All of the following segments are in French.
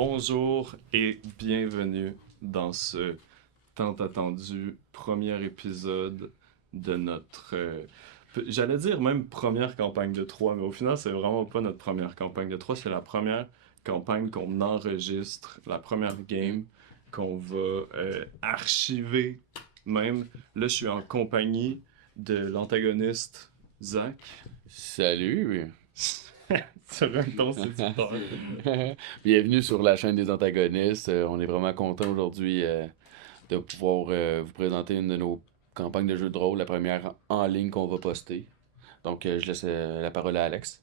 Bonjour et bienvenue dans ce tant attendu premier épisode de notre, j'allais dire même première campagne de 3, mais au final c'est vraiment pas notre première campagne de 3, c'est la première campagne qu'on enregistre, la première game qu'on va archiver même. Là je suis en compagnie de l'antagoniste Zach. Salut! Sur un ton séducteur. Bienvenue sur la chaîne des antagonistes. On est vraiment content aujourd'hui de pouvoir vous présenter une de nos campagnes de jeux de rôle, la première en ligne qu'on va poster. Donc je laisse la parole à Alex.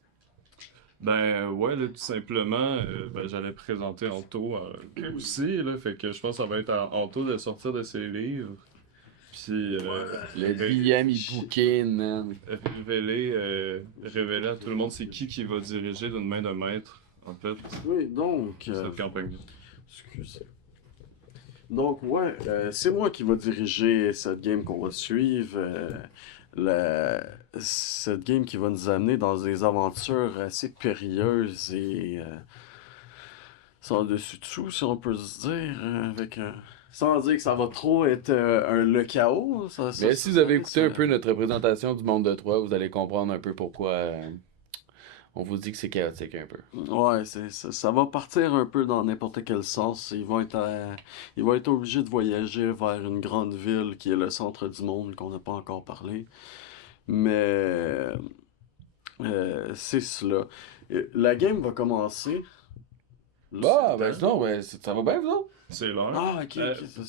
Ben ouais, là, tout simplement, j'allais présenter Anto aussi, là, fait que je pense que ça va être à Anto de sortir de ses livres, puis Le DM il bouquine, man. révéler à tout le monde c'est qui va diriger d'une main de maître, en fait, Oui, donc, cette campagne. excusez. Donc, ouais, c'est moi qui va diriger cette game qu'on va suivre. Cette game qui va nous amener dans des aventures assez périlleuses et sans dessus-dessous, si on peut se dire, sans dire que ça va trop être le chaos. Mais si vous avez écouté un peu notre présentation du monde de 3, vous allez comprendre un peu pourquoi on vous dit que c'est chaotique un peu. Ouais, ça va partir un peu dans n'importe quel sens. Ils vont être obligés de voyager vers une grande ville qui est le centre du monde qu'on n'a pas encore parlé. Mais c'est cela. La game va commencer. Bah, ben sinon, ça va bien, vous autres? C'est l'heure. Ah, ok, ok.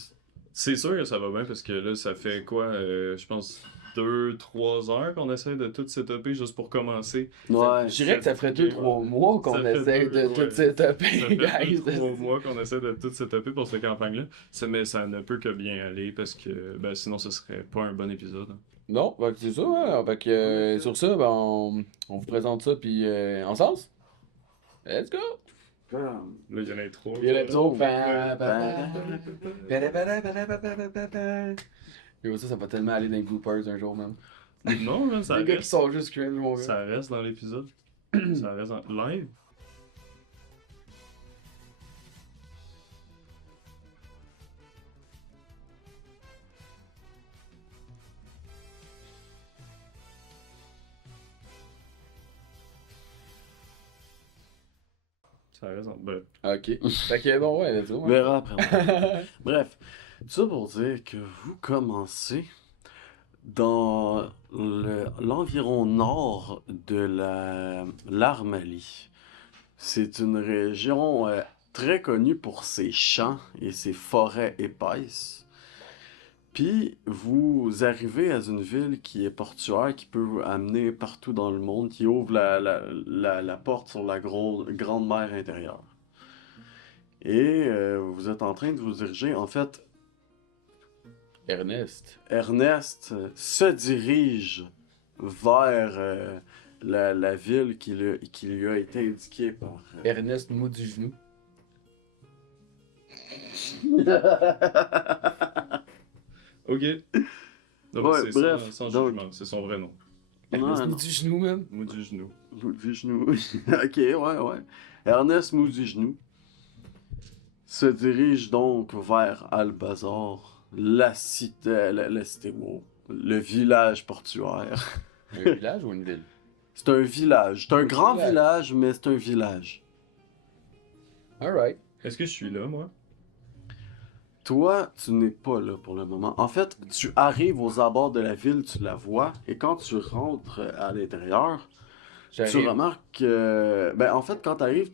C'est sûr que ça va bien parce que là, ça fait quoi, je pense 2-3 heures qu'on essaie de tout setuper juste pour commencer. Ouais. Je dirais que ça ferait 2-3 mois qu'on Ça fait essaie de tout setuper, Ça fait guys. 2-3 mois qu'on essaie de tout setuper pour cette campagne-là. Mais ça ne peut que bien aller parce que sinon ce serait pas un bon épisode. Hein. Non, fait que c'est ça, hein. Fait que sur ça, on vous présente ça, puis on sens. Let's go! Là, il y en a trop. Il y a le tour. Yo, ça va tellement aller dans les bloopers un jour, même. Non, là, ça Les gars qui reste, sont juste cringe, mon gars. ça reste dans l'épisode. Ça reste en live. Ça reste en... Bref. Ok. Fait que bon, ouais, let's go. On verra après. Bref, tout ça pour dire que vous commencez dans l'environ nord de l'Armalie. C'est une région très connue pour ses champs et ses forêts épaisses. Puis vous arrivez à une ville qui est portuaire, qui peut vous amener partout dans le monde, qui ouvre la porte sur la grande mer intérieure. Et vous êtes en train de vous diriger, en fait, Ernest. Ernest se dirige vers la ville qui lui a été indiquée par... Ernest mou du genou. Ok. Donc, Ouais, c'est bref, sans donc- jugement, c'est son vrai nom. Ernest Ouais, mou non. du genou, man. Mot du genou. Mou du genou. Ok, ouais. Ernest Mou du genou se dirige donc vers Albazar, la cité, wow, le village portuaire. Un village ou une ville? C'est un village. C'est un grand village. village, mais c'est un village. Alright. Est-ce que je suis là, moi? Toi, tu n'es pas là pour le moment. En fait, tu arrives aux abords de la ville, tu la vois, et quand tu rentres à l'intérieur, tu J'arrive. remarques que... Ben, en fait, quand tu arrives,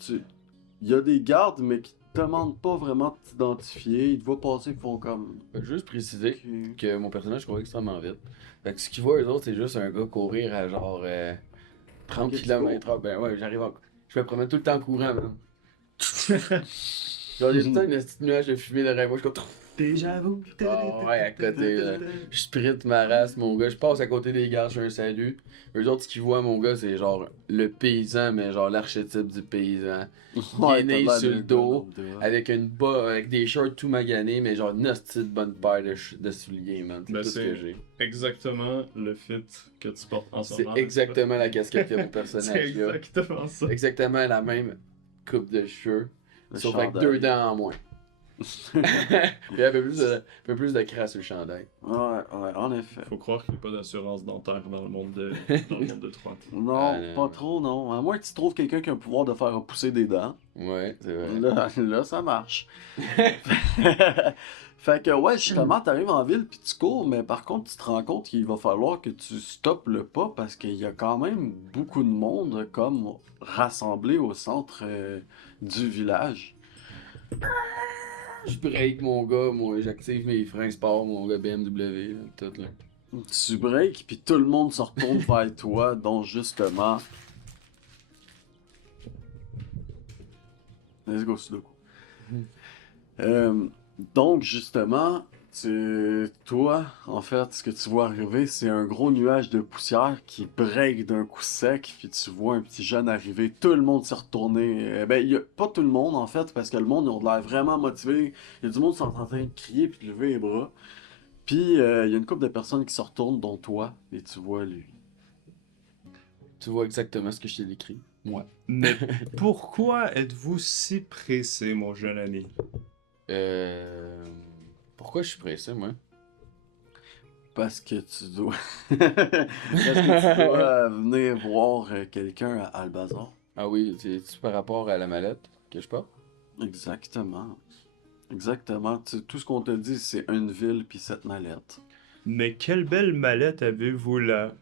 il y a des gardes, mais qui te demandent pas vraiment de t'identifier. Ils te voient passer, ils font comme... Fait que juste préciser Ok. que mon personnage court extrêmement vite. Fait que ce qu'ils voient, eux autres, c'est juste un gars courir à genre 30 Ok, tu km/h. Ben ouais, j'arrive en... Je me promène tout le temps en courant, man. Genre, il y a tout le temps une petite nuage de fumée derrière moi. Je suis comme... Déjà vous. Oh, ouais, à côté, là. Je sprint ma race, mon gars. Je passe à côté des gars, je fais un salut. Eux autres, ce qu'ils voient, mon gars, c'est genre le paysan, mais genre l'archétype du paysan. Ouais, né t'as l'air sur le d'un dos, gars lambda. avec des shorts tout maganés, mais genre une hostie de bonne paire de souliers, man. C'est Ben, tout ce que j'ai. exactement le fit que tu portes en ce C'est moment. exactement la casquette que mon C'est personnage a. exactement ça. Exactement la même coupe de cheveux. Sauf avec 2 dents en moins. Puis un peu plus de crasse sur le chandail. Ouais, en effet. Faut croire qu'il n'y a pas d'assurance dentaire dans le monde de 3. Non, non. pas trop, non. À moins que tu trouves quelqu'un qui a le pouvoir de faire repousser des dents. Ouais, c'est vrai. Là, ça marche. Fait que, ouais, justement, t'arrives en ville puis tu cours, mais par contre, tu te rends compte qu'il va falloir que tu stoppes le pas parce qu'il y a quand même beaucoup de monde comme rassemblé au centre du village. Je break mon gars, moi j'active mes freins sport, mon gars BMW, là, tout là. Tu breaks puis tout le monde se retourne vers toi, dont justement. Let's go, Sudoku. Donc, justement, toi, en fait, ce que tu vois arriver, c'est un gros nuage de poussière qui break d'un coup sec, puis tu vois un petit jeune arriver. Tout le monde s'est retourné. Pas tout le monde, en fait, parce que le monde, ils ont de l'air vraiment motivés. Il y a du monde qui sont en train de crier puis de lever les bras. Puis, il y a une couple de personnes qui se retournent, dont toi, et tu vois lui. Tu vois exactement ce que je t'ai décrit. Moi. Mais pourquoi êtes-vous si pressé, mon jeune ami? Pourquoi je suis pressé, moi? Parce que tu dois. Parce que tu dois venir voir quelqu'un à Albazar. Ah oui, c'est par rapport à la mallette que je porte? Exactement. Exactement. Tout ce qu'on te dit, c'est une ville puis cette mallette. Mais quelle belle mallette avez-vous là?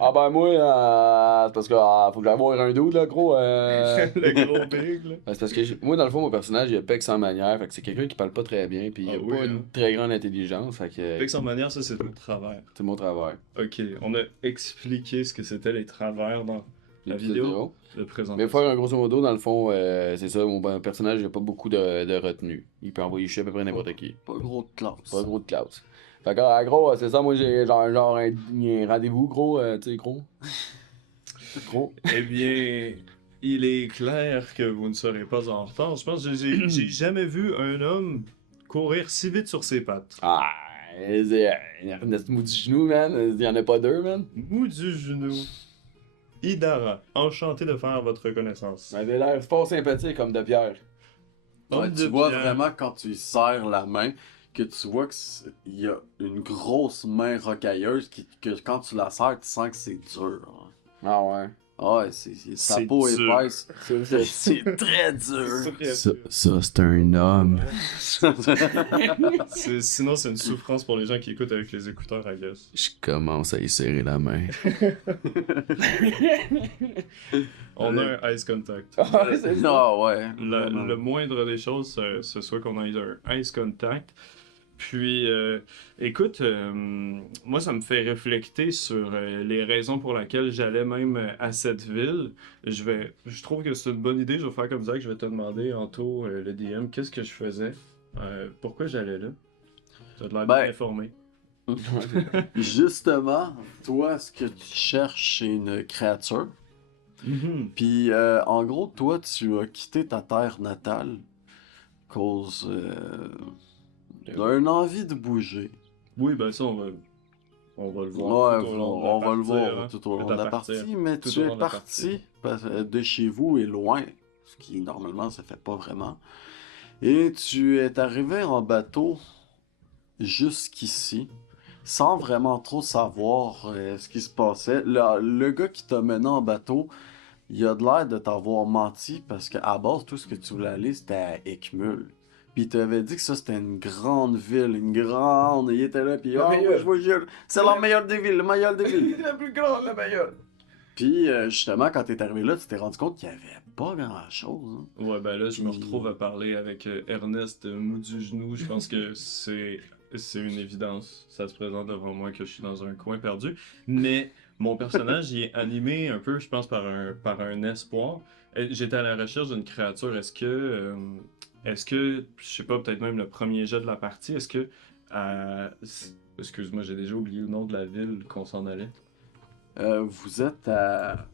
Ah ben moi, c'est parce que faut que j'aille voir un dude là, gros. Le gros big, là. C'est parce que moi, dans le fond, mon personnage, il a pec sans manière, fait que c'est quelqu'un qui parle pas très bien, puis il a Ah oui, pas une hein. très grande intelligence, fait que Avec son manière, ça c'est tout le travers. c'est mon travail. Ok, on a expliqué ce que c'était les travers dans la L'épisode vidéo zéro. de Mais présentation. faire un grosso modo, dans le fond, c'est ça, mon personnage, il a pas beaucoup de retenue. Il peut envoyer chier à peu près n'importe qui. Pas gros de classe. Pas gros de classe. Fait que, en gros, c'est ça, moi j'ai genre un rendez-vous, gros, tu sais, gros. Gros. Eh bien, il est clair que vous ne serez pas en retard. Je pense que j'ai jamais vu un homme courir si vite sur ses pattes. Ah, c'est Ernest mou du genou, man. Il y en a pas 2, man. Mou du genou. Idara, enchanté de faire votre connaissance. Il avait l'air fort sympathique comme de pierre. Ouais, Homme tu de vois pierre. vraiment quand tu lui serres la main que tu vois qu'il y a une grosse main rocailleuse que quand tu la serres, tu sens que c'est dur. Hein. Ah ouais. Ah ouais, sa C'est peau dur. épaisse. C'est très dur. Ça c'est un homme. Sinon, c'est une souffrance pour les gens qui écoutent avec les écouteurs, I guess. Je commence à y serrer la main. On a un ice contact. Ah ouais. Le moindre des choses, ce soit qu'on ait un ice contact. Puis, écoute, moi, ça me fait réfléchir sur les raisons pour lesquelles j'allais même à cette ville. Je trouve que c'est une bonne idée. Je vais faire comme ça, que je vais te demander, Anto, le DM, qu'est-ce que je faisais? Pourquoi j'allais là? Tu as l'air bien informé. Justement, toi, ce que tu cherches, c'est une créature. Mhm. Puis, en gros, toi, tu as quitté ta terre natale à cause d'une envie de bouger. Oui, ben ça, on va le voir. Ouais, tout au long de la on va le partie, voir hein. tout au long De de la la partie, partie, mais tout tu au es long de la parti de chez vous et loin, ce qui normalement se fait pas vraiment. Et tu es arrivé en bateau jusqu'ici, sans vraiment trop savoir ce qui se passait. Le gars qui t'a mené en bateau, il a de l'air de t'avoir menti parce qu'à base, tout ce que tu voulais aller, c'était à Ekmul. Puis il t'avait dit que ça, c'était une grande ville, une grande. Il était là, puis La meilleure. ouais, je vous jure, c'est la meilleure des villes, la meilleure des villes. La plus grande, la meilleure. Puis justement, quand t'es arrivé là, tu t'es rendu compte qu'il y avait pas grand-chose. Hein. Ouais, ben là, je me retrouve à parler avec Ernest Mou du genou. Je pense que c'est une évidence. Ça se présente devant moi que je suis dans un coin perdu. Mais mon personnage, il est animé un peu, je pense, par un espoir. J'étais à la recherche d'une créature. Est-ce que, je sais pas, peut-être même le premier jet de la partie, est-ce que, excuse-moi, j'ai déjà oublié le nom de la ville qu'on s'en allait. Vous êtes à...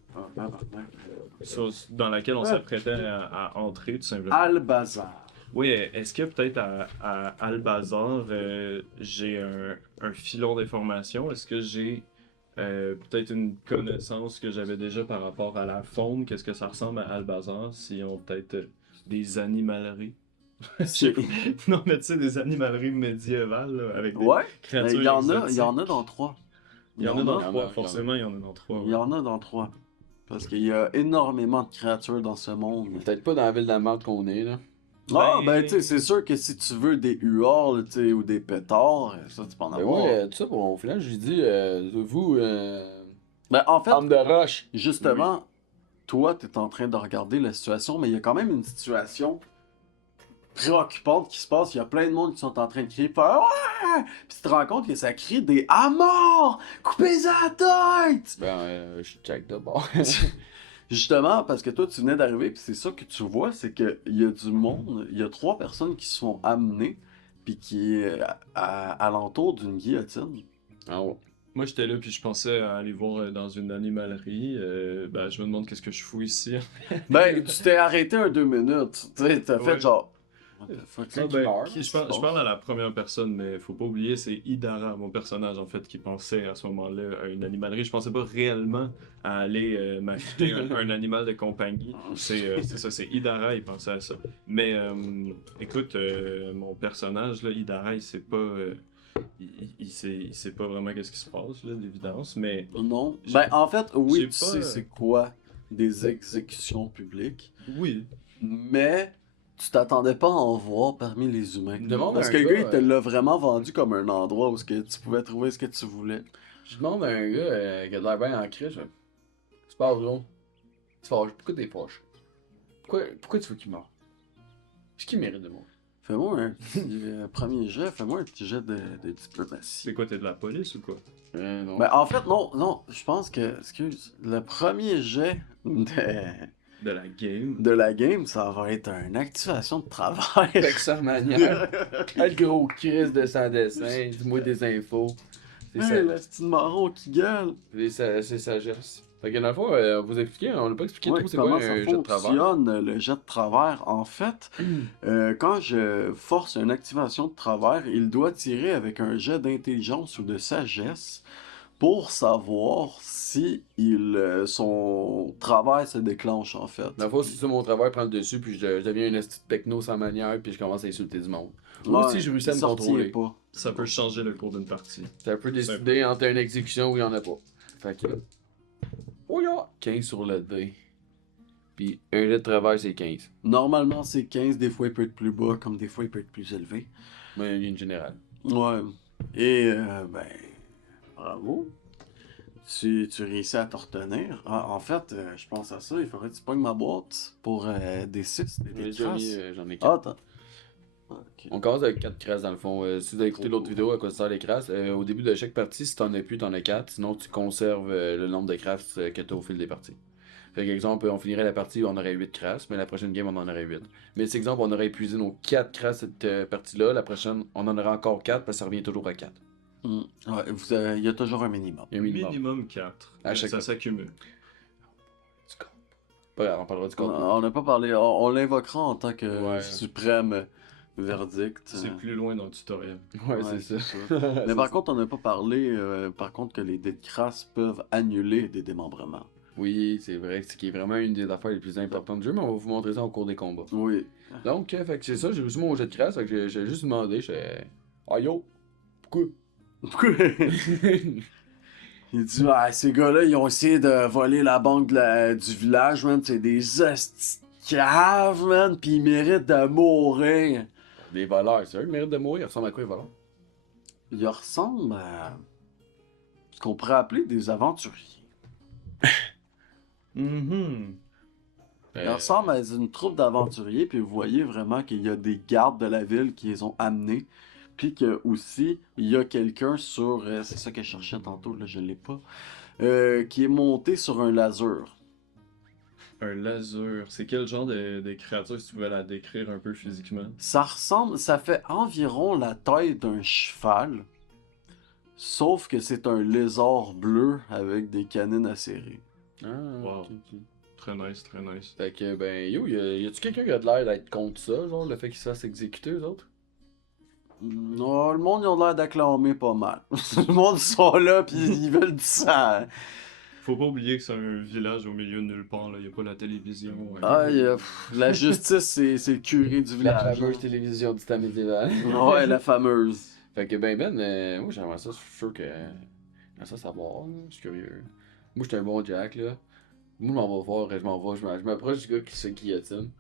Dans laquelle on s'apprêtait à entrer, tout simplement. Albazar. Oui, est-ce que peut-être à Albazar, j'ai un filon d'information? Est-ce que j'ai peut-être une connaissance que j'avais déjà par rapport à la faune, qu'est-ce que ça ressemble à Albazar, s'ils ont peut-être des animaleries. Je sais pas. Non, mais tu sais, des animaleries médiévales, là, avec des Ouais, ben, créatures il y en a exotiques. dans 3. Il y en a dans Il y en a, 3, il y en a. forcément, il y en a dans 3. Il y en a dans 3. Parce qu'il y a énormément de créatures dans ce monde. Peut-être pas dans la ville de la merde qu'on est, là. Ah, Ben, ben, tu sais, c'est sûr que si tu veux des huards, tu sais, ou des pétards, ça, tu peux en Ben avoir. moi, tout ça, au final, j'ai dit, vous, Ben, en fait, arme de roche. justement, toi, t'es en train de regarder la situation, mais il y a quand même une situation préoccupante qui se passe. Il y a plein de monde qui sont en train de crier, faire ouais! Puis tu te rends compte que ça crie des à mort! Coupez la tête! Ben, je check d'abord. Justement, parce que toi, tu venais d'arriver, puis c'est ça que tu vois, c'est qu'il y a du monde, il y a 3 personnes qui se sont amenées, puis qui est alentour d'une guillotine. Ah ouais. moi, j'étais là, puis je pensais à aller voir dans une animalerie. Ben, je me demande qu'est-ce que je fous ici. Ben, tu t'es arrêté 2 minutes, tu sais, t'as fait Ouais. genre... What the fuck, Ah, qui ben, meurt? Je parle à la première personne, mais faut pas oublier, c'est Idara, mon personnage, en fait, qui pensait à ce moment-là à une animalerie. Je pensais pas réellement à aller m'acheter un animal de compagnie. C'est ça, c'est Idara, il pensait à ça. Mais écoute, mon personnage, là, Idara, il sait pas. Il sait pas vraiment qu'est-ce qui se passe, là, d'évidence, mais Non. J'ai- Ben, en fait, oui, j'ai tu pas, sais c'est quoi des exécutions publiques, oui. mais tu t'attendais pas à en voir parmi les humains. Demande Parce à que un le gars, gars, il te l'a vraiment vendu comme un endroit où ce que tu pouvais trouver ce que tu voulais. Je demande à un gars qui a de l'air bien en crise, c'est pas gros. Tu fâches. Pourquoi t'es fâché? Pourquoi tu veux qu'il meure? Est-ce qu'il mérite de mourir? Fais-moi un petit premier jet, fais-moi un petit jet de diplomatie. C'est quoi, t'es de la police ou quoi? Non. Ben, en fait, non, je pense que, excuse, le premier jet De la game? de la game, ça va être une activation de travail. Texan manière. Le gros crise de sans dessin, dis-moi des infos. C'est ça. Hey, le petit marron qui gueule. C'est sagesse. Fait que dans le fond, on vous expliquer, on n'a pas expliqué Ouais, trop c'est comment quoi ça un jet de travail. fonctionne, le jet de travers. En fait, quand je force une activation de travers, il doit tirer avec un jet d'intelligence ou de sagesse pour savoir si son travers se déclenche, en fait. Dans le fond, c'est ça, mon travail prend le dessus, puis je deviens une esti de techno sans manière, puis je commence à insulter du monde. Moi aussi, je réussis à me il s'en contrôler. retient pas. Ça peut changer le cours d'une partie. Ça peut décider entre une exécution ou il n'y en a pas. Fait que. Oh yeah! 15 sur le dé. Puis un jet de travail, c'est 15. Normalement, c'est 15, des fois il peut être plus bas, comme des fois il peut être plus élevé. Mais il y a une générale. Ouais. Et, ben, bravo. Tu réussis à te retenir. Ah, en fait, je pense à ça, il faudrait que tu pognes ma boîte pour des 6, des traces. J'en ai 4. Ah, attends. Ah, ok. On commence avec 4 crasses dans le fond. Si vous avez écouté Cool. l'autre vidéo à quoi ça sert les crasses, au début de chaque partie, si t'en as plus, t'en as 4. Sinon, tu conserves le nombre de crasses que t'as au fil des parties. Fait qu'exemple, on finirait la partie où on aurait 8 crasses, mais la prochaine game, on en aurait 8. Mais c'est exemple, on aurait épuisé nos 4 crasses cette partie-là. La prochaine, on en aurait encore 4 parce que ça revient toujours à 4. Ouais, il y a toujours un minimum. Il y a un minimum. Minimum 4. À chaque Ça fois. s'accumule. Pas grave, on parlera du compte. On n'a pas parlé, on l'invoquera en tant que Ouais. suprême verdict. C'est plus loin dans le tutoriel. Ouais, Ouais, c'est ça. Mais C'est par ça. contre, on n'a pas parlé, par contre, que les dés de crasse peuvent annuler des démembrements. Oui, c'est vrai, ce qui est vraiment une des affaires les plus importantes du jeu, mais on va vous montrer ça au cours des combats. Oui. Donc, fait que c'est ça, j'ai reçu mon jet de crasse, fait que j'ai juste demandé, je fais ah yo, pourquoi? Il dit, ah, ces gars-là, ils ont essayé de voler la banque du village, man. C'est des hosties de caves, man. Pis ils méritent de mourir. Des voleurs, c'est eux qui méritent de mourir, ils ressemblent à quoi les voleurs? Ils ressemblent à ce qu'on pourrait appeler des aventuriers. Mhm. Ils ressemblent à une troupe d'aventuriers, puis vous voyez vraiment qu'il y a des gardes de la ville qui les ont amenés. Puis que aussi, il y a quelqu'un sur. C'est ça que je cherchais tantôt, là, je l'ai pas. Qui est monté sur un laser. Un laser. C'est quel genre de créature, si tu pouvais la décrire un peu physiquement? Ça ressemble, ça fait environ la taille d'un cheval, sauf que c'est un lézard bleu avec des canines acérées. Ah, Wow. ok, ok. Très nice, très nice. Fait que, ben, yo, y a-tu quelqu'un qui a de l'air d'être contre ça, genre, le fait qu'ils se fassent exécuter, eux autres? Non, le monde, ils ont l'air d'acclamer pas mal. Le monde, ils sont là, pis ils veulent du sang. Faut pas oublier que c'est un village au milieu de nulle part, là. Y a pas la télévision. Ah, la justice, c'est le curé du La village. fameuse télévision du temps médiéval. Ouais, la fameuse. Fait que moi j'aimerais ça, je suis sûr que. J'aimerais ça savoir, là. Je suis curieux. Moi j'étais un bon Jack, là. Moi je m'en vais voir, je m'approche du gars qui se guillotine.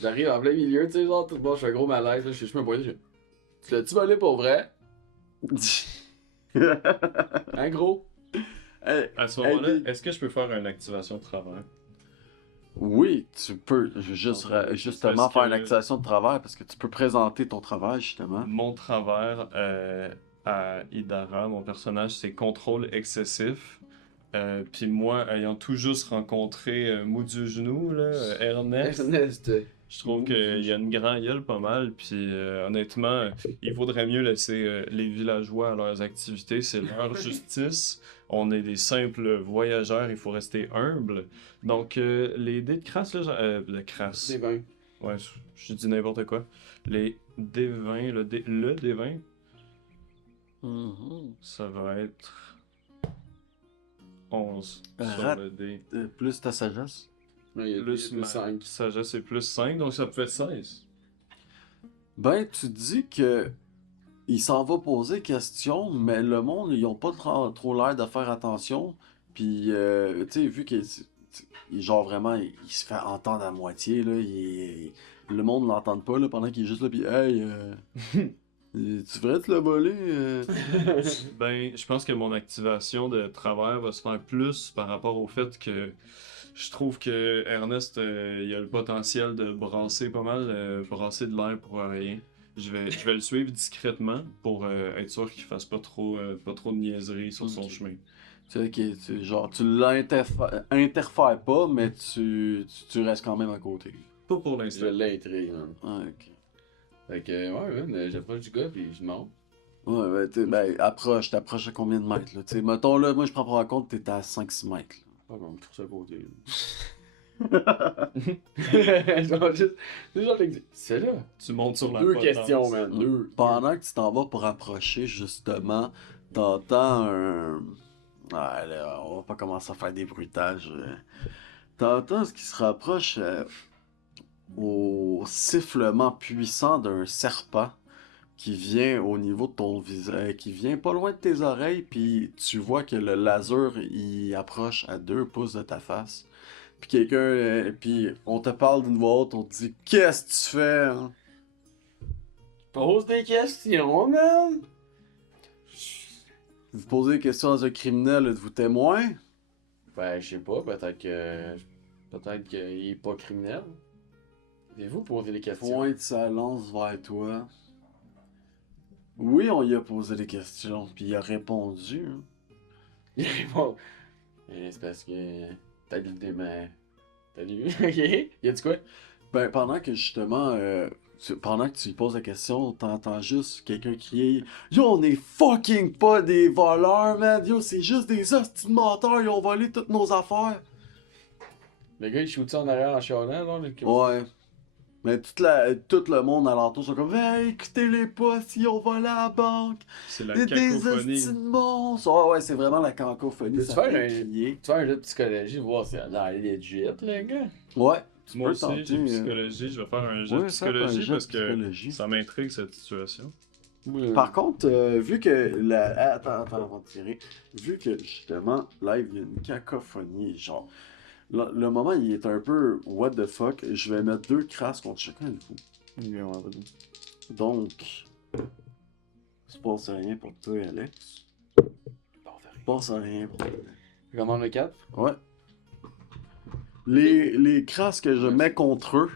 J'arrive en plein milieu, tu sais, genre tout bon, je fais un gros malaise, là, je suis un poignet, tu l'as-tu volé pour vrai? Hein, gros? Hey, À ce moment-là, hey, est-ce que je peux faire une activation de travers? oui, tu peux justement Est-ce faire que- une activation de travail parce que tu peux présenter ton travail, justement. Mon travers à Idara, mon personnage, c'est contrôle excessif. Puis moi, ayant tout juste rencontré Mou du Genou, là, Ernest, Ernest. je trouve qu'il y a une grande gueule pas mal. Puis honnêtement, il vaudrait mieux laisser les villageois à leurs activités. C'est leur justice. On est des simples voyageurs, il faut rester humble. Donc, les dés de crasse, là, de crasse. C'est bien. Ouais, je dis n'importe quoi. Les D20, le D20, Mhm. ça va être 11 sur Rate. le dé. Plus ta sagesse. Ouais, il y a Plus ma 5. sagesse, c'est plus 5, donc ça fait 16. Ben, tu dis que il s'en va poser question, mais le monde, ils ont pas trop l'air de faire attention. Puis, tu sais, vu qu'il genre vraiment, il se fait entendre à moitié, là, le monde l'entend pas, là, pendant qu'il est juste là, puis hey, tu devrais te le voler. Ben, je pense que mon activation de travers va se faire plus par rapport au fait que je trouve que Ernest, il a le potentiel de brasser pas mal, brasser de l'air pour rien. Je vais le suivre discrètement pour être sûr qu'il fasse pas trop de niaiseries sur son Ok. chemin. Tu sais, genre, tu l'interfères pas, mais tu restes quand même à côté. Pas pour Je l'instant. l'intrigue, man. Ah, ok. Fait que, ouais, man, j'approche du gars pis je demande. Ouais, t'approches à combien de mètres, là? Tu sais, mettons, là, moi, je prends pas en compte, t'es à 5-6 mètres, Ah, bon, je trouve ça à côté. Genre, juste, c'est là. Tu montes sur la Deux potence. questions, man. Deux. Pendant que tu t'en vas pour approcher, justement, t'entends un... Ouais, là, on va pas commencer à faire des bruitages. T'entends ce qui se rapproche au sifflement puissant d'un serpent qui vient au niveau de ton visage, qui vient pas loin de tes oreilles, puis tu vois que le laser, il approche à 2 pouces de ta face. Puis puis on te parle d'une voix haute, on te dit « Qu'est-ce que tu fais? Hein? Pose des questions, man. Vous posez des questions à un criminel, êtes-vous témoin? » Ben, je sais pas, peut-être qu'il est pas criminel. C'est vous poser des questions. Pointe sa lance vers toi. Oui, on lui a posé des questions, puis il a répondu. Hein. Il répond. C'est parce que. T'as dit des mains. T'as vu? Ok. Il a dit quoi? Ben, pendant que justement, pendant que tu lui poses la question, t'entends juste quelqu'un crier « Yo, on est fucking pas des voleurs, man! Yo, c'est juste des hosties de menteurs, ils ont volé toutes nos affaires! Le gars, il shoot ça en arrière en chialant, là. » Ouais. Mais tout le monde alentour sont comme « Hey, écoutez-les pas, si on volé à la banque! C'est la Des cacophonie. hosties de monstres! » Ouais, ouais, c'est vraiment la cacophonie, Peux-tu ça faire fait un- crier. Tu fais un jeu de psychologie, voir si elle a legit, le gars. Ouais. Tu Moi peux aussi, tenter, j'ai psychologie. Je vais faire un jeu de ouais, ça, un psychologie jet parce de que psychologie. ça m'intrigue cette situation. Par contre, vu que attends, on va tirer. Vu que justement, live, il y a une cacophonie, genre. Le moment, il est un peu what the fuck. Je vais mettre 2 crasses contre chacun de vous. Donc, il se passe rien pour toi, Alex. Il se passe rien pour toi. Comment le 4? Ouais. Les crasses que je mets contre eux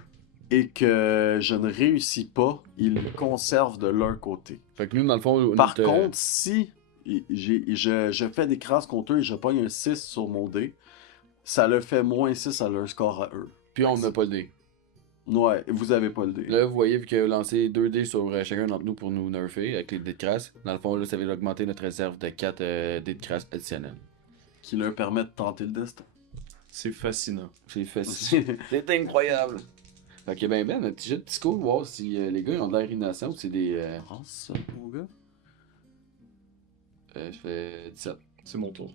et que je ne réussis pas, ils le conservent de leur côté. Fait que nous, dans le fond, Par contre, si je fais des crasses contre eux et je pogne un 6 sur mon dé, ça leur fait moins 6 à leur score à eux. Puis on n'a pas le dé. Ouais, vous avez pas le dé. Là, vous voyez, vu qu'il a lancé 2 dés sur chacun d'entre nous pour nous nerfer avec les dés de crasse, dans le fond, là, ça va augmenter notre réserve de 4 dés de crasse additionnels. Qui leur permet de tenter le destin. C'est fascinant. C'est facile. C'est incroyable. Fait que ben, un petit jet de psycho, voir si les gars ils ont de l'air innocents ou c'est des. Prends ça, mon gars. Je fais 17. C'est mon tour.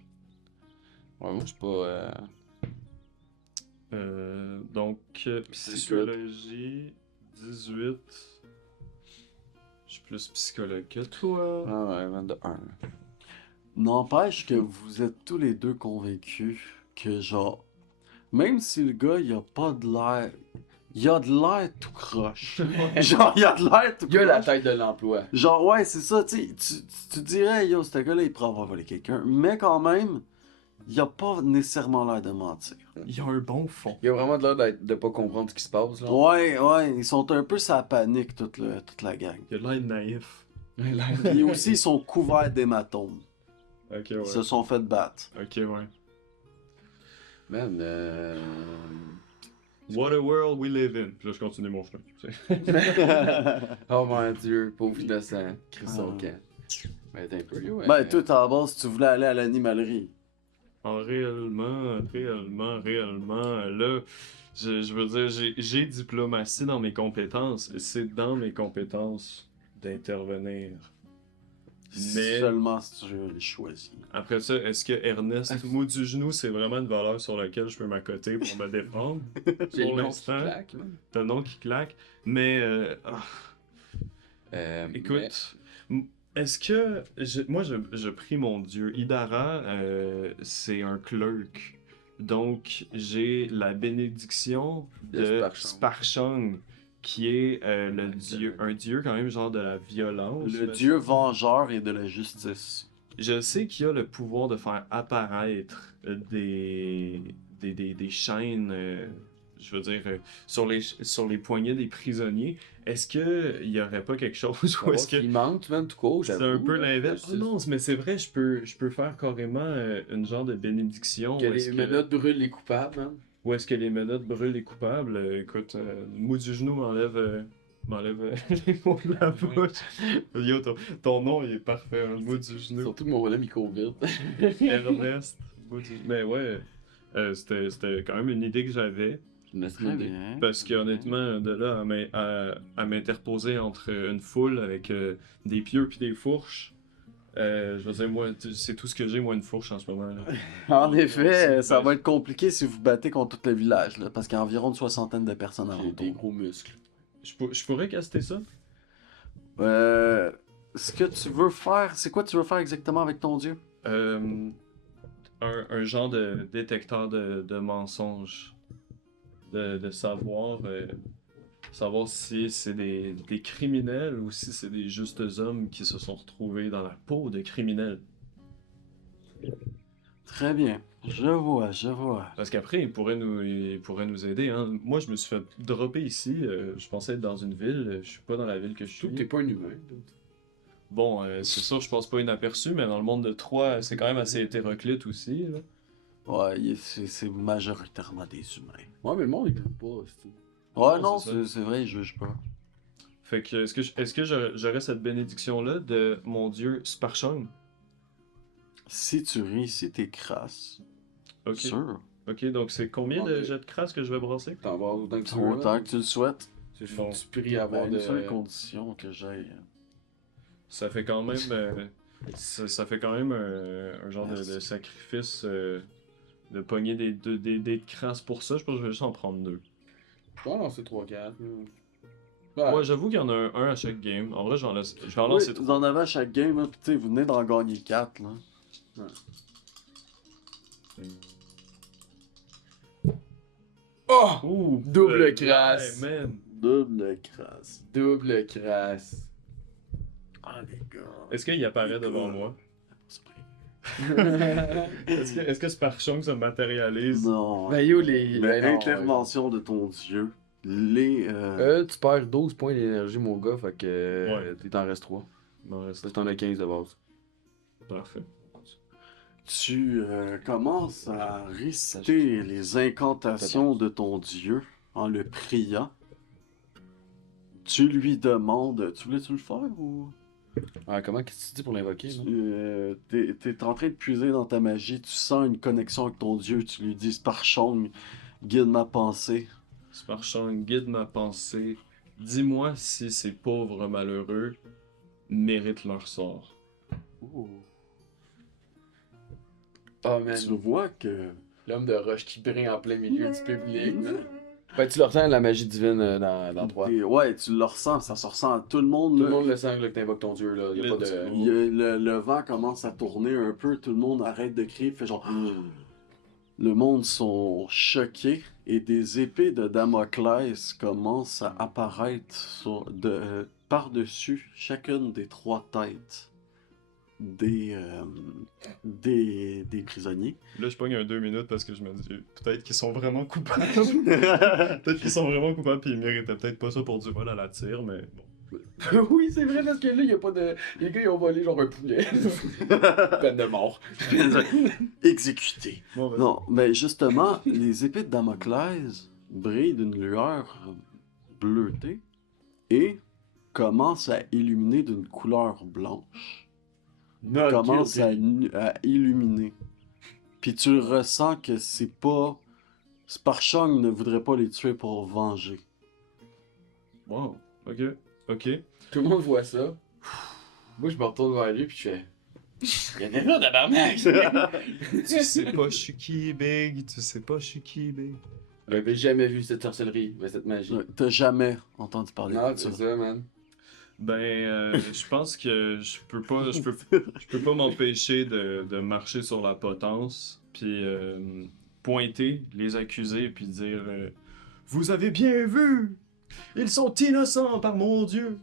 Ouais, moi, je suis pas. Donc, psychologie, 18. Je suis plus psychologue que toi. Ah ouais, 22-1. N'empêche que vous êtes tous les deux convaincus que, genre, même si le gars, il a pas de l'air. Il a de l'air tout croche. Genre, il a de l'air tout Il y a la croche. tête de l'emploi. Genre, ouais, c'est ça, tu sais, tu dirais, yo, ce gars-là, il pourrait avoir volé quelqu'un. Mais quand même, il a pas nécessairement l'air de mentir. Il y a un bon fond. Il y a vraiment de l'air de pas comprendre ce qui se passe, là. Ouais, ils sont un peu sa panique, toute la gang. Il a l'air naïf. Puis aussi, ils sont couverts d'hématomes. Ok, Ils ouais. se sont fait battre. Ok, ouais. Man, What a world we live in. Puis là, je continue mon chemin. Tu sais. oh mon dieu, pauvre innocent. Chris Ah. son camp. Ben, t'es un peu, yo. Ben, toi, à la base, tu voulais aller à l'animalerie. Réellement, là, je veux dire, j'ai diplomatie dans mes compétences. C'est dans mes compétences d'intervenir. Mais Seulement si tu les choisis. après ça, est-ce que Ernest mot du genou, c'est vraiment une valeur sur laquelle je peux m'accoter pour me défendre? J'ai Pour le nom qui l'instant, claque, man. t'as le nom qui claque. Mais, Mais- écoute, est-ce que... moi, je prie mon dieu. Idara, c'est un clerc. Donc, j'ai la bénédiction De de Sparchung. Sparchung, qui est le dieu, un dieu quand même genre de la violence. Le mais- dieu vengeur et de la justice. Je sais qu'il a le pouvoir de faire apparaître des chaînes, je veux dire, sur les poignets des prisonniers. Est-ce qu'il n'y aurait pas quelque chose où est-ce que... Il manque, man, tout court, C'est j'avoue. un peu là. l'inverse. C'est- Oh non, mais c'est vrai, je peux faire carrément une genre de bénédiction. Que où est-ce les menottes brûlent les coupables, man. où est-ce que les menottes brûlent les coupables? Écoute, le mot du genou m'enlève les mots de la bouche. Yo, ton nom il est parfait, hein, le mot du genou. Surtout que mon bonhomme, il court vite. Ernest. Mais ouais, c'était quand même une idée que j'avais. Je me suis Très dit. bien. Parce qu'honnêtement, de là à m'interposer entre une foule avec des pieux puis des fourches, je veux dire, moi, c'est tout ce que j'ai, moi, une fourche en ce moment. Là. En effet, ça Ouais. va être compliqué si vous battez contre tout le village, là, parce qu'il y a environ une soixantaine de personnes J'ai des alentour. gros muscles. Je pourrais caster ça? Ce que tu veux faire, c'est quoi tu veux faire exactement avec ton dieu? Un genre de détecteur de mensonges. De savoir, savoir si c'est des criminels ou si c'est des justes hommes qui se sont retrouvés dans la peau de criminels. Très bien. Je vois. Parce qu'après, il pourrait nous aider. Hein. Moi, je me suis fait dropper ici. Je pensais être dans une ville. Je suis pas dans la ville que je Je trouve suis. que t'es pas un humain. Bon, c'est sûr, je passe pas inaperçu, mais dans le monde de Troie, c'est quand même assez hétéroclite aussi. Là. Ouais, c'est majoritairement des humains. Ouais, mais le monde, il veut pas. Ouais, Non, non, c'est ça. c'est vrai, je juge pas. Fait que, est-ce que j'aurais cette bénédiction-là de mon dieu Sparchung? Si tu ris, c'est tes crasses. Ok. Sûr. Ok, donc c'est combien de jets de crasse que je vais brasser? T'en vas autant que tu veux. Autant que tu le souhaites. Tu Bon. pries à avoir Ben, de. une seule condition que j'aille. Ça fait quand même, ça fait quand même un genre de sacrifice de pogner des de crasse pour ça. Je pense que je vais juste en prendre 2. Ouais, non, c'est 3-4. Ouais, j'avoue qu'il y en a un à chaque game. En vrai, je vais en Oui, lancer vous 3. en avez à chaque game, là, pis tu sais, vous venez d'en gagner 4, là. Oh! Ouh, Double crasse. ouais, man. Double crasse. Double crasse. Ah, les gars. Est-ce qu'il apparaît devant moi? Est-ce que Sparchung se matérialise? Non. Ben yo, les. Mais ben non, intervention de ton dieu. Les. Tu perds 12 points d'énergie, mon gars, fait que Ouais. il t'en reste 3. Il m'en reste. Fait que t'en as 15 de base. Parfait. Tu commences à réciter les incantations de ton dieu en le priant. Tu lui demandes. Tu voulais-tu le faire ou. Ah, comment qu'est-ce que tu dis pour l'invoquer, là? T'es en train de puiser dans ta magie, tu sens une connexion avec ton dieu, tu lui dis Sparchong, guide ma pensée. Sparchang, guide ma pensée. Dis-moi si ces pauvres malheureux méritent leur sort. Oh man, Tu vois que l'homme de roche qui brille en plein milieu du public. Fait que tu le ressens la magie divine dans toi. ouais, tu le ressens, ça se ressent à tout le monde. Tout Là. le monde le sent là, que t'invoques ton dieu. Là. Y a pas Let's de... go. Le vent commence à tourner un peu, tout le monde arrête de crier, fait genre. Le monde sont choqués et des épées de Damoclès commencent à apparaître par-dessus chacune des 3 têtes des prisonniers. Là, je pogne un 2 minutes parce que je me dis, peut-être qu'ils sont vraiment coupables. Peut-être qu'ils sont vraiment coupables puis ils méritaient peut-être pas ça pour du vol à la tire, mais bon. Oui, c'est vrai, parce que là, y a pas de... Les gars, ils ont volé genre un poulet. Peine de mort. Exécutés. Bon, vas-y. Non, mais justement, les épées de Damoclès brillent d'une lueur bleutée et commencent à illuminer d'une couleur blanche. Commence à illuminer. Puis tu le ressens que c'est pas... Sparchang ne voudrait pas les tuer pour venger. Wow, ok, ok. Tout le monde voit ça. Moi, je me retourne vers lui, puis je fais... Y'en a là, tabarnak! Tu sais pas je suis qui, Big, tu sais pas je suis qui, Big. J'avais jamais vu cette sorcellerie, cette magie. Ouais, t'as jamais entendu parler Non, de ça. c'est ça, man. Ben, je pense que je peux pas m'empêcher de marcher sur la potence, puis pointer les accusés, puis dire vous avez bien vu, ils sont innocents par mon Dieu.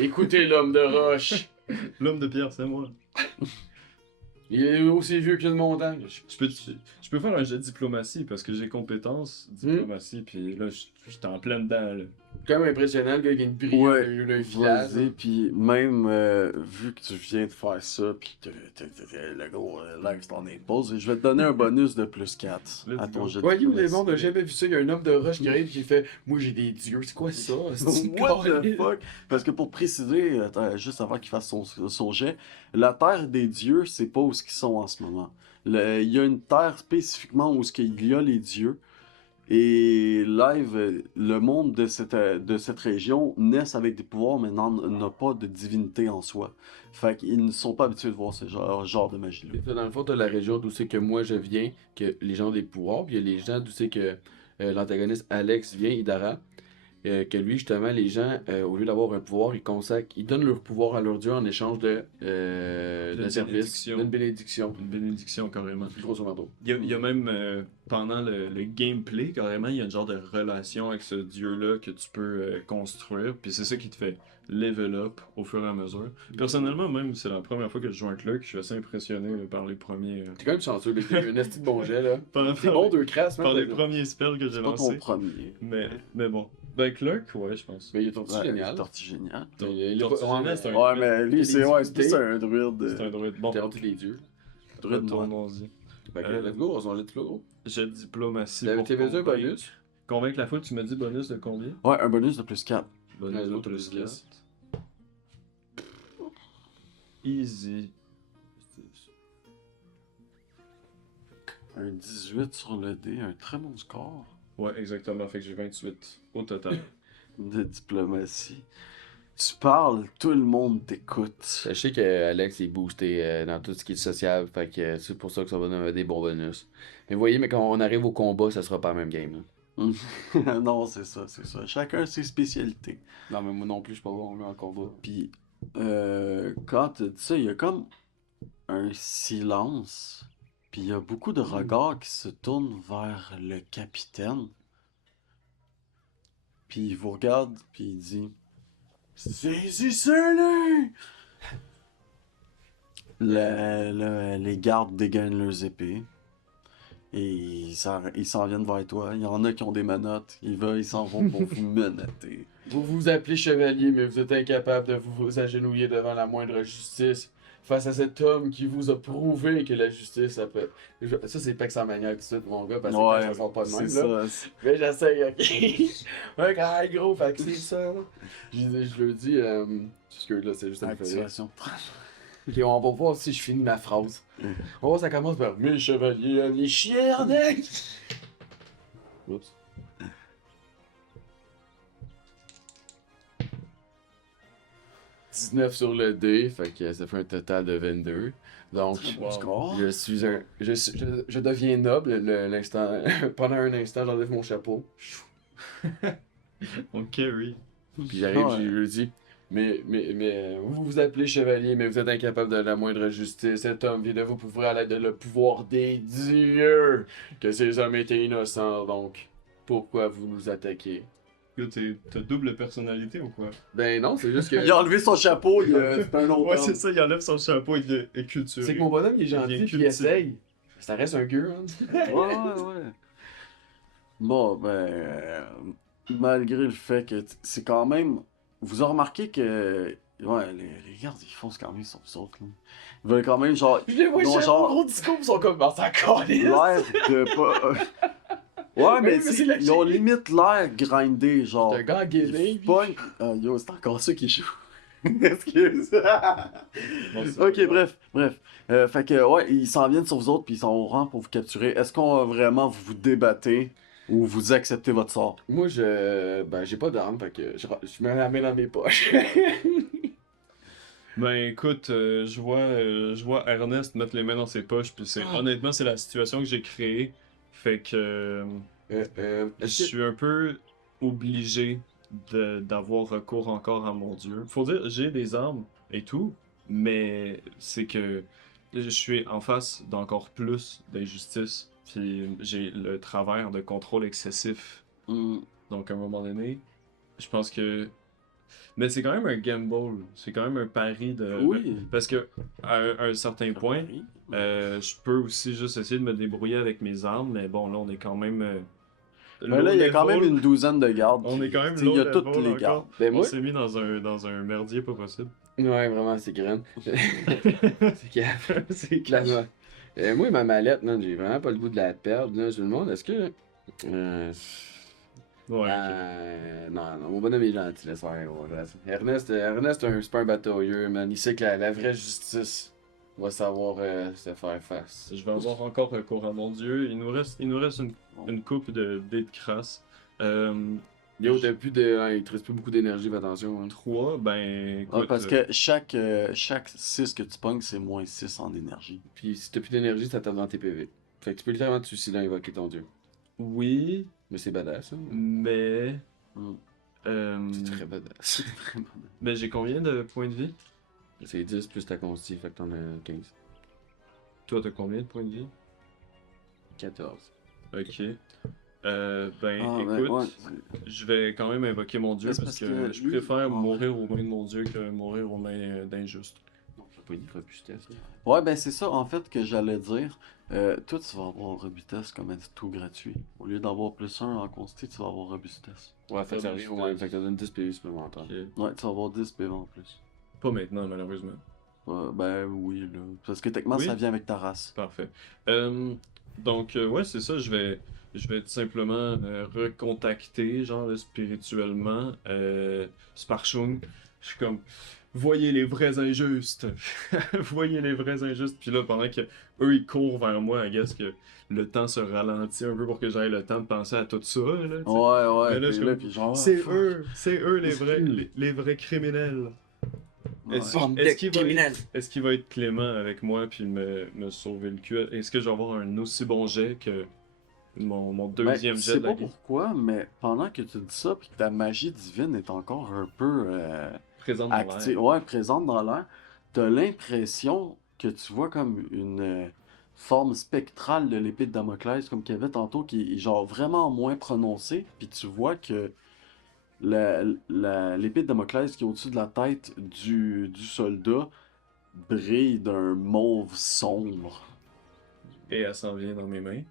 Écoutez l'homme de roche. L'homme de pierre, c'est moi. Il est aussi vieux qu'une montagne. Je peux faire un jet de diplomatie parce que j'ai compétence diplomatie, puis là, j'étais en plein dedans. Là. Quand même impressionnant, le gars qui vient de briller Ouais, le village. vas-y, puis même vu que tu viens de faire ça, puis le gros Lex t'en impose, je vais te donner un bonus de plus 4 à ton jet de Voyez, les diplomatie. mondes, j'ai jamais vu ça. Il y a un homme de roche qui arrive et qui fait moi j'ai des dieux. C'est quoi ça? What the fuck? Parce que pour préciser, juste avant qu'il fasse son jet, la terre des dieux, c'est pas où ils sont en ce moment. Il y a une terre spécifiquement où il y a les dieux. Et live, le monde de cette région naissent avec des pouvoirs, mais n'a pas de divinité en soi. Fait qu'ils ne sont pas habitués de voir ce genre de magie-là. Dans le fond, t'as la région d'où c'est que moi je viens, que les gens ont des pouvoirs, puis il y a les gens d'où c'est que l'antagoniste Alex vient, Idara, que lui, justement, les gens, au lieu d'avoir un pouvoir, ils donnent leur pouvoir à leur dieu en échange de service, bénédiction. d'une bénédiction. Une bénédiction, carrément. Grosso modo. Il y a même, pendant le gameplay, carrément, il y a une genre de relation avec ce dieu-là que tu peux construire, puis c'est ça qui te fait level up au fur et à mesure. Personnellement, même, c'est la première fois que je joue un clerc, je suis assez impressionné là, par les premiers... T'es quand même chanceux, là, t'as eu un esti de bon jet, là. par, C'est bon, 2 crasses, par les man. premiers spells que j'ai C'est pas ton lancés. premier. Mais bon. Ben, clerc, ouais, je pense. Mais il est tortue Ouais, génial. Tortue génial. Il a Tortue pas- géniale, c'est un- Ouais, mais lui, c'est plus un druide. C'est un druide. Bon, T'es rendu les dieux. Druide noir. Fait retournons-y. que là, let's go, on s'en jette gros. Jet de diplomatie. T'avais pour tes mesures convaincre- bonus? Convaincre la foule, tu m'as dit bonus de combien? Ouais, un bonus de plus 4. Bonus Ouais, de l'autre, plus plus 4. Easy. Un 18 sur le dé, un très bon score Ouais, exactement. Fait que j'ai 28 au total. de diplomatie. Tu parles, tout le monde t'écoute. Sachez que Alex est boosté dans tout ce qui est social, fait que c'est pour ça que ça va donner des bons bonus. Mais vous voyez, mais quand on arrive au combat, ça sera pas la même game. Là. Non, c'est ça, c'est ça. Chacun ses spécialités. Non, mais moi non plus, je suis pas bon en combat. Puis, quand tu dis ça, il y a comme un silence. Puis, il y a beaucoup de regards qui se tournent vers le capitaine. Puis, il vous regarde, puis il dit Saisissez-les! Les gardes dégainent leurs épées. Et ils s'en viennent vers toi. Il y en a qui ont des menottes. Ils s'en vont pour vous menotter. Vous vous appelez chevalier, mais vous êtes incapable de vous agenouiller devant la moindre justice. Face à cet homme qui vous a prouvé que la justice, ça peut... Ça, c'est Pex en manière tout de suite, mon gars, parce que ça sort pas de même, c'est là. ça. Mais j'essaye, ok? Ouais, quand même, gros, fait que c'est ça, là. Je le dis, parce que là, c'est juste un peu. Activation. Ok, on va voir si je finis ma phrase. On va voir, ça commence par mes chevaliers, les chiens, Oups. 19 sur le dé, fait que ça fait un total de 22. Donc, Bon score. je deviens noble l'instant. Pendant un instant, j'enlève mon chapeau. On carry. Puis j'arrive, Ouais. je lui dis, mais vous vous appelez chevalier, mais vous êtes incapable de la moindre justice. Cet homme vient de vous pouvoir à l'aide de le pouvoir des dieux. Que ces hommes étaient innocents, donc pourquoi vous nous attaquez? T'as double personnalité ou quoi? Ben non, c'est juste que. Il a enlevé son chapeau, c'est un autre Ouais, homme. c'est ça, il enlève son chapeau et culturé. C'est que mon bonhomme il est Il gentil vient puis il cultiver. essaye. Ça reste un gueux, hein. Ouais. Bon, malgré le fait que c'est quand même. Vous avez remarqué que. Ouais, les gardes, ils foncent quand même sur vous autres, là. Ils veulent quand même, genre. Je les vois ils ont cher, genre gros discours, ils sont comme dans sa calisse. l'air de pas. Ouais, mais mais c'est la ils ont chimie. limite l'air grindé, genre. C'est un gars gainé. Ils pognent- Ah, yo, c'est encore ça qui joue. Excuse. Bon, c'est- Ok, bref. Fait que, ouais, ils s'en viennent sur vous autres, puis ils sont au rang pour vous capturer. Est-ce qu'on va vraiment vous débattez ou vous acceptez votre sort? Moi, j'ai pas d'arme, fait que je me la mets dans mes poches. Ben écoute, je vois Ernest mettre les mains dans ses poches, puis honnêtement, c'est la situation que j'ai créée. Fait que je Est-ce que... suis un peu obligé d'avoir recours encore à mon dieu. Faut dire, j'ai des armes et tout, mais c'est que je suis en face d'encore plus d'injustice, puis j'ai le travers de contrôle excessif. Hmm. Donc à un moment donné, je pense que... Mais c'est quand même un gamble, c'est quand même un pari de... Oui. Parce que à un certain point, je peux aussi juste essayer de me débrouiller avec mes armes, mais bon, là, on est quand même... Ben là, il y a quand même une douzaine de gardes. On est quand même Il y a low toutes level les encore. gardes. Ben On moi... s'est mis dans un merdier pas possible. Ouais, vraiment, c'est graine. C'est cave. C'est Clairement. Moi, ma mallette, man, j'ai vraiment pas le goût de la perdre. Là. Je me demande, est-ce que... Ouais, non, mon bonhomme est gentil, laisse faire. Gros, Ernest, c'est pas un batailleux, man. Il sait que la vraie justice va savoir se faire face. je vais avoir encore recours à mon dieu. Il nous reste une coupe de dés de crasse. Yo, t'as plus de... hein, il te reste plus beaucoup d'énergie, fais attention. Hein. 3, ben écoute... Ouais, parce que chaque 6 que tu pognes, c'est moins 6 en énergie. Puis si t'as plus d'énergie, ça tape dans tes PV. Fait que tu peux littéralement te suicider à invoquer ton dieu. Oui, Mais c'est badass, hein. mais... Hmm. C'est très badass. Mais j'ai combien de points de vie? C'est 10 plus ta consti, fait que t'en as 15. Toi, t'as combien de points de vie? 14. Ok. Ah, ben, Écoute, ouais. je vais quand même invoquer mon dieu Mais c'est parce parce que que je lui- préfère ouais. mourir aux mains de mon dieu que mourir aux mains d'injustes. Non, j'ai pas dit robustesse. Ouais, ben c'est ça en fait que j'allais dire. Toi, tu vas avoir robustesse comme un tout gratuit. Au lieu d'avoir plus 1 en consti, tu vas avoir robustesse. Ouais, fait que ça arrive au même, fait que ça donne 10 PV supplémentaires. Ok. Ouais, tu vas avoir 10 PV en plus. Pas maintenant, malheureusement. Ben oui, là. Parce que techniquement, Oui. ça vient avec ta race. Parfait. Donc, ouais, c'est ça. Je vais tout simplement recontacter, genre, là, spirituellement, Sparchung. Je suis comme, voyez les vrais injustes. Voyez les vrais injustes. Puis là, pendant que eux ils courent vers moi, I guess que le temps se ralentit un peu pour que j'aie le temps de penser à tout ça. Là, tu sais. Ouais, Mais là, puis je là, comme, puis genre. c'est eux les vrais criminels. Ouais. Est-ce qu'il va être clément avec moi puis me sauver le cul? Est-ce que je vais avoir un aussi bon jet que mon Ben, deuxième je jet sais de la pas game? pourquoi, mais pendant que tu dis ça, puis que ta magie divine est encore un peu Présente dans active, l'air. ouais, présente dans l'air, t'as l'impression que tu vois comme une forme spectrale de l'épée de Damoclès, comme qu'il y avait tantôt, qui est genre vraiment moins prononcée, puis tu vois que l'épée de Damoclès qui est au-dessus de la tête du soldat brille d'un mauve sombre. Et elle s'en vient dans mes mains.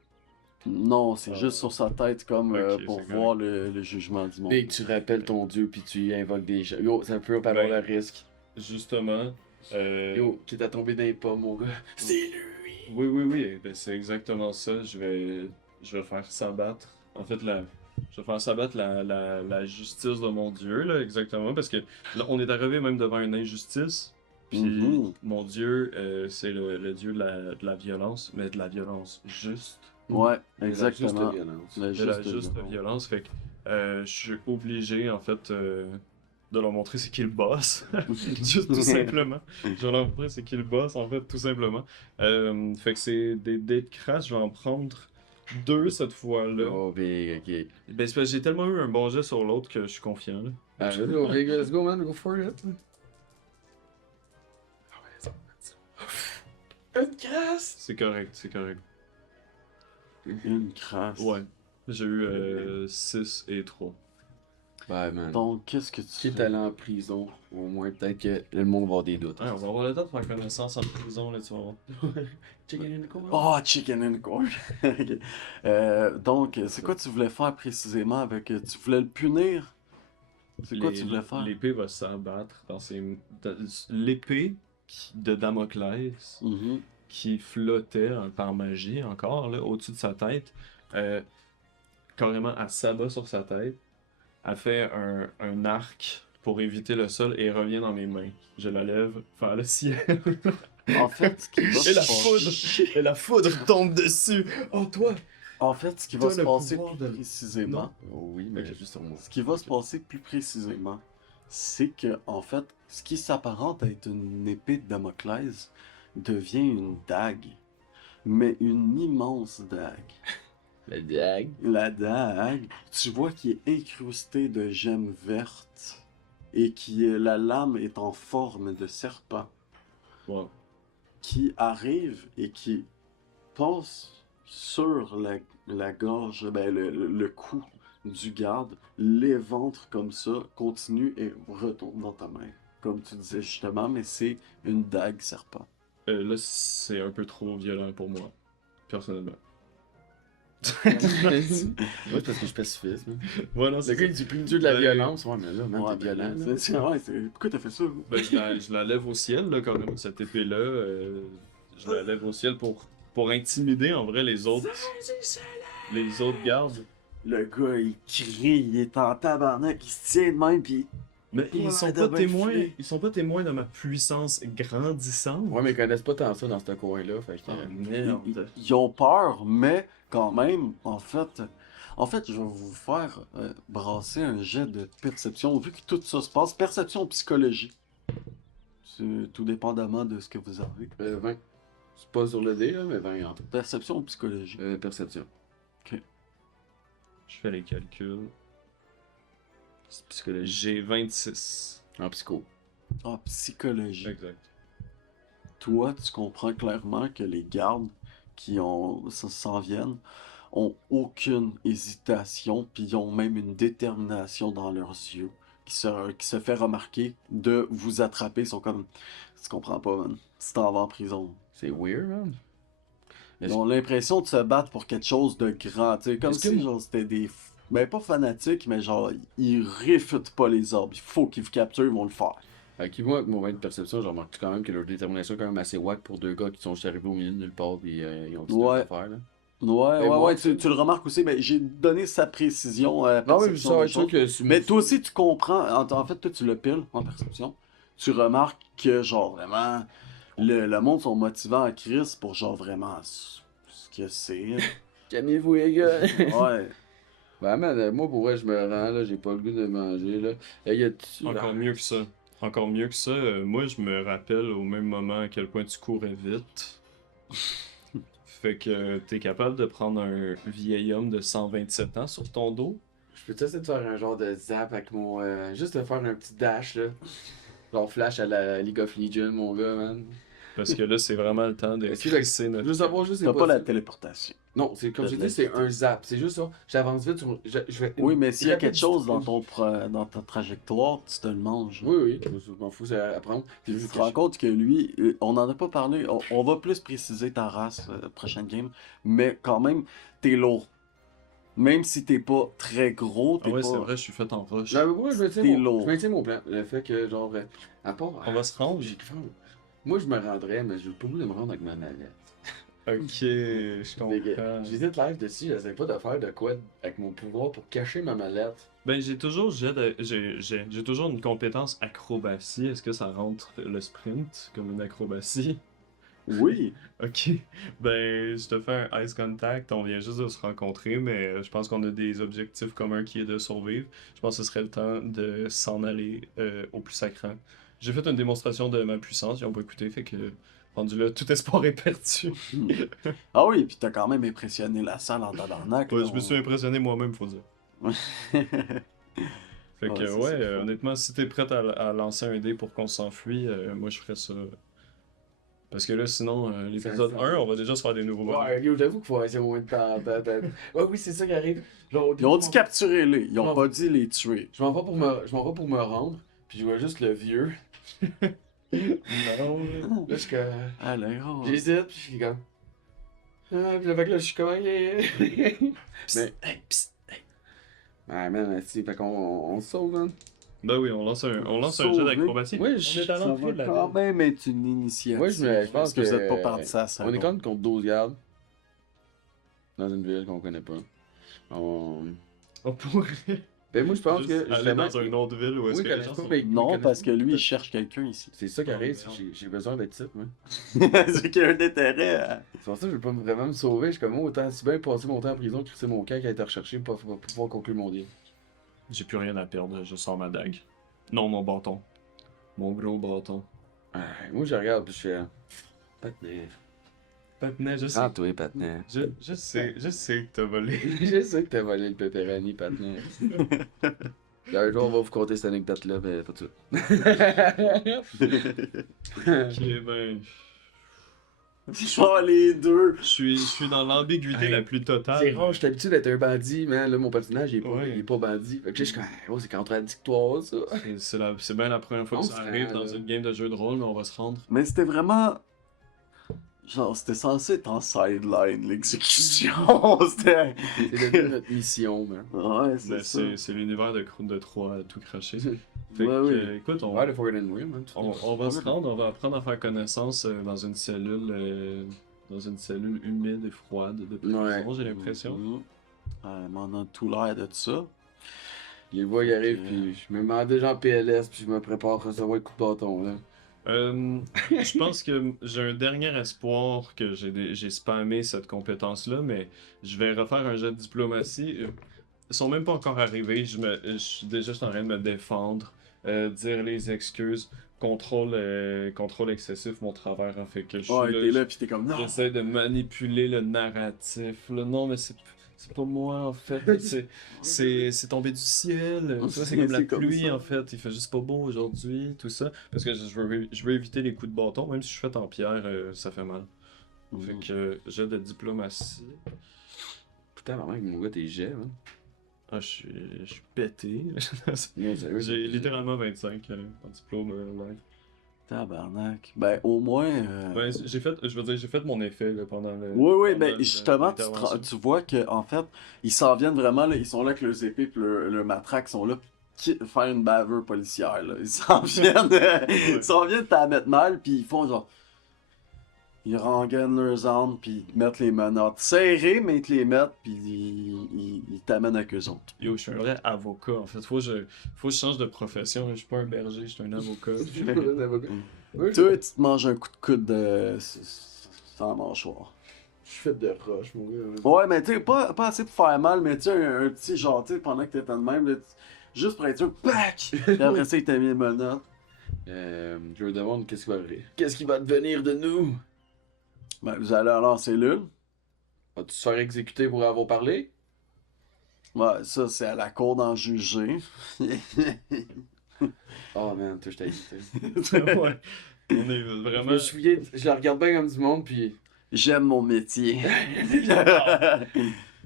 Non, c'est Ah. juste sur sa tête comme Ok, pour c'est voir le jugement du monde. Dès que tu rappelles ton dieu puis tu y invoques des gens. Yo, ça peut valoir Ben, le risque. Justement. Yo, qui t'a tombé dans les pommes, mon gars. C'est lui! Oui. Ben, c'est exactement ça. Je vais faire s'abattre. En fait, je vais faire s'abattre la justice de mon dieu, là, exactement. Parce que là, on est arrivé même devant une injustice. Puis Mhm. mon dieu, c'est le dieu de la violence, mais de la violence juste. Ouais, La exactement. juste violence. La De la juste juste violence. violence. Fait que je suis obligé, en fait, de leur montrer c'est qui le boss. Juste tout simplement. Je vais leur montrer c'est qui le boss, en fait, tout simplement. Fait que c'est des dés de crasse, je vais en prendre 2 cette fois-là. Oh, big, ok. Ben, c'est parce que j'ai tellement eu un bon jet sur l'autre que je suis confiant, là. Ah, vas-y, oh, big, let's go, man, go for it. Une crasse! C'est correct, c'est correct. Une crasse. Ouais. J'ai eu 6 et 3. Ouais, man. Donc, qu'est-ce que tu Qui est fais? allé en prison, au moins, peut-être que le monde va avoir des doutes. Ouais, on va avoir le temps de faire connaissance en prison, là, tu vas voir. Chicken in the corner. Oh, chicken and court. Ok. Donc, c'est quoi tu voulais faire précisément avec... Tu voulais le punir? C'est quoi tu voulais faire? L'épée va s'abattre dans ses... L'épée de Damoclès Mhm. qui flottait par magie encore, là, au-dessus de sa tête, carrément, elle s'abat sur sa tête. Elle fait un arc pour éviter le sol et revient dans mes mains. Je la lève vers le ciel. En fait, ce qui va Et la se foudre! Et la foudre tombe dessus! Oh, toi! En fait, ce qui va T'as se le passer pouvoir plus de- précisément, Oh oui, mais Ok. juste sur moi. ce qui va se passer plus précisément, c'est que, en fait, ce qui s'apparente à être une épée de Damoclès devient une dague. Mais une immense dague. La dague. La dague, tu vois qui est incrustée de gemmes vertes et la lame est en forme de serpent Wow. qui arrive et qui passe sur la gorge, ben le cou du garde, l'éventre comme ça, continue et retourne dans ta main. Comme tu disais justement, mais c'est une dague serpent. Là, c'est un peu trop violent pour moi, personnellement. Ouais, c'est parce que je suis pacifiste. Man. Voilà, Le c'est gars, il dit plus Dieu de la Ben, violence. Ouais, mais là, man, Ouais, t'es violent. ben, là. Pourquoi t'as fait ça? Ben, je la lève au ciel, là, carrément, cette épée-là. Je la lève au ciel pour intimider, en vrai, les autres gardes. Le gars, il crie, il est en tabarnak, il se tient de même, pis Mais Ouais, ils sont de pas bien témoins. filer. Ils sont pas témoins de ma puissance grandissante. Ouais, mais ils connaissent pas tant ça dans ce coin-là. Fait que. Ah, ils, merde. ils ont peur, mais quand même, en fait, je vais vous faire brasser un jet de perception, vu que tout ça se passe, perception psychologie. C'est tout dépendamment de ce que vous avez. 20. C'est pas sur le dé, là, mais 20 en tout. Perception ou psychologie? Perception. Je fais les calculs. C'est psychologie. J'ai 26. En psycho. Ah, psychologie. Exact. Toi, tu comprends clairement que les gardes qui s'en viennent ont aucune hésitation, puis ils ont même une détermination dans leurs yeux qui se fait remarquer de vous attraper. Ils sont comme, tu comprends pas, man. Tu t'en vas en prison. C'est weird, man. Ils ont l'impression de se battre pour quelque chose de grand, tu sais, comme Est-ce si que- genre c'était des... Ben pas fanatiques, mais genre, ils réfutent pas les ordres. Il faut qu'ils vous capturent, ils vont le faire. Fait que moi, avec mon 20 de perception, j'ai remarqué quand même que leur détermination est quand même assez wack pour deux gars qui sont juste arrivés au milieu de nulle part pis ils ont dit Ouais. de faire là. Ouais, Ben, ouais, moi, ouais, tu le remarques aussi, mais j'ai donné sa précision à la Non, mais perception ça va des être sûr choses. que c'est Mais toi aussi, tu comprends, en fait, toi, tu le piles en perception. Tu remarques que, genre, vraiment, le monde sont motivants à Chris pour, genre, vraiment, ce que c'est. Calmez-vous, les gars. Ouais. Ben, man, moi, pour vrai, je me rends, là, j'ai pas le goût de manger, là. Hey, y a-tu... Encore mieux que ça. Encore mieux que ça. Moi, je me rappelle au même moment à quel point tu courais vite. Fait que t'es capable de prendre un vieil homme de 127 ans sur ton dos. Je peux essayer de faire un genre de zap avec mon... juste de faire un petit dash, là. Genre flash à la League of Legends, mon gars, man. Parce que là, c'est vraiment le temps de Est-ce que crisser Je notre... veux savoir juste... c'est T'as pas la possible. téléportation. Non, c'est comme T'as j'ai de dit, c'est l'agilité. un zap. C'est juste ça. J'avance vite, je vais... Oui, mais s'il y a rapide quelque chose dans distance. dans ta trajectoire, tu te le manges. Oui, oui, je m'en fous, c'est à apprendre. Puis Tu je te rends compte que lui, on n'en a pas parlé, on va plus préciser ta race prochaine game, mais quand même, t'es lourd. Même si t'es pas très gros, Ah t'es ouais, pas... c'est vrai, je suis fait en roche. Moi, T'es lourd. je maintiens mon plan. Le fait que, genre, à part... On va se rendre. Moi, je me rendrais, mais j'ai pas voulu me rendre avec ma mallette. Ok, je comprends. J'hésite live dessus, j'essaie pas de faire de quoi avec mon pouvoir pour cacher ma mallette. Ben, j'ai toujours j'ai toujours une compétence acrobatie. Est-ce que ça rentre le sprint comme une acrobatie? Oui. Ok, ben je te fais un ice contact, on vient juste de se rencontrer, mais je pense qu'on a des objectifs communs qui est de survivre. Je pense que ce serait le temps de s'en aller au plus sacrant. J'ai fait une démonstration de ma puissance, ils ont pas écouté, fait que rendu là, tout espoir est perdu. Ah oui, puis t'as quand même impressionné la salle en tabarnak, Ouais, là. je me suis impressionné moi-même, faut dire. Fait que Ouais, ça, ouais, c'est fou. honnêtement, si t'es prête à lancer un dé pour qu'on s'enfuit, moi je ferais ça. Parce que là, sinon, l'épisode 1, on va déjà se faire des nouveaux bonhommes. Ouais, yo, j'avoue qu'il faut essayer au moins de temps. Ouais, oui, c'est ça qui arrive. Genre, au Ils début, ont dit capturer-les, ils ont Non. pas dit les tuer. je m'en vais pour me rendre, puis je vois juste le vieux. Non. Là, je suis comme. Ah, là, gros. J'hésite, puis je suis comme. Ah, puis là, fait que là, je suis comme. Mais. Hey, psst. Ah, man, si, fait qu'on on se sauve, man. Ben oui, on lance un jet Sauver. d'acrobatie. Oui, on est à Ça l'entrée va de la quand ville. même être une initiative. Ouais, je pense parce que vous êtes pas parti ça, ça. On est quand même contre 12 gardes. Dans une ville qu'on connaît pas. On... On pourrait Ben, moi, je pense juste que. aller justement, dans une autre ville où est-ce Oui, que les connaissent gens pas, sont... mais- Non, connaissent parce que pas, lui, il peut-être. cherche quelqu'un ici. C'est ça qui Oh, arrive, merde. j'ai besoin d'être type, moi. C'est qu'il y a un intérêt à... C'est pour ça que je veux pas vraiment me sauver. Je suis comme, oh, autant si bien passer mon temps en prison que c'est mon camp qui a été recherché pour pouvoir conclure mon deal. J'ai plus rien à perdre, je sors ma dague. Non, mon bâton. Mon gros bâton. Ah, moi, je regarde, puis je fais. Patinet. Patinet, je sais. Ah, toi, Patinet. Je sais que t'as volé. Je sais que t'as volé le pepperoni, Patinet. Un jour, on va vous conter cette anecdote-là, mais pas tout de suite. Ok, ben... Oh, les deux! Je suis dans l'ambiguïté Hey, la plus totale. C'est rare, je suis habitué d'être un bandit, man. Là, mon personnage, Ouais. il est pas bandit. Fait que je suis comme, oh, c'est contradictoire, ça. C'est bien la première fois que On ça se arrive rend, dans là. une game de jeu de rôle, mais on va se rendre. Mais c'était vraiment... Genre, c'était censé être en sideline, l'exécution. C'était... C'est devenu notre mission, man. Ouais, c'est Ben, ça. c'est l'univers de Croûte de Troie tout craché. Ouais, Fait que, oui. écoute, Ouais, le Forgotten Realm, man. on va se rendre, on va apprendre à faire connaissance dans une cellule humide et froide de prison, Ouais. j'ai l'impression. M'en a tout l'air de ça. Les voix, ils arrivent, Ok. puis je me mets déjà en PLS, puis je me prépare à recevoir le coup de bâton, là. Je pense que j'ai un dernier espoir que j'ai spammé cette compétence-là, mais je vais refaire un jet de diplomatie. Ils sont même pas encore arrivés, je suis déjà en train de me défendre, dire les excuses, contrôle excessif, mon travers, en fait que je suis Ouais, là, t'es là, pis t'es comme, non! j'essaie de manipuler le narratif. Là. Non, mais c'est pas moi, en fait. C'est tombé du ciel. Tu vois, c'est comme la C'est comme pluie, ça. en fait. Il fait juste pas beau aujourd'hui, tout ça. Parce que je veux éviter les coups de bâton. Même si je suis fait en pierre, ça fait mal. Fait que j'ai de diplomatie. Putain, vraiment, mon gars, t'es jet, hein. Ah, je suis pété. Non, sérieux, J'ai littéralement 25 en diplôme live. Tabarnak. Ben, au moins... Ben, j'ai fait mon effet là, pendant le. Oui, oui, pendant ben justement, tu vois que en fait, ils s'en viennent vraiment, là, ils sont là avec leurs épées pis le matraque, ils sont là pour faire une baveur policière, là. Ils s'en viennent, ils s'en viennent t'en mettre mal, puis ils font genre... Ils rengainent leurs armes, puis ils mettent les menottes serrées, mais ils te les mettent, puis ils t'amènent avec eux autres. Yo, je suis un vrai avocat. En fait, faut que je change de profession. Je suis pas un berger, je suis un avocat. Ouais, Toi, tu te manges un coup de coude sans mâchoire. je suis fait de roche, mon gars. Ouais, mais tu sais, pas assez pour faire mal, mais tu sais, un petit genre, tu sais, pendant que t'étais de même, là, juste pour être sûr, pac! Puis après ça, il t'a mis les menottes. Je me demande qu'est-ce qui va devenir de nous? Ben, vous allez alors en cellule. Vas-tu te faire exécuter pour avoir parlé? Ouais, ça, c'est à la cour d'en juger. Oh man, toi, je t'ai hésité. Ouais. On est Je vraiment. me souviens, je la regarde bien comme du monde, puis. J'aime mon métier.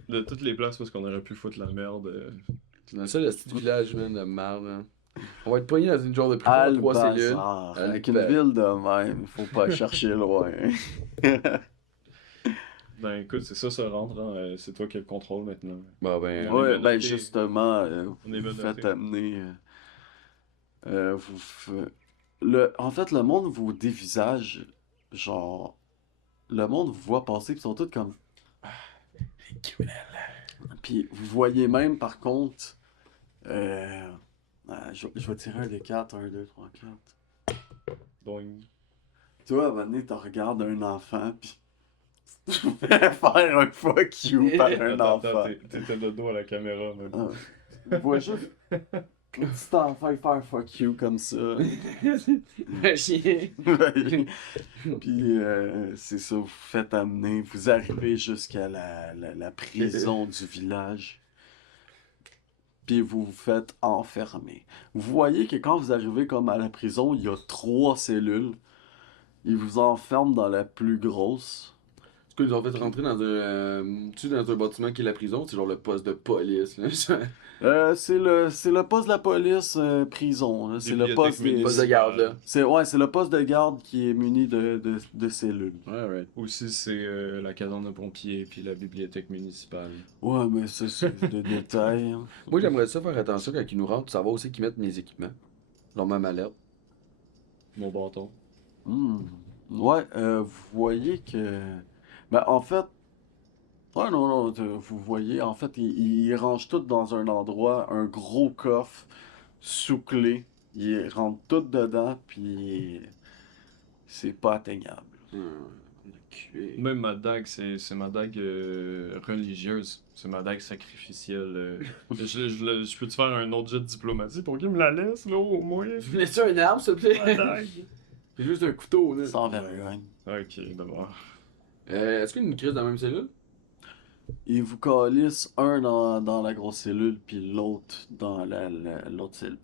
De toutes les places où est-ce qu'on aurait pu foutre la merde. C'est un seul petit village, man, de merde, hein. On va être poigné dans une genre de prison à 3 cellules. Albazar. Avec une Albazar. ville de même, faut pas chercher loin. Ben écoute, c'est ça se rendre. Hein. C'est toi qui as le contrôle maintenant. Bah ben. On est Ouais, ben menotté. justement, On est vous menotté. faites amener. En fait, le monde vous dévisage. Genre, le monde vous voit passer, puis ils sont tous comme. Puis vous voyez même, par contre. Je vais tirer un des 4. 1, 2, 3, 4. Donc, toi, à un moment donné, tu regardes un enfant, puis tu fais faire un fuck you par un Attends, enfant. t'étais le dos à la caméra, même. Ah. Je vois juste un petit enfant faire fuck you comme ça. Un chien. Puis c'est ça, vous vous faites amener, vous arrivez jusqu'à la prison du village. Puis vous vous faites enfermer. Vous voyez que quand vous arrivez comme à la prison, il y a 3 cellules. Ils vous enferment dans la plus grosse. Est-ce qu'ils nous ont fait rentrer dans un bâtiment qui est la prison? C'est genre le poste de police, là. C'est le poste de la police prison, là. C'est le poste Bibliothèque des... Poste de garde, là. c'est le poste de garde qui est muni de cellules. Ouais, right. Aussi, c'est la caserne de pompiers puis la bibliothèque municipale. Ouais, mais ça, c'est des détails. Hein. Moi, j'aimerais ça faire attention quand ils nous rentrent, savoir aussi qu'ils mettent mes équipements. Genre ma mallette. Mon bâton. Hmm. Ouais, vous voyez que... Ben, en fait... Ouais, non, non, vous voyez, en fait, ils rangent tout dans un endroit, un gros coffre, sous clé. Ils rentrent tout dedans, puis c'est pas atteignable. Enculé. Même ma dague, c'est ma dague religieuse. C'est ma dague sacrificielle. Je peux te faire un autre jet de diplomatie pour qu'il me la laisse, là, au moins? Tu laisses une arme, s'il te plaît? Ma dague. C'est juste un couteau, là. Sans vergogne. Ok, d'abord. Est-ce qu'il y a une crise dans la même cellule? Ils vous calissent un dans la grosse cellule, puis l'autre dans l'autre cellule.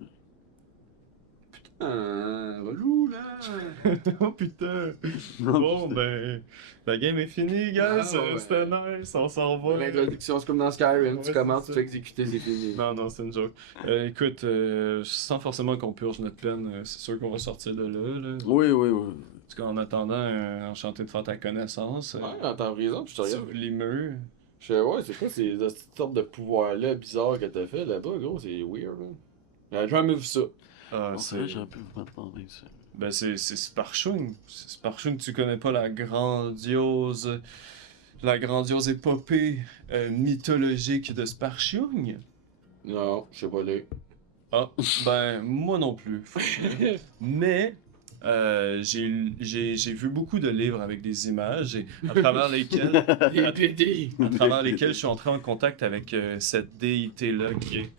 Relou, là. Oh putain! Bon, ben, la game est finie, guys. Ah, ouais. C'était nice, on s'en va. L'introduction, c'est comme dans Skyrim. Ouais, Tu commences, c'est tu ça. fais exécuter, c'est fini. Non, non, c'est une joke. Écoute, sans forcément qu'on purge notre peine, c'est sûr qu'on va sortir de là. Oui, oui, oui. En tout cas, en attendant, enchanté de faire ta connaissance. Ouais, en temps prison, je te regarde. Sur les murs. Je sais, ouais, c'est quoi ces sortes de pouvoirs-là bizarres que t'as fait là-bas, gros? C'est weird, là. J'avais jamais vu ça. Ah, En c'est. fait, j'aurais pu vous mettre dans même ça. Ben, c'est Sparshung. C'est Sparshung, tu connais pas la grandiose. La grandiose épopée mythologique de Sparshung? Non, je sais pas les. Ah, ben, moi non plus. Mais j'ai vu beaucoup de livres avec des images et à travers lesquelles, à travers lesquelles je suis entré en contact avec cette déité-là qui est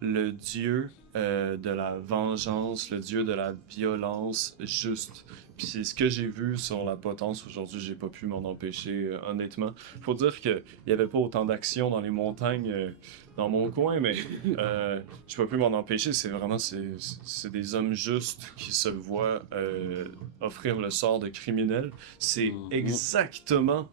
le dieu de la vengeance, le dieu de la violence juste. Puis c'est ce que j'ai vu sur la potence aujourd'hui, j'ai pas pu m'en empêcher, honnêtement. Faut dire qu'il y avait pas autant d'action dans les montagnes dans mon coin, mais j'ai pas pu m'en empêcher. C'est vraiment c'est des hommes justes qui se voient offrir le sort de criminels. C'est exactement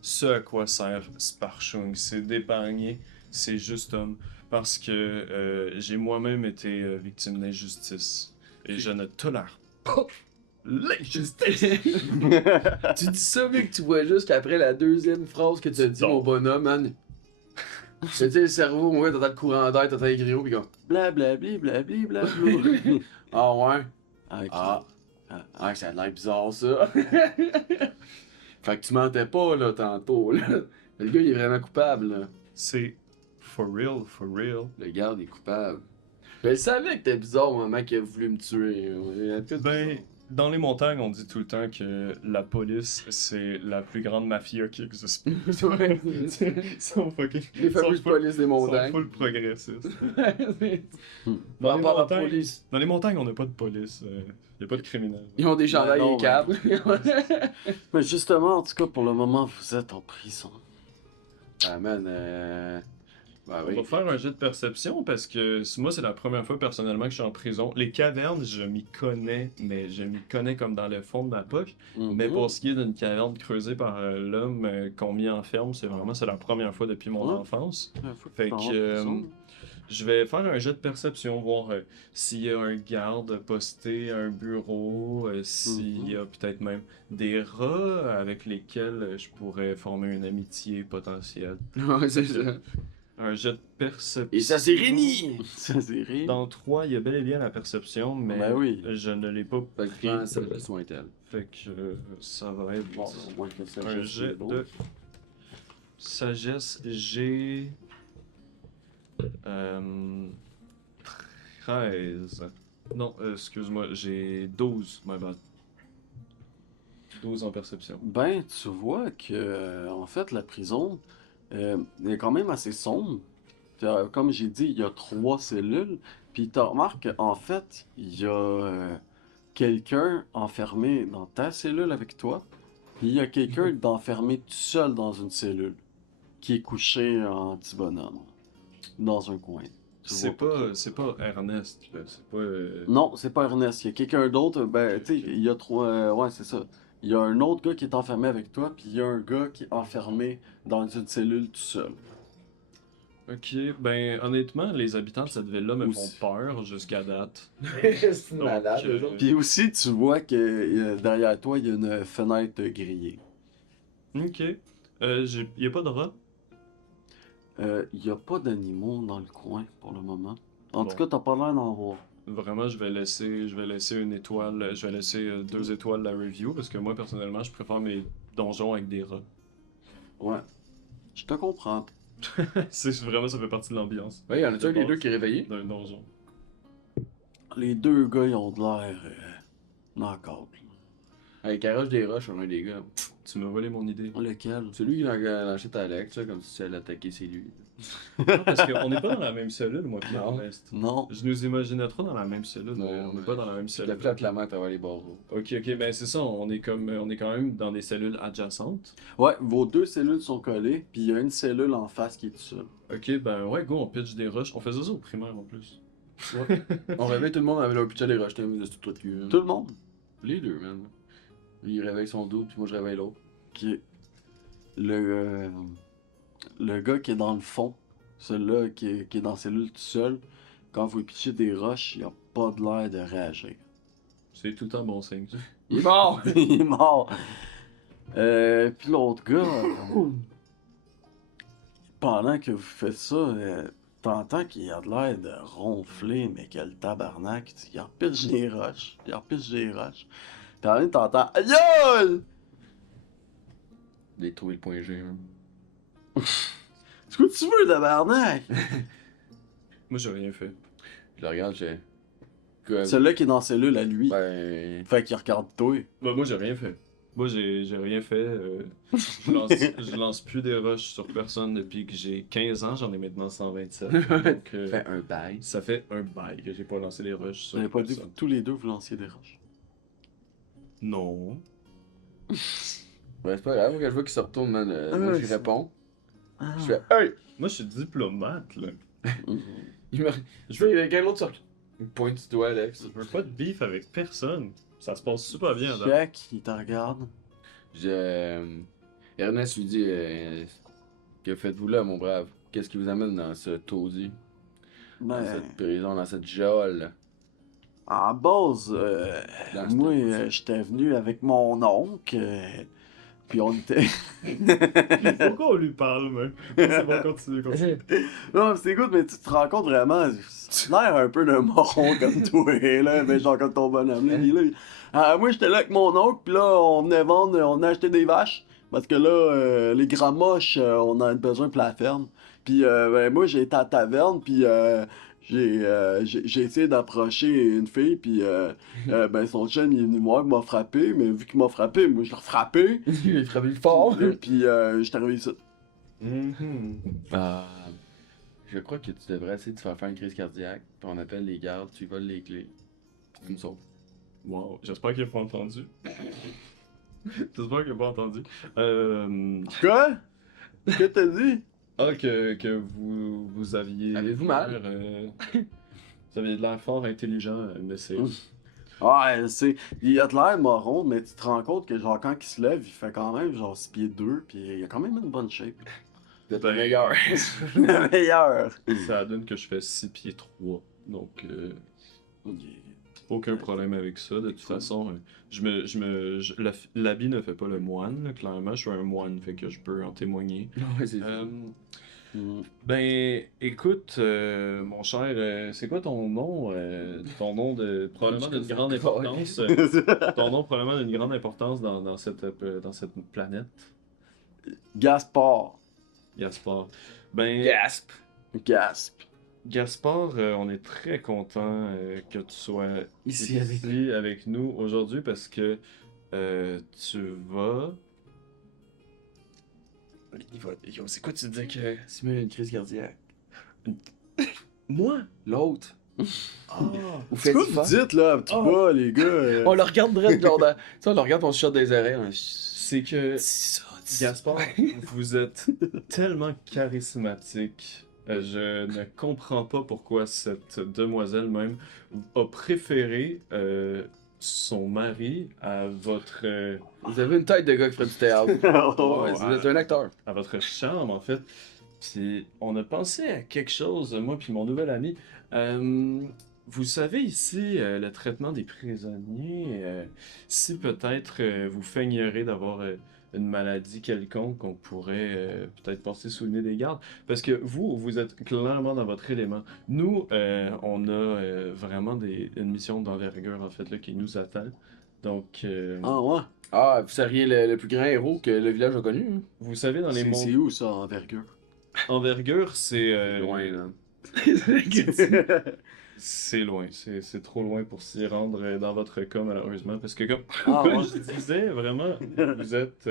ce à quoi sert Sparshung, c'est d'épargner ces justes hommes. Parce que j'ai moi-même été victime d'injustice. Et je ne tolère pas l'injustice. Tu dis ça, mec, tu vois juste qu'après la deuxième phrase que tu as dit, Non. mon bonhomme, man. Tu sais, le cerveau, ouais, t'entends le courant d'air, t'entends les griots, pis comme. Blablabli, blabli, blabli. Ah ouais? Ok. Ah. Ah, ça a l'air bizarre, ça. Fait que tu mentais pas, là, tantôt, là. Le gars, il est vraiment coupable, là. C'est for real, for real. Le garde est coupable. Je savais que t'es bizarre au moment qu'il a voulu me tuer. Ben, dans les montagnes, on dit tout le temps que la police, c'est la plus grande mafia qui existe. Ouais. Ils sont fucking... Les fameuses polices des Ils sont montagnes. full progressistes. Dans les la montagnes- police. Dans les montagnes, on n'a pas de police. Il n'y a pas de criminels. Ils ont des chandails non, et câbles. Mais justement, en tout cas, pour le moment, vous êtes en prison. Ah man, bah On oui. va faire un jet de perception parce que moi, c'est la première fois personnellement que je suis en prison. Les cavernes, je m'y connais, mais je m'y connais comme dans le fond de ma poche. Mais pour ce qui est d'une caverne creusée par l'homme qu'on m'y enferme, c'est la première fois depuis mon Ouais. enfance. Faut Fait t'en que, rendre prison. Je vais faire un jet de perception, voir s'il y a un garde posté à un bureau, s'il y a peut-être même des rats avec lesquels je pourrais former une amitié potentielle. Ouais, c'est ça. Un jet de perception. Et ça, c'est Rémi! Ça, c'est rire. Dans 3, il y a bel et bien la perception, mais Ben oui. je ne l'ai pas Fait pris. que ça va soin tel. Fait que ça va être Bon, au moins que ça, un je jet sais bon. de sagesse. J'ai 13. Non, excuse-moi, j'ai 12, my bad. 12 en perception. Ben, tu vois que, en fait, la prison est quand même assez sombre. Comme j'ai dit, il y a 3 cellules. Puis tu remarques qu'en fait, il y a quelqu'un enfermé dans ta cellule avec toi. Puis il y a quelqu'un d'enfermé tout seul dans une cellule. Qui est couché en petit bonhomme. Dans un coin. Tu le vois pas trop. C'est pas Ernest, là. C'est pas. Non, c'est pas Ernest. Il y a quelqu'un d'autre. Ben, tu sais, il y a 3. Ouais, c'est ça. Il y a un autre gars qui est enfermé avec toi, puis il y a un gars qui est enfermé dans une cellule tout seul. Ok, ben honnêtement, les habitants de cette ville-là me font Aussi. peur jusqu'à date. C'est Donc, malade, eux autres. Puis aussi, tu vois que derrière toi, il y a une fenêtre grillée. Ok. Y a pas de rat? Il y a pas d'animaux dans le coin pour le moment. En Bon. tout cas, t'as pas l'air d'en voir. Vraiment, je vais laisser une étoile, je vais laisser 2 étoiles la review parce que moi personnellement, je préfère mes donjons avec des rats. Ouais. Je te comprends. C'est vraiment, ça fait partie de l'ambiance Ouais, y en a-tu un des deux qui est réveillé? d'un donjon. Les deux gars, ils ont de l'air knock-out. Avec Caroche des Roches, on a des gars. Tu m'as volé mon idée. Lequel? C'est lui qui l'a lâché ta Alex, ça, comme si tu allais l'attaquer, c'est lui. Non, parce qu'on n'est pas dans la même cellule, moi et Non. Ernest. Non. Je nous imaginais trop dans la même cellule, mais on n'est pas dans la même Tu l'as cellule. fait la main à travers les barreaux. Ok, ben c'est ça, on est quand même dans des cellules adjacentes. Ouais, vos 2 cellules sont collées, puis il y a une cellule en face qui est toute seule. Ok, ben ouais, go, on pitch des rushs. On faisait ça au primaire en plus. On réveille tout le monde avec leur pitcher des Roches, t'as mis de tout de cul. Tout le monde. Les deux, man. Lui, il réveille son dos, puis moi, je réveille l'autre. Ok. Le gars qui est dans le fond, celui-là qui est dans la cellule tout seul, quand vous pitchez des roches, il a pas de l'air de réagir. C'est tout le temps bon signe. Ça. Il est mort! Il est mort. Puis l'autre gars, pendant que vous faites ça, t'entends qu'il a de l'air de ronfler, mais que le tabarnak, il repitche des roches. Il repitche des roches. Puis en même temps, t'entends aïe aïe! Il a trouvé le point G, man. Ce que tu veux, tabarnak? Moi, j'ai rien fait. Je le regarde, j'ai. Quoi? Celui-là qui est dans la cellule à lui. Ben. Fait qu'il regarde toi. Bah, moi, j'ai rien fait. Moi, j'ai rien fait. Je lance plus des rushs sur personne depuis que j'ai 15 ans. J'en ai maintenant 127. Donc, Fait un bail. ça fait un bail que j'ai pas lancé les rushs sur Vous n'avez pas dit que personne. tous les deux vous lanciez des roches. Non. Ben, c'est pas grave, moi, quand je vois qu'il se retourne, man, moi, ouais, j'y c'est- réponds. Ah. Je fais hey! Moi, je suis diplomate, là. Il me. Je fais, il y a quel autre sort? Il pointe du doigt, Alex. Je veux pas de beef avec personne. Ça se passe super bien, là. Jack, il te regarde. Ernest lui dit que faites-vous là, mon brave? Qu'est-ce qui vous amène dans ce taudis? Dans Ben, cette prison, dans cette geôle? en base, Dans ce moi, taudis. j'étais venu avec mon oncle, puis on était... Pourquoi on lui parle, mais? C'est bon, continue. Non, c'est good, mais tu te rends compte vraiment, tu l'air un peu d'un moron comme toi, là, mais genre comme ton bonhomme, là. Moi, j'étais là avec mon oncle, puis là, on venait vendre, on a acheté des vaches, parce que là, les grands moches, on en a besoin pour la ferme. Puis, ben, moi, j'ai été à la taverne, puis j'ai essayé d'approcher une fille, puis ben, son chien, il est venu me voir, il m'a frappé, mais vu qu'il m'a frappé, moi, je l'ai frappé. Il frappe fort! Puis, j'étais arrivé ici. Ah, je crois que tu devrais essayer de te faire une crise cardiaque, puis on appelle les gardes, tu voles les clés, puis tu me sauves. Wow, j'espère qu'il a pas entendu. J'espère qu'il a pas entendu. Quoi? Qu'est-ce que t'as dit? Ah, que vous aviez. Avez-vous mal? Vous aviez de l'air fort intelligent, mais c'est. Ouais, il a de l'air moron, mais tu te rends compte que genre quand il se lève, il fait quand même genre 6 pieds 2, puis il a quand même une bonne shape. Vous êtes le meilleur. Le meilleur! Ça donne que je fais 6 pieds 3. Donc, aucun problème avec ça. De toute façon, l'habit ne fait pas le moine, là. Clairement, je suis un moine, fait que je peux en témoigner. Ouais, c'est ça. Ben, écoute, mon cher, c'est quoi ton nom? Ton nom de probablement d'une grande importance. Ton nom probablement d'une grande importance dans cette planète, Gaspard. Gaspard. Ben, Gasp! Gasp. Gaspard, on est très content que tu sois Ici avec nous aujourd'hui parce que tu vas... Yo, c'est quoi tu dis que... Simon a une crise cardiaque. Moi? L'autre. Ah! Vous C'est faites quoi du vous fun? dites, là, un petit Oh. bas, les gars? On le regarde direct, genre, tu sais, on le regarde, on se shot des oreilles. C'est que... C'est ça, Gaspard, vous êtes tellement charismatique. Je ne comprends pas pourquoi cette demoiselle même a préféré son mari à votre Vous avez une tête de gars qui ferait du théâtre. Ouais, vous êtes un acteur. à votre charme en fait. Puis on a pensé à quelque chose, moi puis mon nouvel ami. Vous savez ici le traitement des prisonniers. Si peut-être vous feignerez d'avoir une maladie quelconque qu'on pourrait peut-être passer sous le nez des gardes. Parce que vous êtes clairement dans votre élément. Nous, on a vraiment une mission d'envergure, en fait, là, qui nous attend. Donc, Ah ouais? Ah, vous seriez le plus grand héros que le village a connu. Hein? vous savez, dans les C'est mondes où, ça, envergure? envergure, c'est... Loin, là. C'est loin, c'est trop loin pour s'y rendre dans votre cas, malheureusement. Parce que, comme, Ah, comme ouais. je disais, vraiment, vous êtes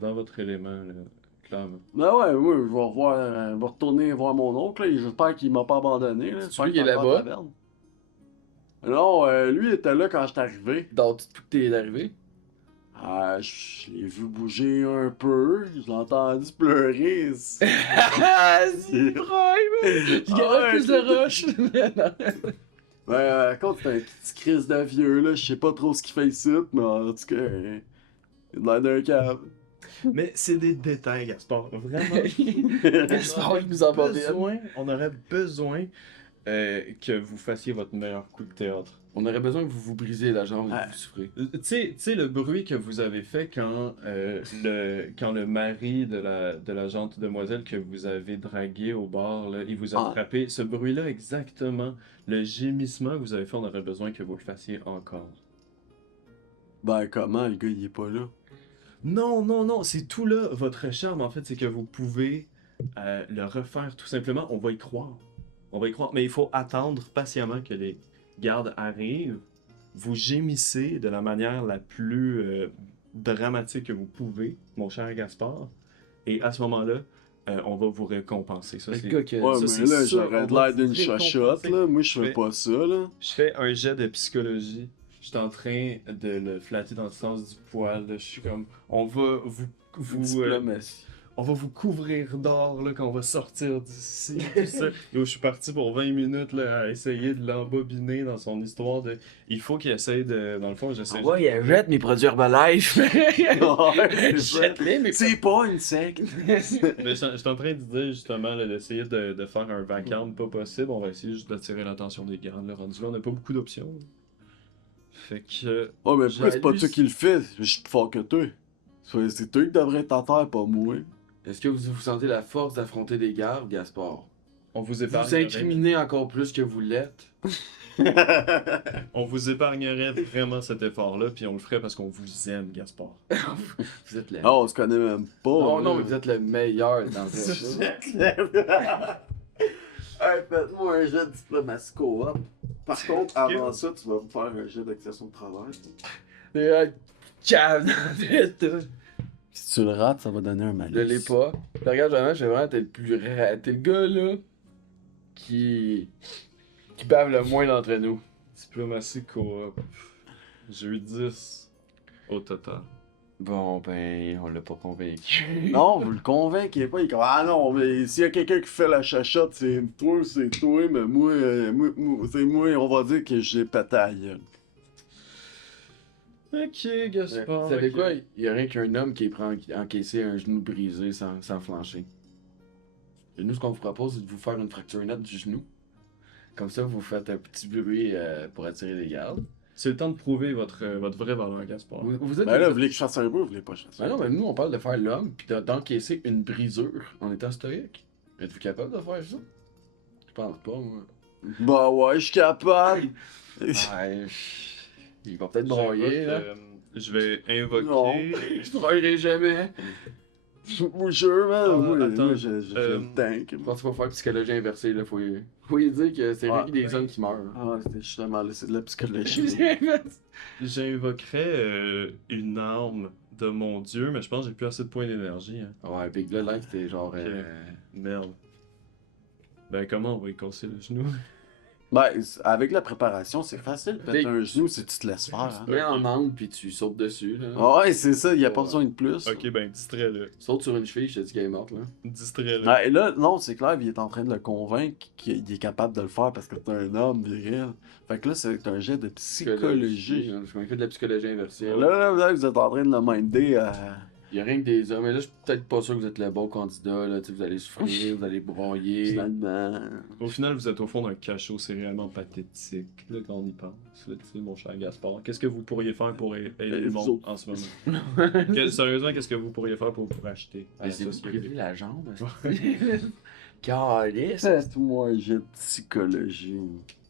dans votre élément, là, clairement. Ben ouais, moi, je vais je vais retourner voir mon oncle, là. J'espère qu'il m'a pas abandonné, là. J'espère lui qu'il qui est encore à la là-bas? taverne. Non, lui, il était là quand j'étais arrivé. Dors-tu depuis que t'es arrivé? Ah, je l'ai vu bouger un peu, je l'ai entendu pleurer. Ah, c'est prime! Je gagne plus de roche! Ben, contre, c'est un petit crise de vieux, là. Je sais pas trop ce qu'il fait ici, mais en tout cas, il a l'air d'un cave. Mais c'est des détails, Gaspard. Vraiment. Gaspard, il nous en bordel. On aurait besoin que vous fassiez votre meilleur coup de théâtre. On aurait besoin que vous vous brisiez la jambe et Ah. que vous souffrez. Tu sais, le bruit que vous avez fait quand le mari de la gente demoiselle que vous avez dragué au bar, là, il vous a Ah. frappé, ce bruit-là exactement, le gémissement que vous avez fait, on aurait besoin que vous le fassiez encore. Ben, comment, le gars, il est pas là? Non, c'est tout là, votre charme en fait, c'est que vous pouvez le refaire tout simplement, on va y croire. On va y croire, mais il faut attendre patiemment que les gardes arrivent. Vous gémissez de la manière la plus dramatique que vous pouvez, mon cher Gaspard. Et à ce moment-là, on va vous récompenser. Ça, Le c'est... gars qui a- Ouais, ça, mais c'est là, sûr, j'aurais on de va l'air vous d'une chochotte, récompenser. là. Moi, je Mais- fais pas ça, là. Je fais un jet de psychologie. Je suis en train de le flatter dans le sens du poil. Là. Je suis comme... On va Diplomatie. on va vous couvrir d'or là, quand on va sortir d'ici. Tout ça. Yo, je suis parti pour 20 minutes là, à essayer de l'embobiner dans son histoire de... Il faut qu'il essaye de... Dans le fond, j'essaie... il jette mes produits Herbalife. Ouais, c'est ça. Jette-les, mes C'est pas une secte. Mais je suis en train de dire justement là, d'essayer de faire un vacarme pas possible. On va essayer juste d'attirer l'attention des gardes. Là. Rendu là, on n'a pas beaucoup d'options. Fait que... Ouais, mais pourquoi c'est pas Jalus. toi qui le fais? Je suis plus fort que toi. C'est toi qui devrais être à terre, pas moi. Est-ce que vous sentez la force d'affronter des gardes, Gaspard? On vous Vous épargnerait... incriminez encore plus que vous l'êtes. On vous épargnerait vraiment cet effort-là, puis on le ferait parce qu'on vous aime, Gaspard. Vous êtes le... Ah, on se connaît même pas. Non, là. non, mais vous êtes le meilleur dans ça. Hey, faites-moi un jet de diplomatie coop. Par contre, avant ça, tu vas me faire un jet d'accession de travail. Cave! Si tu le rates, ça va donner un malus. Je l'ai pas. Mais regarde, jamais, j'ai vraiment, t'es le plus t'es le gars, là, qui bave le moins d'entre nous. Diplomatie coop. J'ai eu 10 au total. Bon, ben, on l'a pas convaincu. Non, vous le convainquez pas. Il est comme, ah non, mais s'il y a quelqu'un qui fait la chachotte, c'est toi, mais moi, c'est moi, on va dire que j'ai pété à la gueule. Ok, Gaspard. Vous savez ok. quoi? Il y a rien qu'un homme qui est prêt à encaisser un genou brisé sans flancher. Et nous, ce qu'on vous propose, c'est de vous faire une fracture nette du genou. Comme ça, vous faites un petit bruit pour attirer les gardes. C'est le temps de prouver votre vraie valeur, Gaspard. Vous êtes Ben là, vous voulez que je fasse un bruit ou vous voulez pas que je fasse Ben non, mais nous, on parle de faire l'homme, puis d'encaisser une brisure en étant stoïque. Êtes-vous capable de faire ça? Je pense pas, moi. Bah ouais, je suis capable. Ouais, il va peut-être J'écoute, broyer, là. je vais invoquer. Non. Je broyerai jamais. Moi, sure, man. Ah, Moi, attends, moi, j'ai le tank. Je pense qu'il faut faire psychologie inversée, là. Faut y dire que c'est Ouais. lui des hommes qui meurent. Ah, c'était justement là, c'est de la psychologie. J'invoquerais une arme de mon dieu, mais je pense que j'ai plus assez de points d'énergie. Hein. Ouais, Big là, c'était genre. Merde. Ben, comment on va y casser le genou? Ben, avec la préparation, c'est facile. Péter Big. un genou si tu te laisses faire. Hein. Tu mets en angle puis tu sautes dessus, là. Ah ouais, c'est ça, il n'y a pas Ouais. besoin de plus. Ok, ben, distrais-le. Saute sur une cheville, je te dis qu'elle est morte, là. Distrais-le. Ah, et là, non, c'est clair, il est en train de le convaincre qu'il est capable de le faire parce que t'es un homme viril. Fait que là, c'est un jet de psychologie. Je fait de la psychologie inversée. Là, vous êtes en train de le minder à. Il y a rien que des hommes. Mais là, je suis peut-être pas sûr que vous êtes le bon candidat, là. Tu sais, vous allez souffrir, vous allez broyer. Finalement. Au final, vous êtes au fond d'un cachot, c'est réellement pathétique, là, quand on y pense. Là, tu sais, mon cher Gaspard, qu'est-ce que vous pourriez faire pour aider le vous monde autres. en ce moment? Sérieusement, qu'est-ce que vous pourriez faire pour acheter à la Laissez-vous société? briser la jambe. Calisse. Faites-moi un jet de psychologie.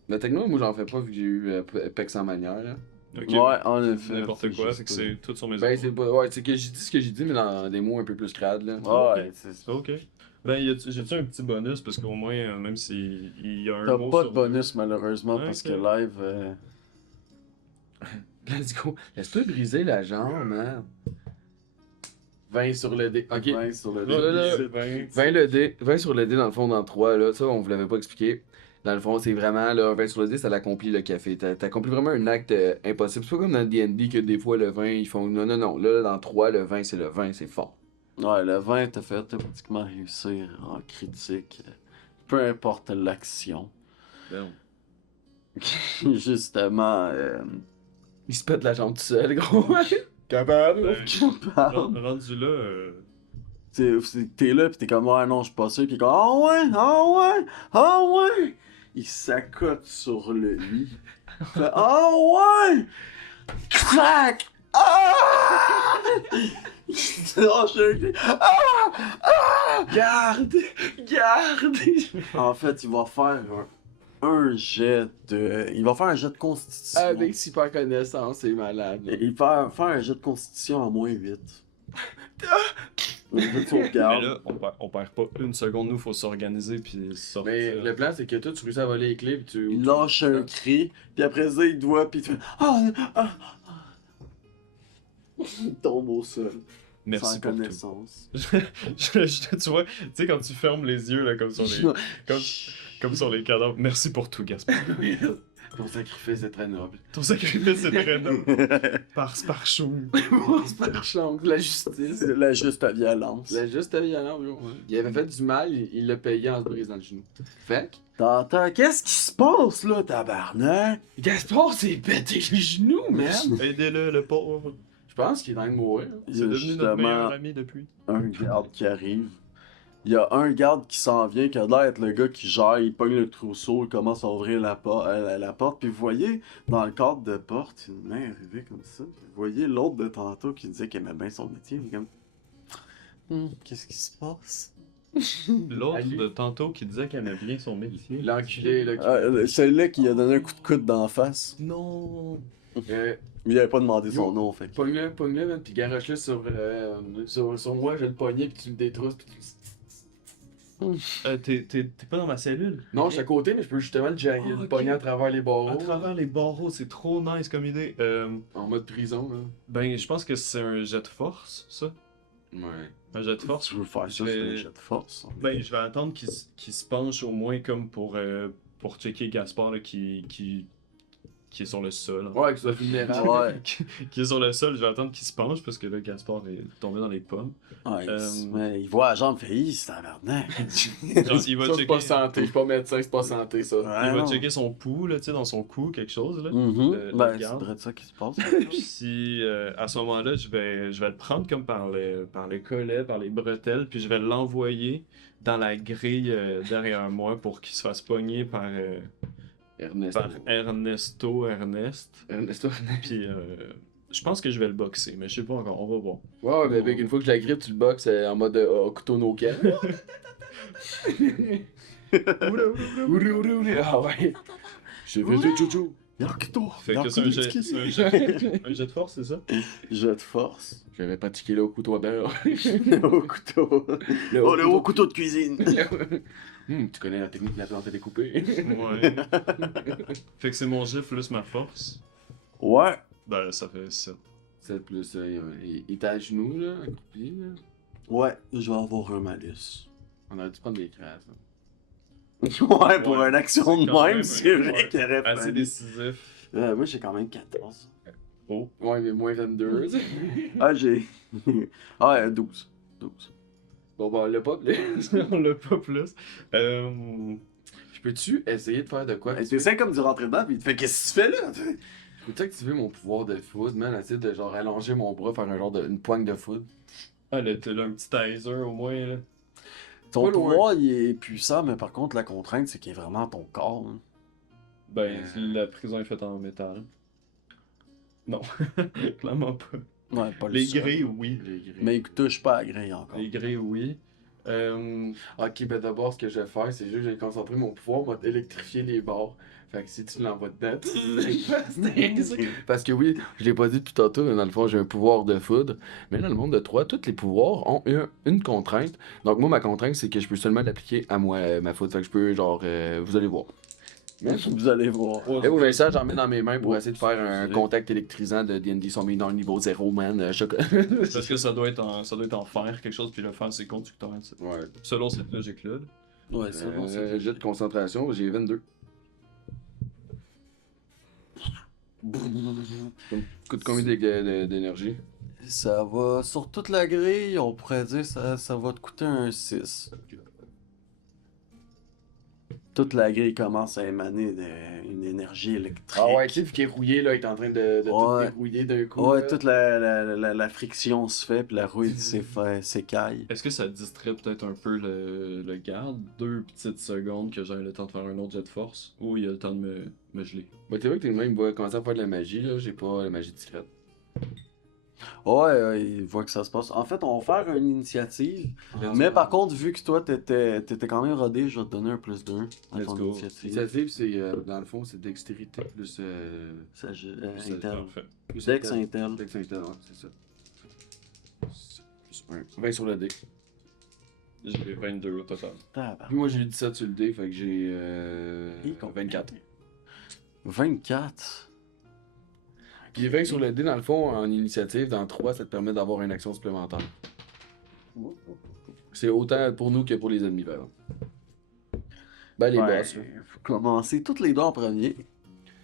Mais techniquement, moi, j'en fais pas vu que j'ai eu Pex en manière, là. Ok. Ouais, en effet. N'importe quoi, juste c'est que c'est tout sur mes Ben, épaules. c'est pas. Ouais, c'est que j'ai dit ce que j'ai dit, mais dans des mots un peu plus crades, là. Ouais, c'est Ok. Ben, j'ai-tu un petit bonus parce qu'au moins, même s'il y a un T'as mot pas sur de bonus malheureusement Ok. parce que live. Let's go. Laisse-toi briser la jambe, man. 20 sur le dé. Ok. 20 sur le Là, là, là. dé. 20 le dé. 20 sur le dé, dans le fond, dans 3, là. Ça, on vous l'avait pas expliqué. Dans le fond, c'est vraiment, là, 20 sur le dé, ça l'accomplit le café. T'accomplis vraiment un acte impossible. C'est pas comme dans D&D que des fois, le 20, ils font. Non, non, non. Là, dans 3, le 20, c'est le 20, c'est fort. Ouais, le 20 t'as fait pratiquement réussir en critique. Peu importe l'action. Ben, Justement. Il se pète la jambe tout seul, gros. Capable. rendu là, T'es là pis t'es comme ouais non je suis pas sûr pis il est comme ah ouais ah ouais ah ouais il s'accote sur le lit il fait ah ouais crac ah oh, Garde! Garde! en fait il va faire un jet de il va faire un jet de constitution Avec super connaissance, c'est malade. il va faire un jet de constitution à moins 8 un jet de mais sauvegarde là, on perd pas une seconde, nous, faut s'organiser puis sortir. Mais le plan, c'est que toi, tu réussis à voler les clés, pis tu. il lâche un cri, puis après ça, il doit, puis il fait il tombe au sol, Merci sans pour tout. connaissance. Tu vois, tu sais, quand tu fermes les yeux, là, comme sur les cadavres. Merci pour tout, Gaspard. Ton sacrifice est très noble. Ton sacrifice est très noble. Par chou. C'est pas chance, la justice. C'est la juste violence. La juste violence, bro. Il avait fait du mal, il l'a payé en se brisant le genou. Fait que. T'entends, qu'est-ce qui se passe là, tabarnak? Gaspard s'est pété le genou, man! Aidez-le, le pauvre. Je pense qu'il est en train de mourir. Il C'est y a devenu notre meilleur justement ami depuis. un garde qui arrive. Il y a un garde qui s'en vient, qui a l'air d'être le gars qui gère, il pogne le trousseau, il commence à ouvrir la porte, puis vous voyez, dans le cadre de porte, une main arrivée comme ça, puis vous voyez l'autre de tantôt qui disait qu'il aimait bien son métier, il est comme... qu'est-ce qui se passe? L'autre Ali. de tantôt qui disait qu'elle aimait bien son métier. L'enculé, là. Celui-là qui a donné un coup de coude d'en face. Non. Euh, Mais il avait pas demandé son nom, fait. Pogne-le, man, pis garoche-le sur moi, je le poignet, pis tu me détrousses, pis tu... T'es pas dans ma cellule? Non, je suis à côté, mais je peux justement le ok. pogner à travers les barreaux. À travers les barreaux, c'est trop nice comme idée. En mode prison, là. Ben, je pense que c'est un jet de force, ça. Ouais. Un jet de force. Tu veux faire ça, Je c'est vais- un jet de force. Ben, je vais attendre qu'il se penche au moins comme pour checker Gaspard là, qui est sur le sol. Ouais, que ce soit vulnérable. Ouais. Qui est sur le sol, je vais attendre qu'il se penche parce que là, Gaspard est tombé dans les pommes. Ouais, Euh, mais il voit la jambe, il fait, Hi, c'est tabarnak. Genre, il va Ça, c'est pas checker, santé, je suis pas médecin, c'est pas santé, ça. Ouais, il va non. checker son pouls, là, tu sais, dans son cou, quelque chose, là. Mhm. Ben, c'est garde. vrai de ça qui se passe. Puis si, à ce moment-là, je vais le prendre comme par les collets, par les bretelles, puis je vais l'envoyer dans la grille derrière moi pour qu'il se fasse pogner par Ernesto. Ernest. Ernesto. Puis je pense que je vais le boxer, mais je sais pas encore, on va voir. Ouais, mais avec une fois que je la grippe, tu le boxes en mode couteau no can. Ah ouais. Je fais chouchou. Yakuto! Fait que c'est un jet de force, c'est ça? Jet de force. J'avais pratiqué le haut couteau à beurre. Au couteau. Le haut couteau de cuisine. Tu connais la technique de la plante à découper. Ouais. Fait que c'est mon jet plus ma force. Ouais. Ben, ça fait 7. 7 plus. Il était à genoux, là, accroupi. Là. Ouais, je vais avoir un malus. On aurait dû prendre des crasses. Ouais, pour Ouais, une action c'est de quand même, même c'est un- vrai ouais, qu'il aurait Assez fallu. décisif. Moi, j'ai quand même 14. Oh. Ouais, mais moins 22. Ah, j'ai. Ah, 12. 12. Bon, bah, on l'a pas, On l'a pas plus. Je peux-tu essayer de faire de quoi? C'est ça comme du rentrer dedans, pis il te fait qu'est-ce que tu fais là? Peux-tu activer mon pouvoir de foudre, man? Essayer de genre allonger mon bras, faire un genre de. Une poigne de foudre. Ah, là, t'as là un petit taser au moins, là. Ton Pas loin. pouvoir, il est puissant, mais par contre, la contrainte, c'est qu'il est vraiment ton corps. Hein. Ben, la prison est faite en métal. Non, clairement pas. Ouais, pas le Les seul. grilles, oui. Les grilles. Mais il touche pas à la grille encore. Les grilles, oui. Ok, ben d'abord, ce que je vais faire, c'est juste que je vais concentrer mon pouvoir, moi, d'électrifier les barres. Fait que si tu l'envoies dedans, parce que oui, je l'ai pas dit depuis tantôt, mais dans le fond, j'ai un pouvoir de foudre. Mais dans le monde de 3, tous les pouvoirs ont une contrainte. Donc moi, ma contrainte, c'est que je peux seulement l'appliquer à moi, ma foudre. Fait que je peux, genre, vous allez voir. Vous allez voir. Et vous, Vincent, j'en mets dans mes mains pour essayer de faire un c'est- contact électrisant de D&D sur mes dans le niveau 0, man. Parce que ça doit être en fer, quelque chose, puis le fer, c'est conducteur. Ça. Ouais. Selon cette logique-là. Ouais, c'est bon, c'est Jet de concentration, j'ai 22. Coûte combien d'énergie? Ça va, sur toute la grille, on pourrait dire ça va te coûter un 6. Toute la grille commence à émaner d'une énergie électrique. Ah ouais, tu sais, vu qu'il est rouillé, là, il est en train de tout Ouais. dérouiller d'un coup. Ouais, là. toute la friction se fait, puis la rouille s'écaille. Est-ce que ça distrait peut-être un peu le garde? 2 petites secondes que j'ai le temps de faire un autre jet de force? Ou il y a le temps de me geler? Bah, t'es vrai que t'es le même, il va commencer à faire de la magie, là. J'ai pas la magie discrète. Ouais, il voit que ça se passe. En fait, on va faire une initiative. Mais par contre, vu que toi, t'étais quand même rodé, je vais te donner un plus 2 à Let's ton go. initiative. L'initiative, c'est, dans le fond, c'est dextérité plus. Ça, C'est Intel. parfait. plus Dex Intel. Dex Intel, ouais, c'est ça. Plus 1. 20 sur le dé. J'ai 22 au total. Tabarnak. Puis moi, j'ai eu 17 sur le dé, fait que j'ai. Il est combien? 24. 24. Puis les 20 sur le dé, dans le fond, en initiative, dans 3, ça te permet d'avoir une action supplémentaire. C'est autant pour nous que pour les ennemis, par exemple. Ben, les Ouais, boss, là. faut commencer toutes les deux en premier.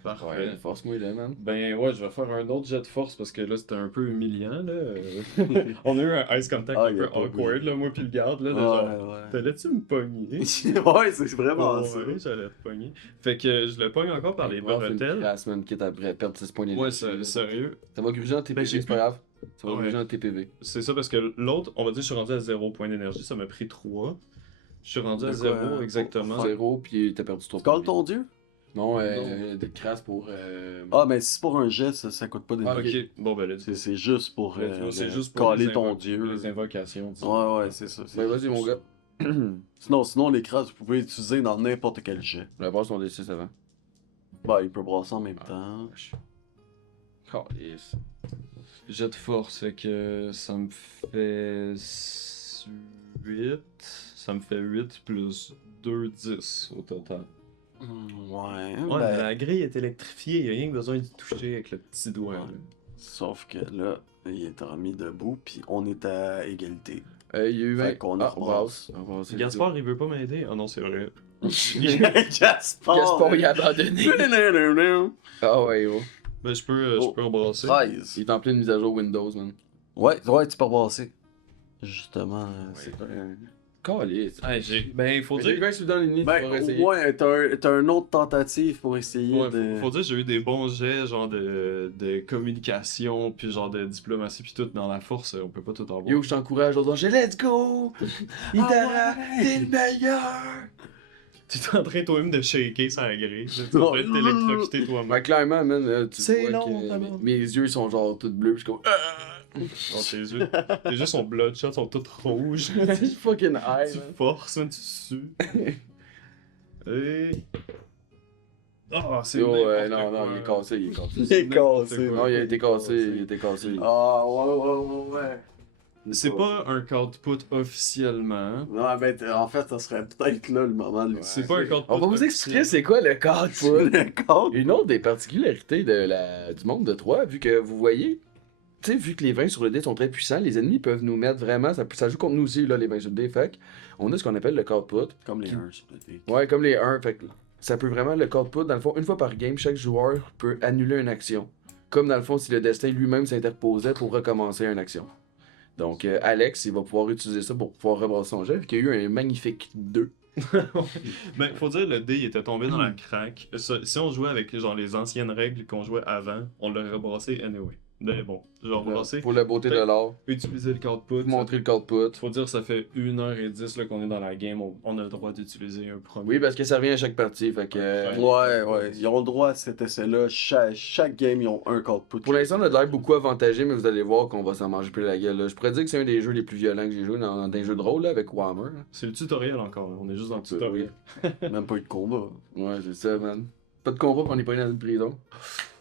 Parfait. Ouais, force-moi là, man. Ben ouais, je vais faire un autre jet de force parce que là c'était un peu humiliant là. On a eu un ice contact Ah, un il peu a pas awkward là, moi pis le garde là. De genre, Ouais, t'allais-tu me pogner? ouais, c'est vraiment Ouais, ça. j'allais te pogner. Fait que je le pogne encore par les bretelles. La semaine qui est après perdre 6 points d'énergie. Ouais, sérieux. Ça va gruger en TPV, Ben, j'ai c'est pas grave. Ça va Ouais. gruger en TPV. C'est ça parce que l'autre, on va dire que je suis rendu à 0 point d'énergie, ça m'a pris 3. Je suis rendu à De quoi, 0 exactement. 0, puis t'as perdu 3 Tu calls ton dieu? Non, de crasse pour. Ah, mais si c'est pour un jet, ça coûte pas Ah, d'énergie. Ok, bon ben là, C'est juste pour, c'est juste pour caller les ton dieu. les invocations. disons. Ouais, c'est ça. Ben, vas-y, mon gars. Sinon, les crasses, vous pouvez l'utiliser dans n'importe quel jet. Je vais passer ton D6 avant. Bah, il peut brasser en même temps. Calice. Jet de force, fait que ça me fait 8. Ça me fait 8 plus 2, 10 au total. Ouais, Ouais, ben, la grille est électrifiée, il n'y a rien que besoin d'y toucher avec le petit doigt. là. sauf que là, il est remis debout, puis on est à égalité. Il y a eu 20. Fait qu'on Ah, on rebrasse. brasse. Gaspard, il veut pas m'aider? Ah non, c'est vrai. Gaspard! Gaspard, il a abandonné. Ah ouais, oh. Ben, je peux rebrasser. 13. Il est en pleine mise à jour Windows, man. Ouais, tu peux rebrasser. Justement, c'est un... Calice. Ben, il faut J'ai dire. 20 sur dans les nids, Ben, pour au essayer. moins, t'as une autre tentative pour essayer Ouais, de... faut dire que j'ai eu des bons jets, genre de communication, puis genre de diplomatie, puis tout dans la force, on peut pas tout avoir. Yo, je t'encourage aujourd'hui. Let's go! Itara, t'es le meilleur! Tu es en train toi-même de shaker sans grille. Tu es en train de t'électrocuter toi-même. Ben, clairement, man, tu C'est vois long, que vraiment. mes yeux sont genre tout bleus, pis je suis comme. Non, tes yeux sont bloodshot, sont tous rouges. C'est fucking high, Tu man. forces, man, tu sues. Et... Oh, c'est Yo, n'importe non, quoi. il est cassé, il est cassé. Il est cassé. Non, il a été cassé, il a été cassé. Ah, ouais. C'est pas un output officiellement. Non, mais en fait, ça serait peut-être là le moment de C'est pas un output On va vous expliquer c'est quoi le cadre. le code. Une autre des particularités du monde de Troyes, vu que vous voyez, tu sais, vu que les vins sur le dé sont très puissants, les ennemis peuvent nous mettre vraiment, ça joue contre nous aussi, là, les vins sur le dé, fait on a ce qu'on appelle le code put. Comme les 1 sur le dé. Ouais, comme les 1, fait que ça peut vraiment, le code put, dans le fond, une fois par game, chaque joueur peut annuler une action. Comme dans le fond, si le destin lui-même s'interposait pour recommencer une action. Donc, Alex, il va pouvoir utiliser ça pour pouvoir rebrasser son jet, vu qu'il y a eu un magnifique 2. Ben, faut dire, le dé il était tombé dans la craque. Si on jouait avec genre les anciennes règles qu'on jouait avant, on l'aurait rebrassé anyway. Mais bon, genre rebrassé. Pour la beauté de l'art, Utiliser le output. montrer le code put. Faut dire, ça fait 1h10 là, qu'on est dans la game. On a le droit d'utiliser un premier. Oui, parce que ça revient à chaque partie, fait que... Ouais. Ils ont le droit à cet essai-là. Chaque game, ils ont un code put. Pour l'instant, on a l'air beaucoup avantagé, mais vous allez voir qu'on va s'en manger plus la gueule. Là. Je pourrais dire que c'est un des jeux les plus violents que j'ai joué dans des jeux de rôle là, avec Warhammer. Là. C'est le tutoriel encore. Là. On est juste dans le peu, tutoriel. Même pas eu de combat. Ouais, c'est ça, man. Pas de combat, puis on est pas dans une prison.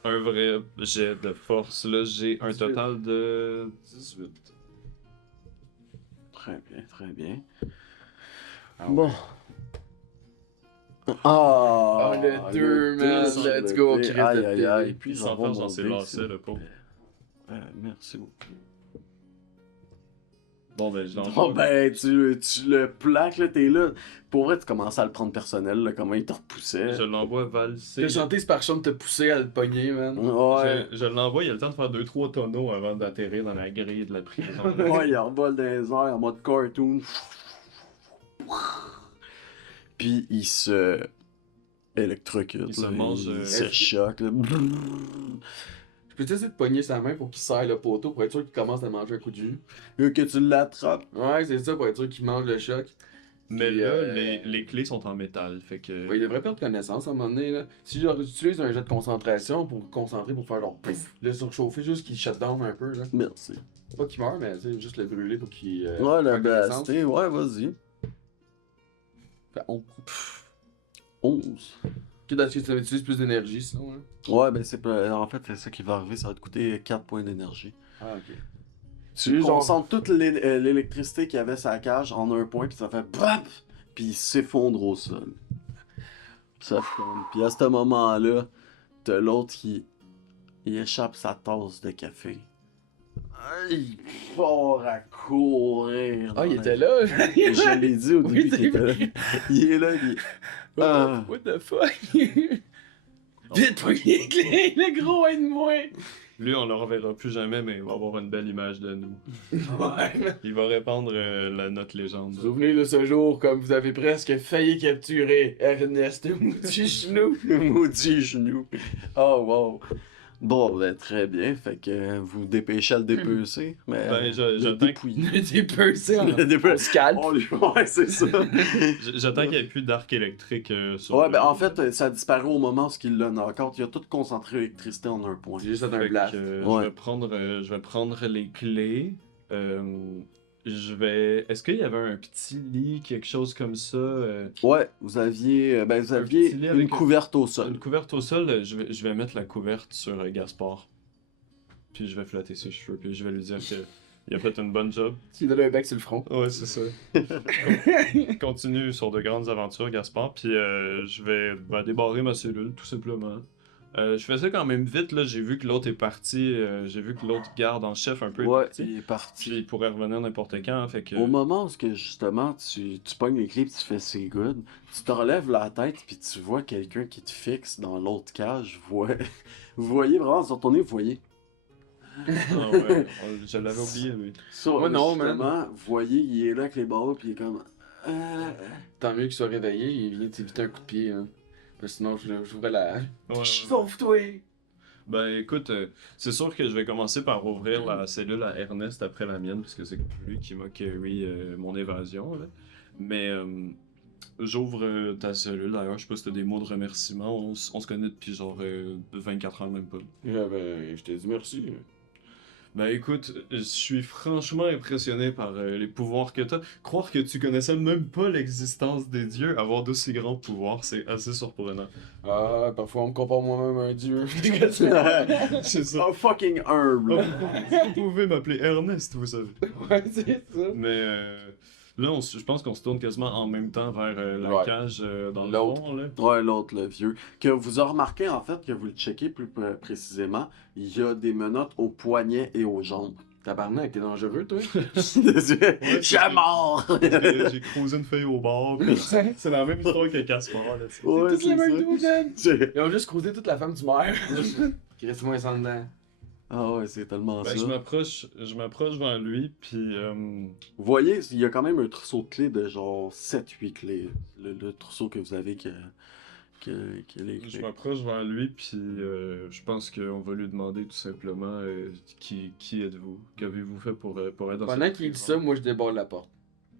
Un vrai jet de force. Là, j'ai un 18. total de 18. Très bien. Ah, Bon. Ah, le 2, man. sur Let's le go, dé. Christ Aïe, de aïe, dé. aïe. Puis Il j'en s'en vais force dans ses monter, lacets, c'est- le pauvre. Merci beaucoup. Bon, ben, je Bon, l'envoie. ben, tu le plaques, là, t'es là. Pour vrai, tu commences à le prendre personnel, là, comment il te repoussait. Je l'envoie valser. T'as chanté ce par de te pousser à le pogner, man. Ouais. Je l'envoie, il a le temps de faire 2-3 tonneaux avant d'atterrir dans la grille de la prison. Ouais, il envole dans les airs en mode cartoon. Puis il se électrocute. Il se là, mange, Il se choque. Là. Je peux essayer de pogner sa main pour qu'il serre le poteau pour être sûr qu'il commence à manger un coup de jus. Que tu l'attrapes. Ouais, c'est ça, pour être sûr qu'il mange le choc. Mais Puis, là, les clés sont en métal, fait que... Ouais, il devrait perdre connaissance à un moment donné. Là. Si genre, j'utilise un jet de concentration pour concentrer, pour faire genre pouf, le surchauffer, juste qu'il shut down un peu. Là. Merci. Pas qu'il meurt, mais tu sais, juste le brûler pour qu'il. Ouais, le prenne connaissance. blasté. Ouais, vas-y. Fait 11. 11. Ok, dans ce que ça utilise plus d'énergie, sinon. Hein. Ouais, ben c'est pas... En fait, c'est ça qui va arriver. Ça va te coûter 4 points d'énergie. Ah, ok. Tu genre- concentres toute l'électricité qu'il y avait sur la cage en un point, puis ça fait BAP! Puis il s'effondre au sol. Ça tombe. Puis à ce moment-là, t'as l'autre qui il échappe sa tasse de café. Il part à courir. Ah, il dans était la- là! Je l'ai dit au Oui, début c'est qu'il était là. vrai. Il est là, il... Ah. What the fuck? Vite, pogner les clés, le gros aide-moi! Lui, on le reverra plus jamais, mais il va avoir une belle image de nous. Ouais. Il va répandre notre légende. Souvenez de ce jour comme vous avez presque failli capturer Ernest Mouchichnou. Maudit genou. Oh, wow. Bon, ben, très bien. Fait que vous dépêchez à le dépecer. Mais, Ben, le j'attends dépouiller. T'es peuré, on Le dépeu- scalp. On lui- Ouais, c'est ça. J'attends qu'il n'y ait plus d'arc électrique sur Ouais, le- ben, en fait, ça disparaît au moment où il l'a knock-out. Il a tout concentré l'électricité en un point. J'ai juste fait Fait un que, blast. Ouais. je vais prendre les clés. Est-ce qu'il y avait un petit lit, quelque chose comme ça? Ouais, vous aviez petit lit avec une couverte au sol. Une couverte au sol, je vais mettre la couverte sur Gaspard. Puis je vais flatter ses cheveux, puis je vais lui dire qu'il a fait une bonne job. Tu lui donnes un bec sur le front. Ouais, c'est ça. Continue sur de grandes aventures, Gaspard, puis je vais débarrer ma cellule, tout simplement. Je fais ça quand même vite, là. J'ai vu que l'autre est parti. J'ai vu que l'autre garde en chef un peu est Ouais, parti. il est parti. Puis il pourrait revenir n'importe quand, fait que... Au moment où justement tu pognes les clés et tu fais c'est good, tu te relèves la tête puis tu vois quelqu'un qui te fixe dans l'autre cage. Vous voyez vraiment, vous retournez, vous voyez. Ah ouais, je l'avais oublié, lui. Ça, Moi, non, justement, vous voyez, il est là avec les barreaux puis il est comme. Tant mieux qu'il soit réveillé, il vient de t'éviter un coup de pied. Hein. Parce que sinon, j'ouvrais la. Ouais. Sauve-toi! Ben écoute, c'est sûr que je vais commencer par ouvrir la cellule à Ernest après la mienne, parce que c'est lui qui m'a carry mon évasion, là. Mais j'ouvre ta cellule, d'ailleurs, je sais pas si t'as des mots de remerciement, on se connaît depuis genre 24 ans, même pas. Ah ben, je t'ai dit merci. Ben écoute, je suis franchement impressionné par les pouvoirs que t'as. Croire que tu connaissais même pas l'existence des dieux, avoir d'aussi grands pouvoirs, c'est assez surprenant. Ah, parfois on me compare moi-même à un dieu. C'est ça. Oh, fucking humble. Vous pouvez m'appeler Ernest, vous savez. Ouais, c'est ça. Mais là, je pense qu'on se tourne quasiment en même temps vers la Ouais. cage dans le L'autre. fond, là. Ouais, l'autre, le vieux. Que vous avez remarqué, en fait, que vous le checkez plus précisément, il y a des menottes aux poignets et aux jambes. Tabarnak, t'es dangereux, toi? Je suis mort! J'ai creusé une feuille au bord. puis c'est la même histoire que Caspar, là. tu sais. Ouais, Toutes les mêmes dudes, man. c'est... Ils ont juste croisé toute la femme du maire. Qui reste moins sans dedans. Ah ouais, c'est tellement Ben, ça. je m'approche vers lui, puis Vous voyez, il y a quand même un trousseau de clés de genre 7-8 clés. Le trousseau que vous avez qui a les je clés. m'approche vers lui, puis je pense qu'on va lui demander tout simplement qui êtes-vous? Qu'avez-vous fait pour être dans Pendant cette qu'il dit prison? ça, moi je déborde la porte.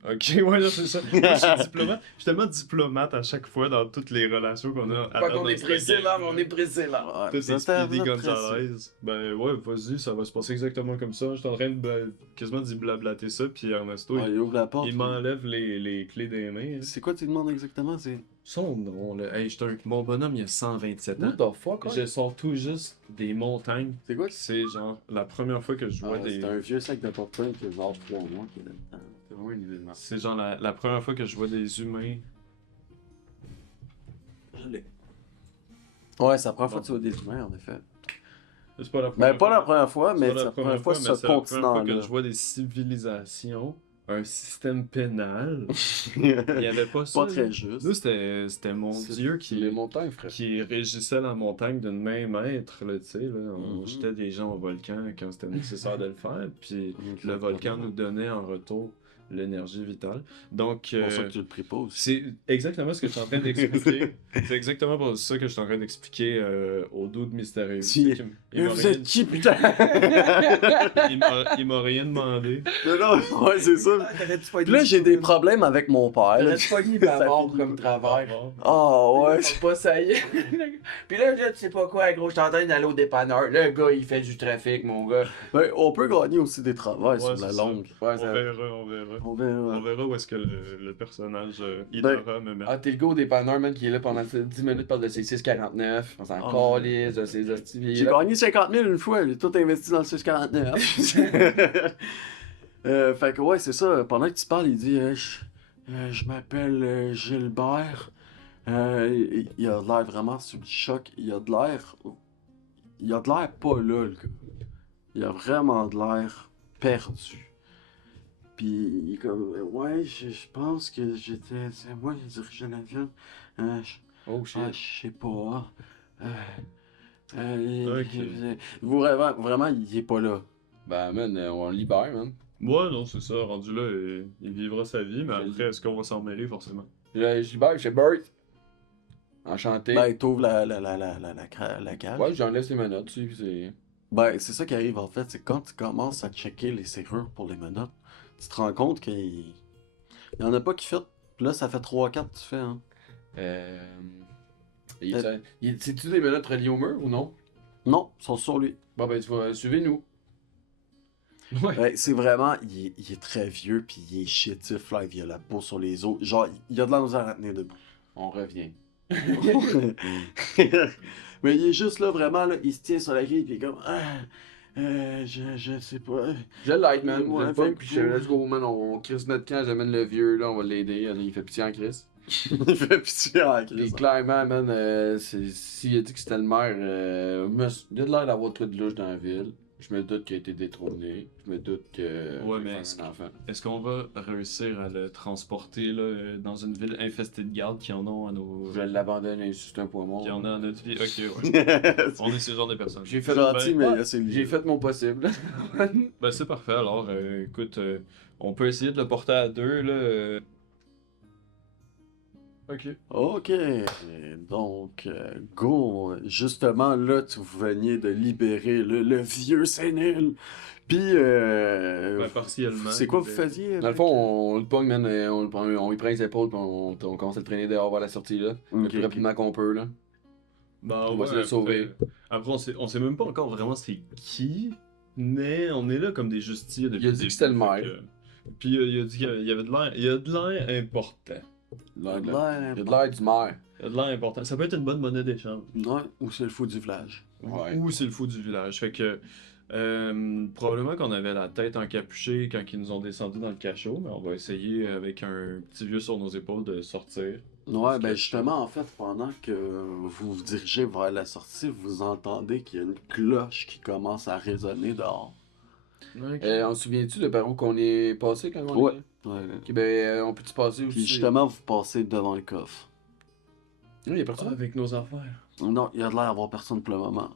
Ok, ouais, là, c'est ça. Moi, je suis diplomate. Je suis tellement diplomate à chaque fois dans toutes les relations qu'on a. Pas qu'on est pressé là, mais on est pressé là. Ouais, T'as vous êtes- expliqué vous êtes comme ça à pressé. l'aise. Ben ouais, vas-y, ça va se passer exactement comme ça. Je suis en train de quasiment d'y blablater ça, puis Ernesto, Ouais, il ouvre la porte. il m'enlève les clés des mains. C'est quoi tu demandes exactement? C'est... Son nom, là. Hey, mon bonhomme, il a 127 What ans. the fuck, Je sors tout juste des montagnes. C'est quoi? C'est genre la première fois que je vois des. C'est un vieux sac de popcorn qui a genre 3 mois qui est là-dedans. C'est vraiment une idée de merde. C'est genre la première fois que je vois des humains. Je l'ai. Ouais, c'est la première fois Bon. que tu vois des humains, en effet. C'est pas la Ben, pas la première fois, C'est mais pas c'est la première fois mais sur ce c'est la première fois continent-là. que je vois des civilisations, un système pénal. Il n'y avait pas ça. Pas là. très juste. Nous, c'était mon C'est dieu Les montagnes, frère. qui régissait la montagne d'une main maître, là, tu sais, là. On Mhm. jetait des gens au volcan quand c'était nécessaire de le faire, puis le Exactement. volcan nous donnait en retour l'énergie vitale. Donc, C'est pour ça que tu le préposes. c'est exactement ce que je suis en train d'expliquer. C'est exactement pour ça que je suis en train d'expliquer au dude mystérieux. Si. Il m'a Vous rien- êtes qui, putain? il m'a rien demandé. Non, ouais, c'est ça. T'aurais-tu pas Puis là, j'ai des problèmes avec mon père. là. T'aurais-tu pas mis ma Ça mort finit comme travers? Ah ouais. Pas ça y est. Puis là, tu sais pas quoi, gros, je suis en train d'aller au dépanneur. Le gars, il fait du trafic, mon gars. Ben, on peut gagner aussi des travails sur c'est la ça. longue. Ouais, On ça... verra, on verra. On verra. On verra où est-ce que le personnage Ben, Hidara me met. Ah, t'es le gars au dépanneur, man, qui est là pendant 10 minutes par de ses 6,49. On s'en Oh. calisse de ses hosties. J'ai gagné 50 000 une fois, j'ai tout investi dans le 649. Fait que ouais, c'est ça. Pendant que tu parles, il dit je m'appelle Gilbert. Il a de l'air vraiment sous le choc. Il a de l'air. Il a de l'air pas là, le gars. Il a vraiment de l'air perdu. Puis il est comme ouais, je pense que c'est moi qui dirigeais la ville. Oh shit. Je sais pas. Ok. Vraiment, il est pas là. Ben, man, on le libère, man. Moi, non, c'est ça. Rendu là, il vivra sa vie, mais Je après, est-ce qu'on va s'en mêler forcément? Je libère, je Bert. Enchanté. Ben, il t'ouvre la cage. Ouais, j'enlève ses menottes, tu sais, puis c'est... Ben, c'est ça qui arrive en fait, c'est quand tu commences à checker les serrures pour les menottes, tu te rends compte qu'il y en a pas qui fit. Puis là, ça fait 3-4 que tu fais, hein. C'est-tu des menottes reliées au mur ou non? Non, ils sont sur lui. Bon, ben, tu vas... Suivez-nous. Ouais. Ben, c'est vraiment, il est très vieux, puis il est chétif, là, il a la peau sur les os. Genre, il a de la misère à tenir debout. On revient. Mais il est juste là, vraiment, là, il se tient sur la grille, puis il est comme, je sais pas. Je l'aide, man. Ouais, Je le fuck, fait puis que- je let's go, man. On crisse notre camp, j'amène le vieux, là, on va l'aider. Il fait pitié en crise. Il fait pitié en Puis crise. clairement, man, s'il a dit que c'était le maire, il a de l'air d'avoir trop de louche dans la ville. Je me doute qu'il a été détrôné. Je me doute que. Ouais, il mais va faire un enfant. Est-ce qu'on va réussir à le transporter là, dans une ville infestée de gardes qui en ont à nos. Je l'abandonne ainsi, c'est un poids Qui en mort. a à notre vie? Ok, ouais. On est ce genre de personnes. J'ai fait, Gentil, mais Ouais, là, c'est lui. j'ai fait mon possible. Ben, c'est parfait. Alors, écoute, on peut essayer de le porter à deux, là. Ok. Ok, donc, go, justement, là, tu veniez de libérer le vieux sénile. Puis, Ben, partiellement. c'est quoi vous Ben, faisiez? Dans le fond, on le pogne, man, on le prend, on lui prend les épaules, puis on commence à le traîner dehors vers la sortie, là. Le Ok, plus ok. rapidement qu'on peut, là. Ben, On va ouais, se le sauver. Après, on sait même pas encore vraiment c'est qui. Mais on est là comme des justiciers depuis Il a dit le que c'était le début, maire. fait que- Puis il a dit qu'il y avait de l'air. Il y a de l'air important. Il a De de l'air l'air du maire. Il y a de l'air important. Ça peut être une bonne monnaie d'échange. Ouais, ou c'est le fou du village. Ouais. Ou c'est le fou du village. Fait que probablement qu'on avait la tête encapuchée quand ils nous ont descendu dans le cachot, mais on va essayer avec un petit vieux sur nos épaules de sortir. Ouais, ben justement, en fait, pendant que vous vous dirigez vers la sortie, vous entendez qu'il y a une cloche qui commence à résonner dehors. On se souvient-tu de par où qu'on est passé quand on Ouais. est... Ouais. Ok, ben, on peut-tu passer aussi? Puis justement, vous passez devant le coffre. Oui, il y a personne. Avec nos affaires. Non, il y a de l'air d'avoir personne pour le moment.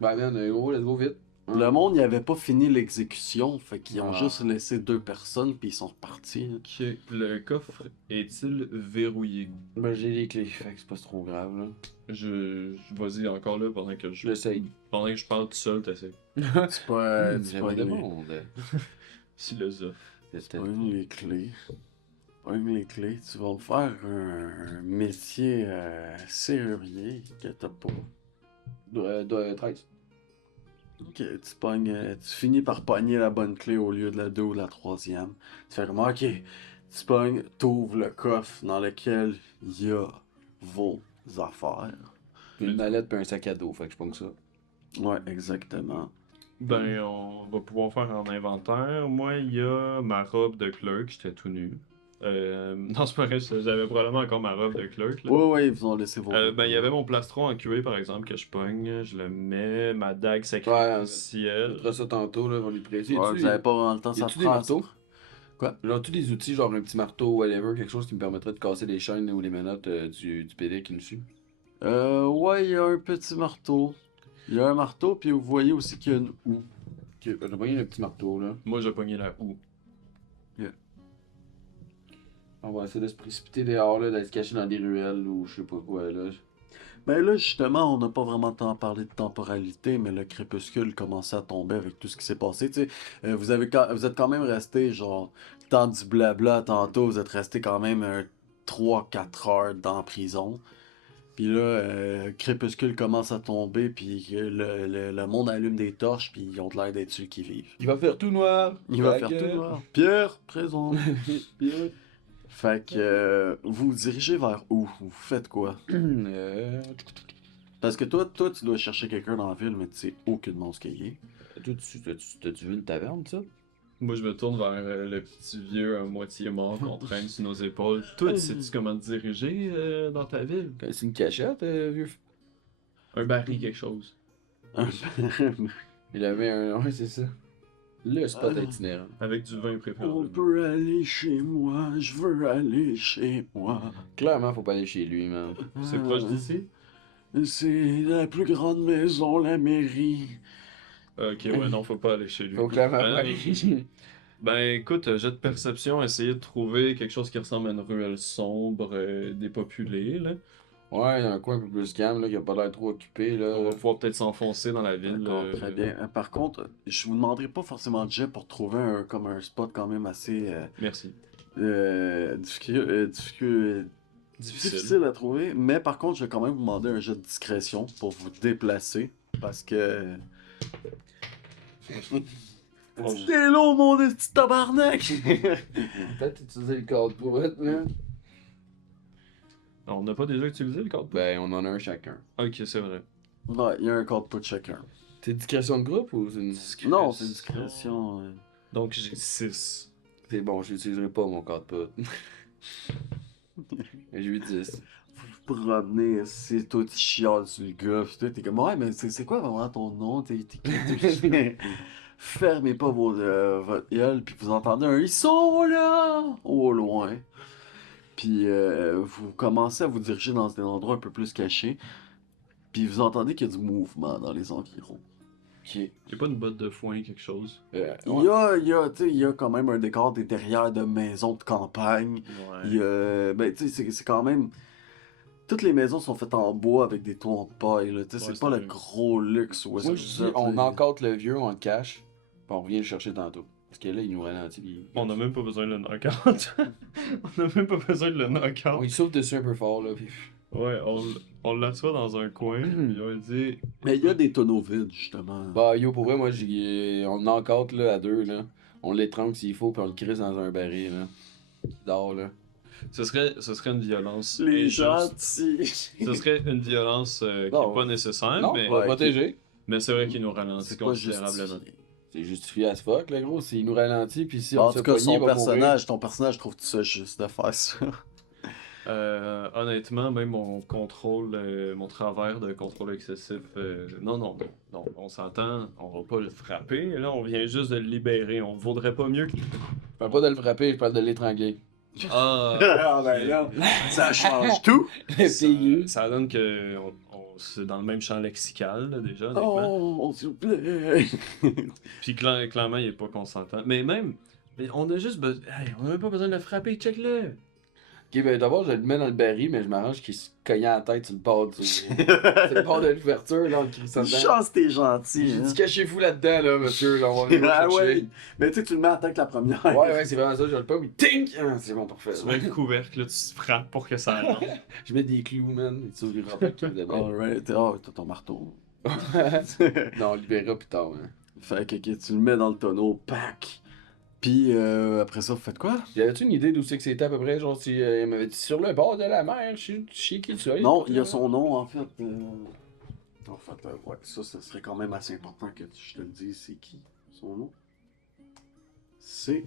Ben, man, gros, let's go vite. Le monde, il avait pas fini l'exécution, fait qu'ils ont Ah. juste laissé 2 personnes, puis ils sont repartis. Là. Ok. Le coffre est-il verrouillé? Ben, j'ai les clés, fait que c'est pas trop grave, là. Vas-y encore là pendant que Je je. l'essaye. Pendant que je parle tout seul, t'essaies. C'est pas. tu J'avais pognes de les- monde. Philosophe. C'était... pognes les clés. Pognes les clés. Tu vas me faire un métier serrurier que t'as pas. 13. Ok, tu finis par pogner la bonne clé au lieu de la 2 ou la 3e. Tu fais comme, ok, tu pognes, t'ouvres le coffre dans lequel il y a vos affaires. Une mallette puis un sac à dos, fait que je pense ça. Ouais, exactement. Ben, on va pouvoir faire un inventaire. Moi, il y a ma robe de clerc, j'étais tout nu. Non, c'est pas vrai, j'avais probablement encore ma robe de clerc. Là. Ouais, ouais, ils vous ont laissé vos. Ben, il y avait mon plastron en cuir, par exemple, que je pogne. Je le mets. Ma dague Ouais, sacrificielle. On fera ça tantôt, là, on va lui presser. Ouais, vous avez pas vraiment le temps, ça y a-tu des prend. marteaux? Quoi? Genre, tous des outils, genre un petit marteau, whatever, quelque chose qui me permettrait de casser les chaînes ou les menottes du PD qui nous suit. Ouais, il y a un petit marteau. Il y a un marteau, puis vous voyez aussi qu'il y a une houe. Ok, ben, j'ai pogné le petit marteau, là. Moi, j'ai pogné la houe. On va essayer de se précipiter dehors, là, d'aller se cacher dans des ruelles ou je sais pas quoi, là. Ben là, justement, on n'a pas vraiment tant parlé de temporalité, mais le crépuscule commençait à tomber avec tout ce qui s'est passé. Tu sais, vous êtes quand même resté, genre, le temps du blabla tantôt, vous êtes resté quand même 3-4 heures dans la prison. Puis là, crépuscule commence à tomber, puis le monde allume des torches, puis ils ont de l'air d'être ceux qui vivent. Il va faire tout noir! Il va Ta faire gueule. tout noir. Pierre, présent. Bien. Fait que vous vous dirigez vers où? Vous faites quoi? Parce que toi, tu dois chercher quelqu'un dans la ville, mais tu sais aucunement ce qu'il y est. Toi, t'as-tu vu une taverne, ça? Moi, je me tourne vers le petit vieux à moitié mort qu'on traîne sur nos épaules. Toi, sais-tu comment te diriger dans ta ville? C'est une cachette, vieux. Un baril, quelque chose. Il avait un. Ouais, c'est ça. Le spot itinérant. Avec du vin préféré. On peut aller chez moi, je veux aller chez moi. Clairement, faut pas aller chez lui, man. C'est proche d'ici? C'est la plus grande maison, la mairie. Ok, ouais, non, faut pas aller chez lui. Faut clairement Ben, pas aller chez lui. Ben écoute, jet de perception, essayer de trouver quelque chose qui ressemble à une ruelle sombre, dépopulée, là. Ouais, un coin un peu plus calme, là, qui a pas l'air trop occupé, là. On va pouvoir peut-être s'enfoncer dans la ville. D'accord, très bien. Par contre, je vous demanderai pas forcément de jet pour trouver comme un spot quand même assez Merci. difficile à trouver. Mais par contre, je vais quand même vous demander un jet de discrétion pour vous déplacer. Parce que. T'es long, mon petit tabarnak! Peut-être utiliser le code pour être, là. On n'a pas déjà utilisé le code? Ben, on en a un chacun. Ok, c'est vrai. Ouais, il y a un code pour chacun. C'est discrétion de groupe ou c'est une. Non, c'est une discrétion. Donc j'ai 6. C'est bon, je l'utiliserai pas mon code pot. J'ai eu 10. Vous vous promenez, c'est toi, tu chiales sur le gars, pis toi, t'es comme, ouais, mais c'est quoi vraiment ton nom? T'es qui? Fermez pas votre gueule, puis vous entendez un ils sont là au loin. Puis vous commencez à vous diriger dans un endroit un peu plus caché, puis vous entendez qu'il y a du mouvement dans les environs. Y'a pas une botte de foin, quelque chose? Il y a quand même un décor des derrière de maisons de campagne. Il y a, ben, tu sais, c'est quand même. Toutes les maisons sont faites en bois avec des toits de paille. Là. Tu sais, Ouais, c'est pas c'est le un- gros luxe. Où Moi, je dis, on encadre le vieux, on le cache, puis on revient le chercher tantôt. Parce que là, il nous ralentit. Puis... On a même pas besoin de le knock-out. On a même pas besoin de le knock-out. On il saute dessus un peu fort, là. Puis... Ouais, on l'assoit dans un coin, puis on lui dit... Mais il y a des tonneaux vides, justement. Bah, yo, pour vrai, moi, on en encadre, là, à deux, là. On l'étrangle s'il faut, puis on le crisse dans un baril, là. Il dort, là. Ce serait une violence Les injuste. gentils. Ce serait une violence qui n'est Non, pas nécessaire, Non, mais, on va Ouais, protéger. mais c'est vrai qu'il nous ralentit C'est pas considérablement. justifié. C'est justifié as fuck, là, gros. S'il nous ralentit, puis si Bon, on en se tout fait cas, pogner, il va mourir. ton personnage, trouve-tu ça juste de faire ça? Honnêtement, même mon contrôle, mon travers de contrôle excessif, non, on s'entend, on va pas le frapper, là, on vient juste de le libérer, on vaudrait pas mieux que... Je parle pas de le frapper, je parle de l'étrangler. Ah, Ah ben là, ça change tout! ça donne que c'est dans le même champ lexical, là, déjà, honnêtement. Oh, s'il vous plaît! Puis clairement, il est pas consentant. Mais même, on a juste hey, on a même pas besoin de le frapper, check-le! Ok, ben d'abord, je le mets dans le baril, mais je m'arrange qu'il se cogne à la tête sur le bord du... sur le bord de l'ouverture, là, en le crissant dedans. Chance, t'es gentil! J'ai Hein? dit, cachez-vous là-dedans, là, monsieur, là, on va venir vous Ah chercher. ouais! Mais tu sais, tu le mets en tant que la première. Ouais, c'est vraiment ça, je le pas, oui, tink! Ah, c'est bon, parfait. Tu mets le couvercle, là, tu te frappes pour que ça rentre. Je mets des clous, man, et tu ouvriras pas le clou dedans. Alright, oh, t'as ton marteau. Non, on le libérera plus tard, hein. Fait que ok, tu le mets dans le tonneau, pack! Puis après ça, vous faites quoi? J'avais-tu une idée d'où c'est que c'était à peu près? Genre, si il m'avait dit sur le bord de la mer, chez qui ça? Non, il y a son nom en fait. Ouais, ça serait quand même assez important que je te le dise, c'est qui son nom? C'est.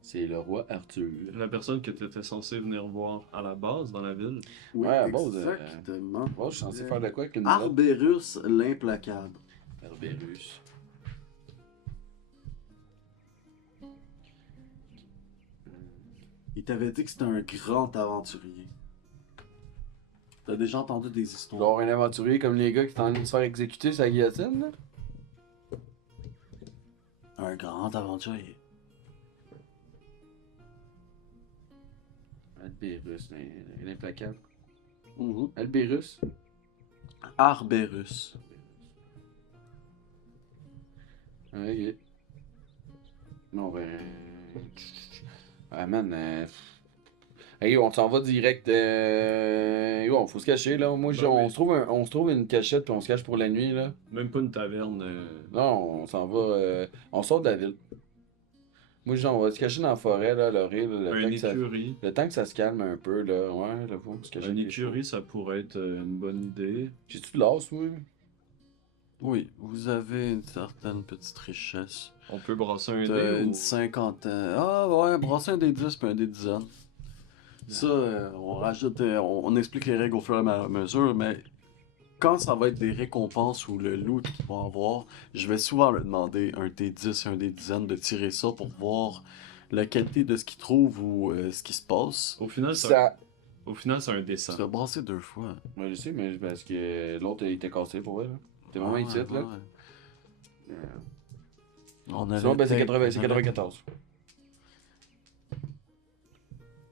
C'est le roi Arthur. La personne que tu étais censé venir voir à la base dans la ville. Oui, Ouais, bon, exactement. Bon, je suis censé faire de quoi avec une Arberus l'implacable. Herberus. Il t'avait dit que c'était un grand aventurier. T'as déjà entendu des histoires? Genre un aventurier comme les gars qui sont en train de se faire exécuter sa guillotine, là? Un grand aventurier. Herberus, l'implacable. Mhm. Herberus? Arberus. Ok. Non, ben. Ah, man. Hey, on s'en va direct. Yo, faut se cacher, là. Moi, Ben oui. on se trouve une cachette, puis on se cache pour la nuit, là. Même pas une taverne. Non, on s'en va. On sort de la ville. Moi, genre, on va se cacher dans la forêt, là, à l'orée, là, Un écurie. le temps que ça se calme un peu, là. Ouais, là, faut se cacher. Un avec les écurie, chevaux. ça pourrait être une bonne idée. J'ai-tu de l'os, oui? Oui, vous avez une certaine petite richesse. On peut brasser un T'as dé une ou... cinquantaine. Ah ouais, brasser un des 10 puis un des dizaines. Ça, on rajoute, on explique les règles au fur et à mesure, mais quand ça va être des récompenses ou le loot qu'ils vont avoir, je vais souvent leur demander un des 10 et un des dizaines de tirer ça pour voir la qualité de ce qu'ils trouvent ou ce qui se passe. Au final, Ça. au final, c'est un Tu dessin. vas brasser 2 fois. Ouais, je sais, mais parce que l'autre, il était cassé pour elle, là. T'es vraiment ici, là. Ouais. On avait Sinon, ben, c'est peut-être- 94.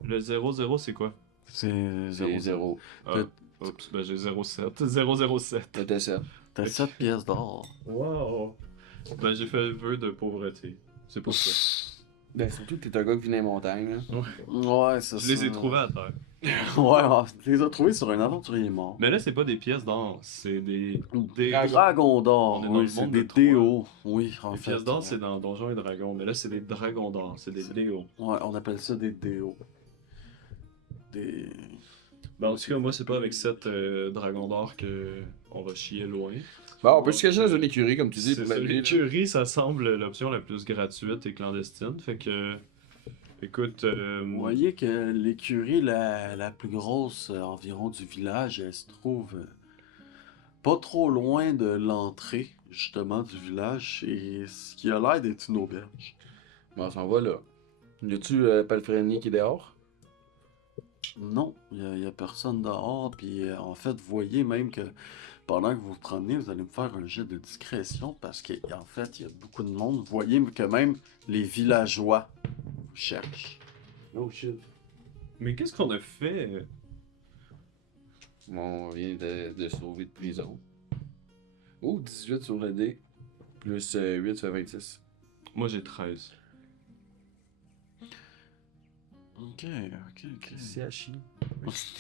Le 0-0, c'est quoi? C'est C'est 0. 0. Ah, oups, ben j'ai 0,7. 0,07. T'étais ça. T'as 7 pièces d'or. Wow! Ben j'ai fait le vœu de pauvreté. C'est pour ça. Ben, surtout que t'es un gars qui vit dans les montagnes, là. Ouais, c'est ça. Je les ai trouvés à terre. Ouais, tu les as trouvés sur un aventurier mort. Mais là, c'est pas des pièces d'or, c'est des Dragon d'or, On est dans le oui, c'est monde des de Troie. déos. Oui, en Les fait. pièces d'or, c'est dans Donjons et Dragons, mais là, c'est des dragons d'or, c'est des déos. Ouais, on appelle ça des déos. Des. Ben, en tout cas, moi, c'est pas avec 7 dragons d'or que on va chier loin. Bon, on peut se cacher dans une écurie, comme tu dis, C'est pour la ça, nuit, là. l'écurie, ça semble l'option la plus gratuite et clandestine. Fait que, écoute, Vous voyez que l'écurie la plus grosse environ du village, elle se trouve pas trop loin de l'entrée, justement, du village, et ce qui a l'air d'être une auberge. Bon, on s'en va là. Y a-tu Palfrenier qui est dehors? Non, il y a personne dehors, puis en fait, vous voyez même que pendant que vous vous promenez, vous allez me faire un jet de discrétion, parce qu'en fait, il y a beaucoup de monde. Vous voyez que même les villageois vous cherchent. Oh shit. mais qu'est-ce qu'on a fait? Bon, on vient de sauver de prison. Oh, 18 sur le dé. Plus 8, ça fait 26. Moi, j'ai 13. Ok. C'est à chier.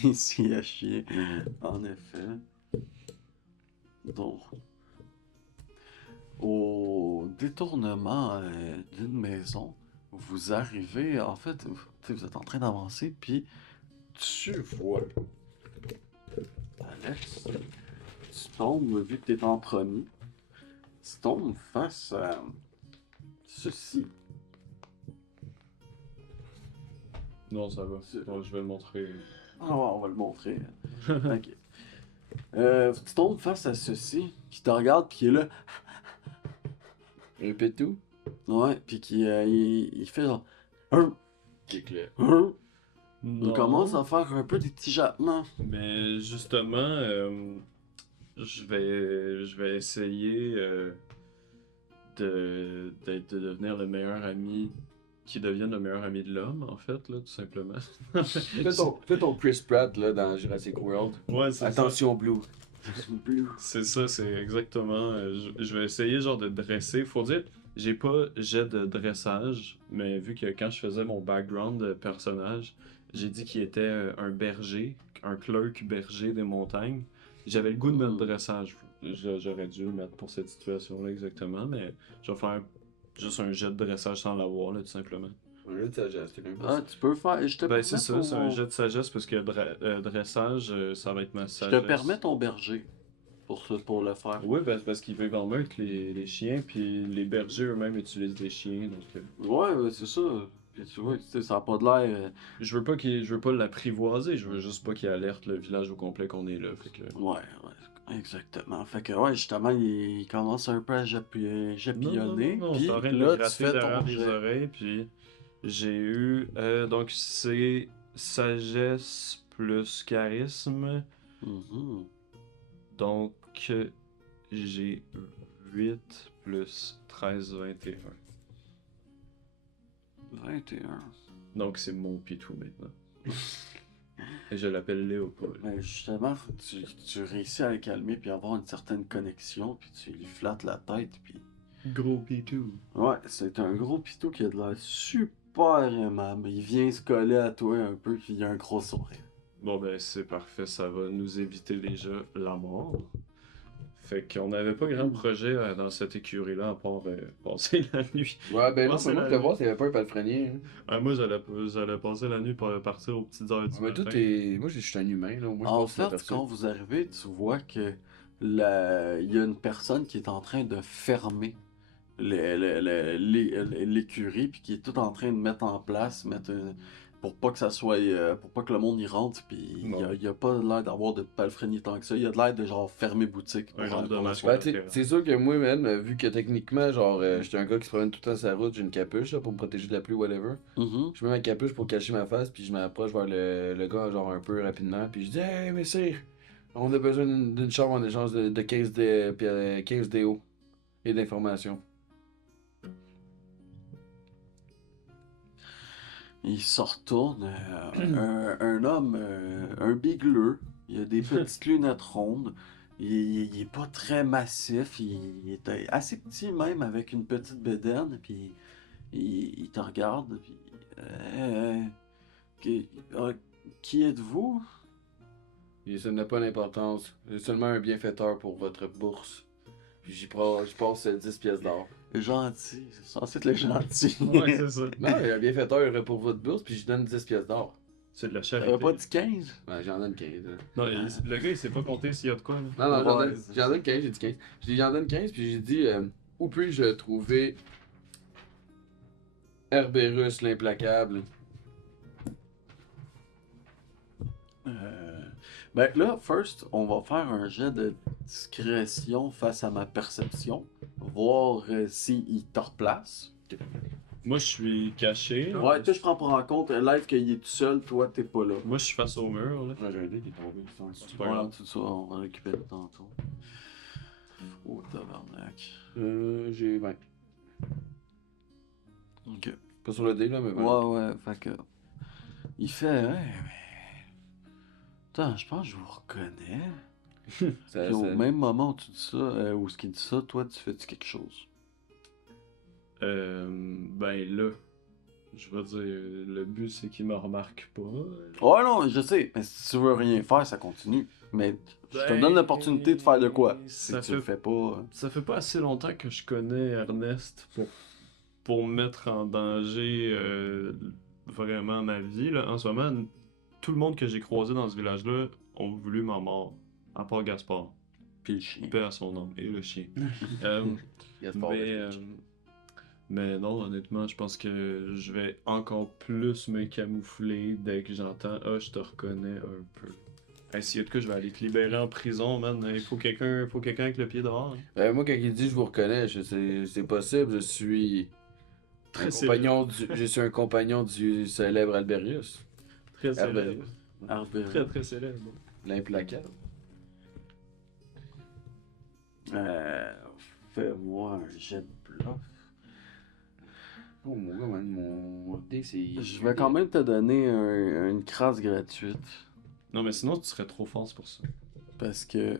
Ici à chier. En effet. Donc, au détournement d'une maison, vous arrivez, en fait, vous êtes en train d'avancer, puis tu vois, Alex, tu tombes, vu que tu es en premier, tu tombes face à ceci. Non, ça va. Bon, je vais le montrer. Ah, ouais, on va le montrer. Ok. Tu tombes face à ceci, qui te regarde, puis qui est là. Répète tout. Ouais, puis il fait genre. Hum, C'est clair. hum. Non. Il commence à faire un peu des petits jappements. Mais justement, je vais essayer de devenir le meilleur ami, qui devienne le meilleur ami de l'homme, en fait, là, tout simplement. Fais ton Chris Pratt là, dans Jurassic World. Ouais, c'est ça. Attention, Blue. C'est ça, c'est exactement. Je vais essayer genre de dresser. Faut dire, j'ai pas jet de dressage, mais vu que quand je faisais mon background de personnage, j'ai dit qu'il était un berger, un clerc berger des montagnes. J'avais le goût de mettre dressage. J'aurais dû le mettre pour cette situation-là exactement, mais je vais faire juste un jet de dressage sans l'avoir, là, tout simplement. Un jeu de sagesse, t'es même Ah, tu peux faire. Je te Ben, permets c'est ça, c'est un jet de sagesse parce que dressage, ça va être ma Je sagesse. te permets ton berger pour le faire. Oui, parce qu'ils vivent en meute, les chiens, puis les bergers eux-mêmes utilisent des chiens, donc Ouais, c'est ça. Puis tu vois, tu sais, ça a pas de l'air. je veux pas l'apprivoiser, je veux juste pas qu'il alerte le village au complet qu'on est là, fait que... Ouais, exactement. Fait que, ouais, justement, il commence un peu à japillonner. Non, Puis t'es en train de là, me tu gratter fais derrière ton les jet. oreilles, puis j'ai eu... donc c'est sagesse plus charisme, Mhm. donc j'ai 8 plus 13, 21. 21. Donc c'est mon pitou maintenant. Et je l'appelle Léopold. Mais justement, faut que tu réussis à le calmer puis avoir une certaine connexion, puis tu lui flattes la tête, puis... Gros pitou. Ouais, c'est un gros pitou qui a de l'air super aimable. Il vient se coller à toi un peu, puis il a un gros sourire. Bon ben c'est parfait, ça va nous éviter déjà la mort. Fait qu'on n'avait pas grand projet dans cette écurie-là à part passer la nuit. Ouais, ben non, Passer mais moi la je te nuit. vois, s'il y avait pas un palefrenier. Hein. Moi j'allais passer la nuit pour partir aux petites heures du Ouais, mais toi, matin. moi je suis un humain, là. Moi je En pense que la fait, personne. quand vous arrivez, tu vois que il y a une personne qui est en train de fermer l'écurie, puis qui est tout en train de mettre en place, pour pas que ça soit, pour pas que le monde y rentre, puis Bon. il y a pas l'air d'avoir de palefrenier tant que ça. Il y a de l'air de genre fermer boutique. Un genre de dommage. soir. Ben, c'est sûr que moi, man, vu que techniquement, genre, j'étais un gars qui se promène tout le temps sur la route, j'ai une capuche là, pour me protéger de la pluie, whatever. Mhm. Je mets ma capuche pour cacher ma face, puis je m'approche vers le gars, genre, un peu rapidement, puis je dis, hey, messire, on a besoin d'une chambre en échange de 15, 15 DO et d'informations. Il se retourne, un homme, un bigleux, il a des petites lunettes rondes, il est pas très massif, il est assez petit même avec une petite bédaine, puis il te regarde, puis qui, qui êtes-vous? Et ça n'a pas d'importance, j'ai seulement un bienfaiteur pour votre bourse. Puis je passe 10 pièces d'or. Gentil, c'est censé être le gentil. Ouais, c'est ça. Non, il y a un bienfaiteur pour votre bourse, puis je donne 10 pièces d'or. C'est de la T'avais charité. pas dit 15? Ouais, j'en donne 15. Là. Non, le gars il sait pas compter s'il y a de quoi. Là. Non, non, Ouais, j'en donne 15, j'ai dit 15. J'ai dit j'en donne 15, puis j'ai dit où puis-je trouver Herberus l'implacable? Ben là, first, on va faire un jet de discrétion face à ma perception. Voir s'il te replace. Moi je suis caché. là. Ouais, toi, je prends en compte live qu'il est tout seul, toi, t'es pas là. Moi je suis face au mur. Là. Ouais, j'ai un dé qui est tombé. C'est pas Ouais, grave. tout ça, on va récupérer tantôt. Oh, tabarnak. J'ai 20. Ok. Pas sur le dé, là, mais 20. Ouais, fait que. Il fait, ouais, mais. Attends, je pense que je vous reconnais. Ça, Puis au ça- même moment où tu dis ça, où ce qu'il dit ça, toi, tu fais-tu quelque chose? Ben là, je veux dire, le but c'est qu'il me remarque pas. Ouais, non, je sais. Mais si tu veux rien faire, ça continue. Mais je te Ben, donne l'opportunité de faire de quoi. Si ça tu le fais pas. Ça fait pas assez longtemps que je connais Ernest pour mettre en danger vraiment ma vie. Là. En ce moment, tout le monde que j'ai croisé dans ce village-là ont voulu ma mort. À part Gaspard. Puis le chien. Paix à son nom. Et le chien. Euh, Gaspard mais, Lefebvre. mais non, honnêtement, je pense que je vais encore plus me camoufler dès que j'entends « Ah, je te reconnais un peu ». Hey, s'il y a de quoi, je vais aller te libérer en prison, man. Il faut quelqu'un avec le pied dehors. Hein. Moi, quand il dit je vous reconnais, c'est possible, je suis Très je suis un compagnon du célèbre Alberius. Très célèbre. Alberius. Arbel. Très, très célèbre. L'implacable. Fais-moi un jet de bluff. Oh mon gars, man, mon dé c'est. Je vais quand même te donner une crasse gratuite. Non, mais sinon, tu serais trop fort pour ça. Parce que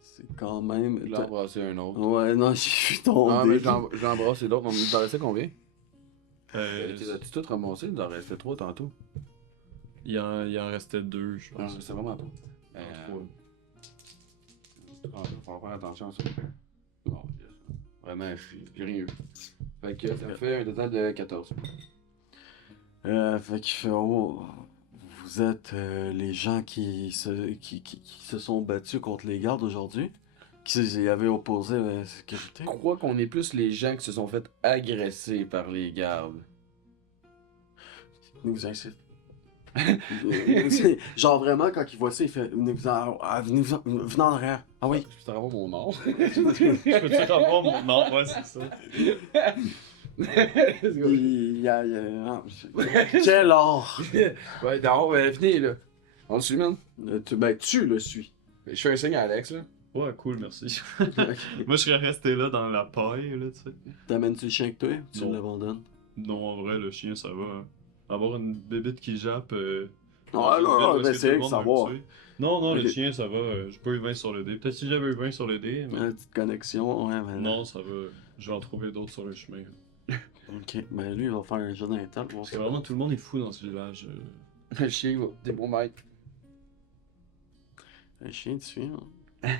c'est quand même. Je l'ai embrassé un autre. Ouais, non, j'ai vu ton Ah, mais dé. j'ai embrassé l'autre. Il t'en restait combien? Euh, T'as-tu tout ramassé? Il en restait 3 tantôt. il en restait 2, je pense. C'est vraiment pas. Trois. Faut faire attention à ça. Bon, vraiment, j'ai rien eu. Fait que ça fait un total de 14. Fait que vous êtes les gens qui se sont battus contre les gardes aujourd'hui? Qui y avaient opposé la sécurité? Je crois qu'on est plus les gens qui se sont fait agresser par les gardes. Nous incite. Genre vraiment, quand il voit ça, il fait venez en arrière. Ah oui. Je peux avoir mon nom. Je peux-tu avoir mon nom? Ouais, c'est ça. Let's go. Quel or! Ouais, non, fini là. On le suit, man. Tu le suis. Je fais un signe à Alex là. Ouais, cool, merci. Moi, je serais resté là dans la paille, là, tu sais. T'amènes-tu le chien avec toi? Tu Non. l'abandonnes? Non, en vrai, le chien, ça va. Hein. Avoir une bébite qui jappe. Ah dans une ville non, où est-ce mais que c'est tout le que monde ça veut me va. tuer. Non, le Ok. chien, ça va. J'ai pas eu 20 sur le dé. Peut-être si j'avais eu 20 sur le dé, mais. Une petite connexion, ouais, mais Non, ça va. Je vais en trouver d'autres sur le chemin. Ok, ben lui, il va faire un jeu d'intel. Parce que vraiment, tout le monde est fou dans ce village. Le chien va. T'es bon maître. Un chien, tu suis, hein?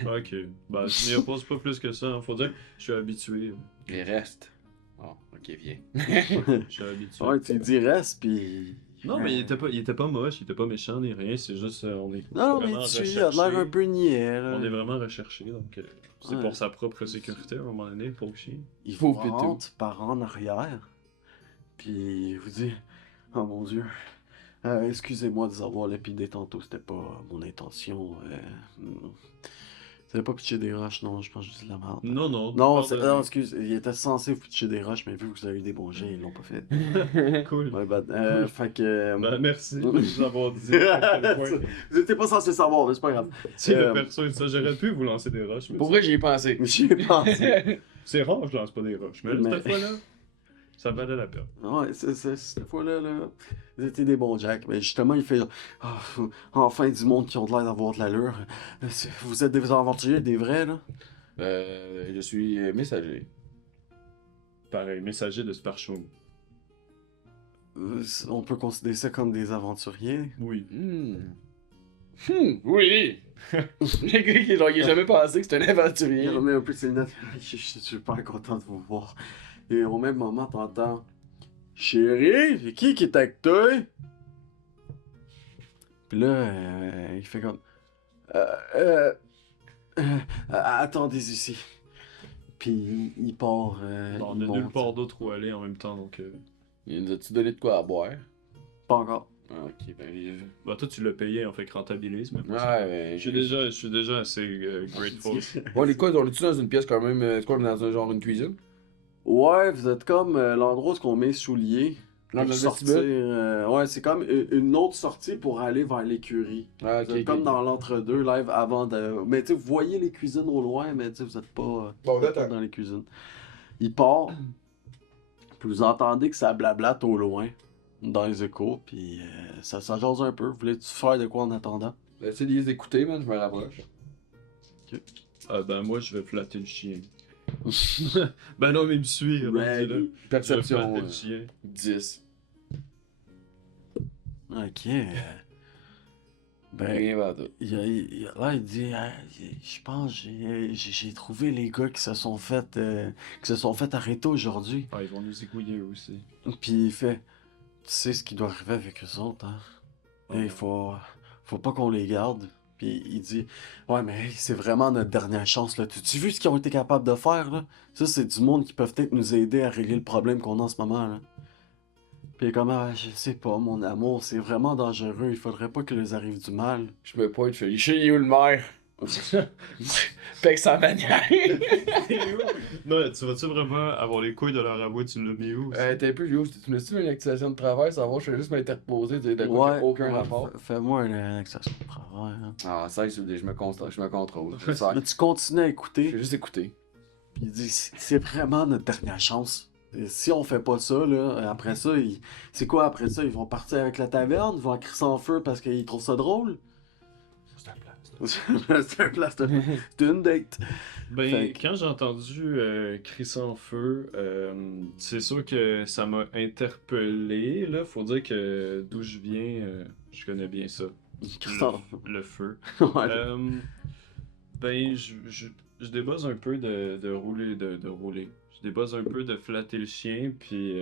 Ok. Bah, tu n'y opposes pas plus que ça. Hein. Faut dire que je suis habitué. Il reste. Bon, ok, viens. Je suis habitué. Ouais, tu dis reste, pis. Non, mais il était pas moche, il était pas méchant ni rien. C'est juste, on est Non, mais vraiment tu il a l'air un peu niais, là. On est vraiment recherché, donc c'est Ouais. pour sa propre sécurité à un moment donné, pour le chien. Il Faux vous pitou. rentre par en arrière, puis il vous dit « Oh mon Dieu, excusez-moi de vous avoir lapidé tantôt, c'était pas mon intention. Vous avez pas pitché des roches, non, je pense que je dis de la merde. » Non, non. Non, pardonne. non, excuse, il était censé vous pitcher des roches, mais vu que vous avez eu des bons jets, ils l'ont pas fait. Cool. Ouais, fait que... Ben, merci de nous avoir dit à quel point Vous étiez pas censé savoir, mais c'est pas grave. tu le perso et ça. J'aurais pu vous lancer des roches, mais Pour vrai, j'y ai pensé. J'y ai pensé. c'est rare, je lance pas des roches. Mais, Mais- cette fois-là, ça valait la peine. Ouais, cette fois-là, vous étiez des bons Jack. Mais justement, il fait Ah, enfin du monde qui ont l'air d'avoir de l'allure. Vous êtes des aventuriers, des vrais, là? Je suis messager. Pareil, messager de Sparshoom. On peut considérer ça comme des aventuriers. Oui. Oui! Le gars, il a jamais pensé que c'était un aventurier. Il remet un peu ses lunettes. Je suis super content de vous voir. Et au même moment, t'entends Chérie, c'est qui est avec toi? Puis là, il fait comme attendez ici. Puis il part. Bon, on il a monte. nulle part d'autre où aller en même temps, donc. Il nous a-tu donné de quoi à boire? Pas encore. Ah, ok, ben. Bah, toi, tu l'as payé, en fait, rentabilise, mais. Ouais, ben. Je suis déjà assez grateful. Bon, les quoi, on est-tu dans une pièce quand même? C'est quoi, dans un genre une cuisine? Ouais, vous êtes comme l'endroit où on met souliers. Dans Pour le sortir, vestibule? ouais, c'est comme une autre sortie pour aller vers l'écurie. Ah, Vous êtes comme dans l'entre-deux, live avant de. Mais tu sais, vous voyez les cuisines au loin, mais tu sais, vous êtes pas Bon, là, dans les cuisines. Il part, puis vous entendez que ça blablate au loin, dans les échos, puis ça jase un peu. Voulez-tu faire de quoi en attendant? Essayez de les écouter, man, je me rapproche. Ah, ben, moi, je vais flatter le chien. Ben non, mais il me suit. Ready. rendu là. Perception, Je vais flatter le chien. 10. Ok. Ben, Rien vers tout. là, il dit, je pense, j'ai trouvé les gars qui se sont fait arrêter aujourd'hui. Ah, ils vont nous égouiller aussi. Puis il fait, tu sais ce qui doit arriver avec eux autres, hein? Et il faut pas qu'on les garde. Puis il dit, ouais, mais hey, c'est vraiment notre dernière chance, là. Tu vu ce qu'ils ont été capables de faire, là? Ça, c'est du monde qui peut peut-être nous aider à régler le problème qu'on a en ce moment, là. Puis comme, je sais pas, mon amour, c'est vraiment dangereux. Il faudrait pas qu'il leur arrive du mal. Je me pointe, je fais, il est où le maire? Fait que sans manière. Non, tu vas-tu vraiment avoir les couilles de leur avouer, tu l'as mis où? T'es un peu vieux, tu me dis une accusation de travail, ça va, je vais juste m'interposer, tu sais, de quoi qu'il y a aucun rapport. Fais-moi une accession de travail. Hein. Ah, ça, je me contrôle. Mais tu continues à Je écouter. vais juste écouter. Puis il dit, c'est vraiment notre dernière chance. Et si on fait pas ça, là, après ça, c'est quoi après ça? Ils vont partir avec la taverne? Ils vont crisser en feu parce qu'ils trouvent ça drôle? C'est un plan. C'est un place de... C'est une date. Ben, Fait que- quand j'ai entendu crisser en feu, c'est sûr que ça m'a interpellé. Là, faut dire que d'où je viens, je connais bien ça. Crisser en Le feu. Ouais. Ben, je débuzz un peu de rouler, de rouler. Je débuzz un peu de flatter le chien, puis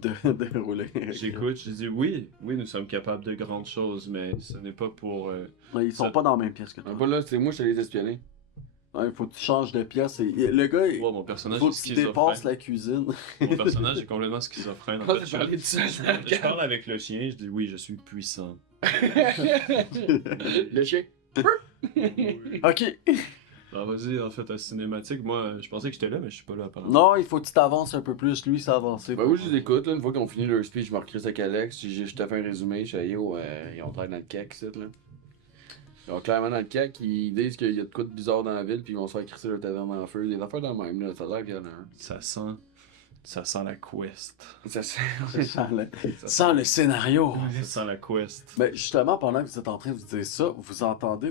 de rouler. j'écoute, je dis oui, nous sommes capables de grandes choses, mais ce n'est pas pour... Mais ils sont pas dans la même pièce que toi. Pas là, c'est moi, je t'allais les espionner. Ouais, il faut que tu changes de pièce. Le gars, il Ouais, mon personnage faut est que tu schizophrène. dépasses la cuisine. Mon personnage est complètement schizophrène. En Ah, fait, j'ai parlé de ça, je parle avec le chien, je dis oui, je suis puissant. Le chien. Ok. Ah, vas-y, en fait, la cinématique, moi, je pensais que j'étais là, mais je suis pas là, apparemment. Non, il faut que tu t'avances un peu plus. Lui, ça avance. Bah oui, je les écoute, là, une fois qu'on finit leur speech, je me recrisse avec Alex, je te fais un résumé, je fais yo, ils ont travaillé dans le CAC, ici, là. Ils ont clairement dans le CAC, ils disent qu'il y a de quoi de bizarre dans la ville, puis ils vont se faire crisser leur taverne en feu, des affaires dans le même, là, ça a l'air violent. Ça sent la quest. Ça c'est... Sans le scénario. Ça sent la quest. Ben, justement, pendant que vous êtes en train de vous dire ça, vous entendez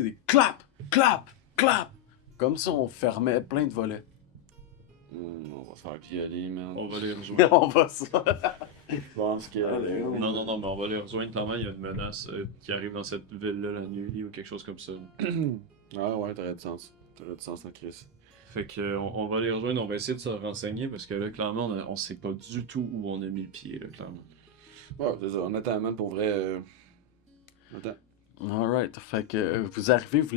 des clap, clap, clap. Comme si on fermait plein de volets. On va se faire violer, man. On va les rejoindre. On va ça. Je pense que... Non, mais on va les rejoindre. Clairement, il y a une menace qui arrive dans cette ville-là la nuit ou quelque chose comme ça. Ah ouais, t'aurais du sens. T'aurais du sens, en Chris. Fait que on va les rejoindre, on va essayer de se renseigner parce que là, clairement, on sait pas du tout où on a mis le pied, là, clairement. Ouais, c'est ça, on attend, man, pour vrai... Attends. Alright, fait que vous arrivez, vous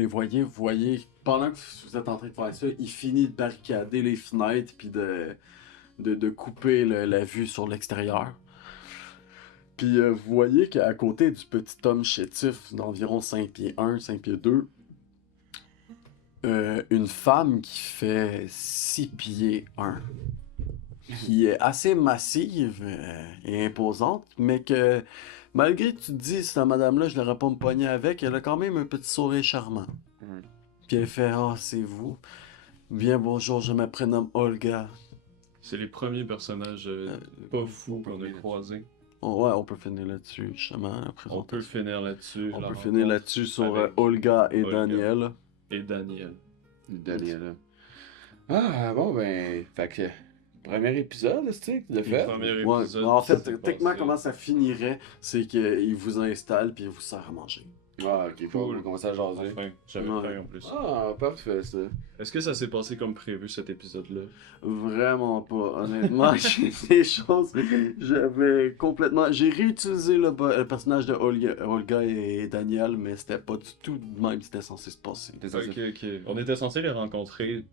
voyez, pendant que vous êtes en train de faire ça, il finit de barricader les fenêtres puis de couper la vue sur l'extérieur. Puis vous voyez qu'à côté du petit homme chétif d'environ 5 pieds 1, 5 pieds 2, une femme qui fait 6 pieds 1, qui est assez massive et imposante, mais que malgré que tu te dis, cette madame-là, je l'aurais pas me pogner avec, elle a quand même un petit sourire charmant. Mhm. Puis elle fait, ah, c'est vous. Bien, bonjour, je me prénomme Olga. C'est les premiers personnages pas fous qu'on a croisés. Ouais, on peut finir là-dessus, justement. la On peut présentation. finir là-dessus. On la peut rencontre finir là-dessus sur avec Olga et Olga. Daniel. Et Daniel. Daniela. Ah, bon, ben... Fait que... Premier épisode, c'est de Le fait. premier Ouais, épisode. en fait, ça s'est techniquement, passé. comment ça finirait, c'est qu'il vous installe puis il vous sert à manger. Ah, ok, cool. On va commencer à jaser. Enfin, j'avais Ouais. faim en plus. Ah, parfait, ça. Est-ce que ça s'est passé comme prévu cet épisode-là? Vraiment pas, honnêtement. J'ai des choses. J'avais complètement. J'ai réutilisé le personnage de Olga et Daniel, mais c'était pas du tout de même que c'était censé se passer. T'es censé- Ok. On était censé les rencontrer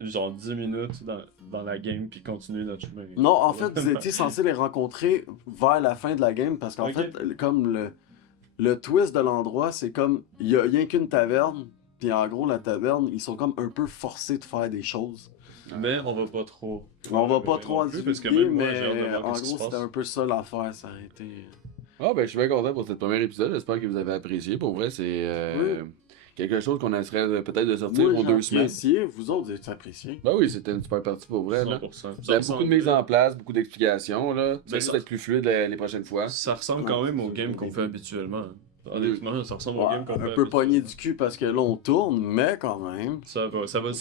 genre 10 minutes dans la game puis continuer notre chemin. Non, en fait, vous étiez censé les rencontrer vers la fin de la game parce qu'en Ok. fait, comme le twist de l'endroit, c'est comme il y a rien qu'une taverne, puis en gros, la taverne, ils sont comme un peu forcés de faire des choses. Mais on va pas trop. On va pas non trop en plus, parce que divulguer, même moi, j'ai hâte de mais voir en qu'est-ce qui gros, se c'était passe. un peu ça l'affaire, ça a été. Ah, ben, je suis bien content pour ce premier épisode. J'espère que vous avez apprécié. Pour vrai, c'est quelque chose qu'on essaierait peut-être de sortir Moi, aux 2 j'ai semaines. apprécié, vous autres, vous avez apprécié. Ben oui, c'était une super partie pour vrai. Là. 100%. Il y a beaucoup de mise en place, beaucoup d'explications. Là. Ça Ben, risque ça- d'être plus fluide les prochaines fois. Ça ressemble Ouais, quand même c'est au sûr, game au qu'on début. fait habituellement. Honnêtement, ça ressemble au Ouais, game qu'on fait un peu habituellement. pogné du cul parce que là, on tourne, mais quand même. C'est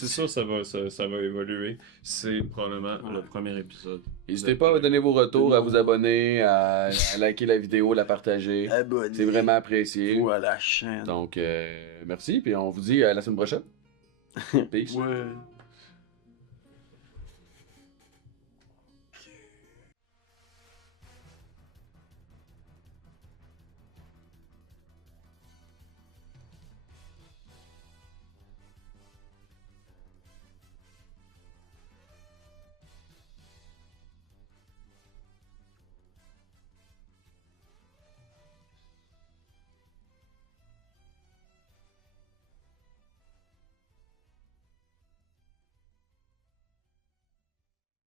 sûr, ça va évoluer. C'est probablement le premier épisode. N'hésitez pas à donner vos retours, à vous abonner, à liker la vidéo, la partager. C'est vraiment apprécié. Vous à la chaîne. Donc, merci, puis on vous dit à la semaine prochaine. Peace. Ouais.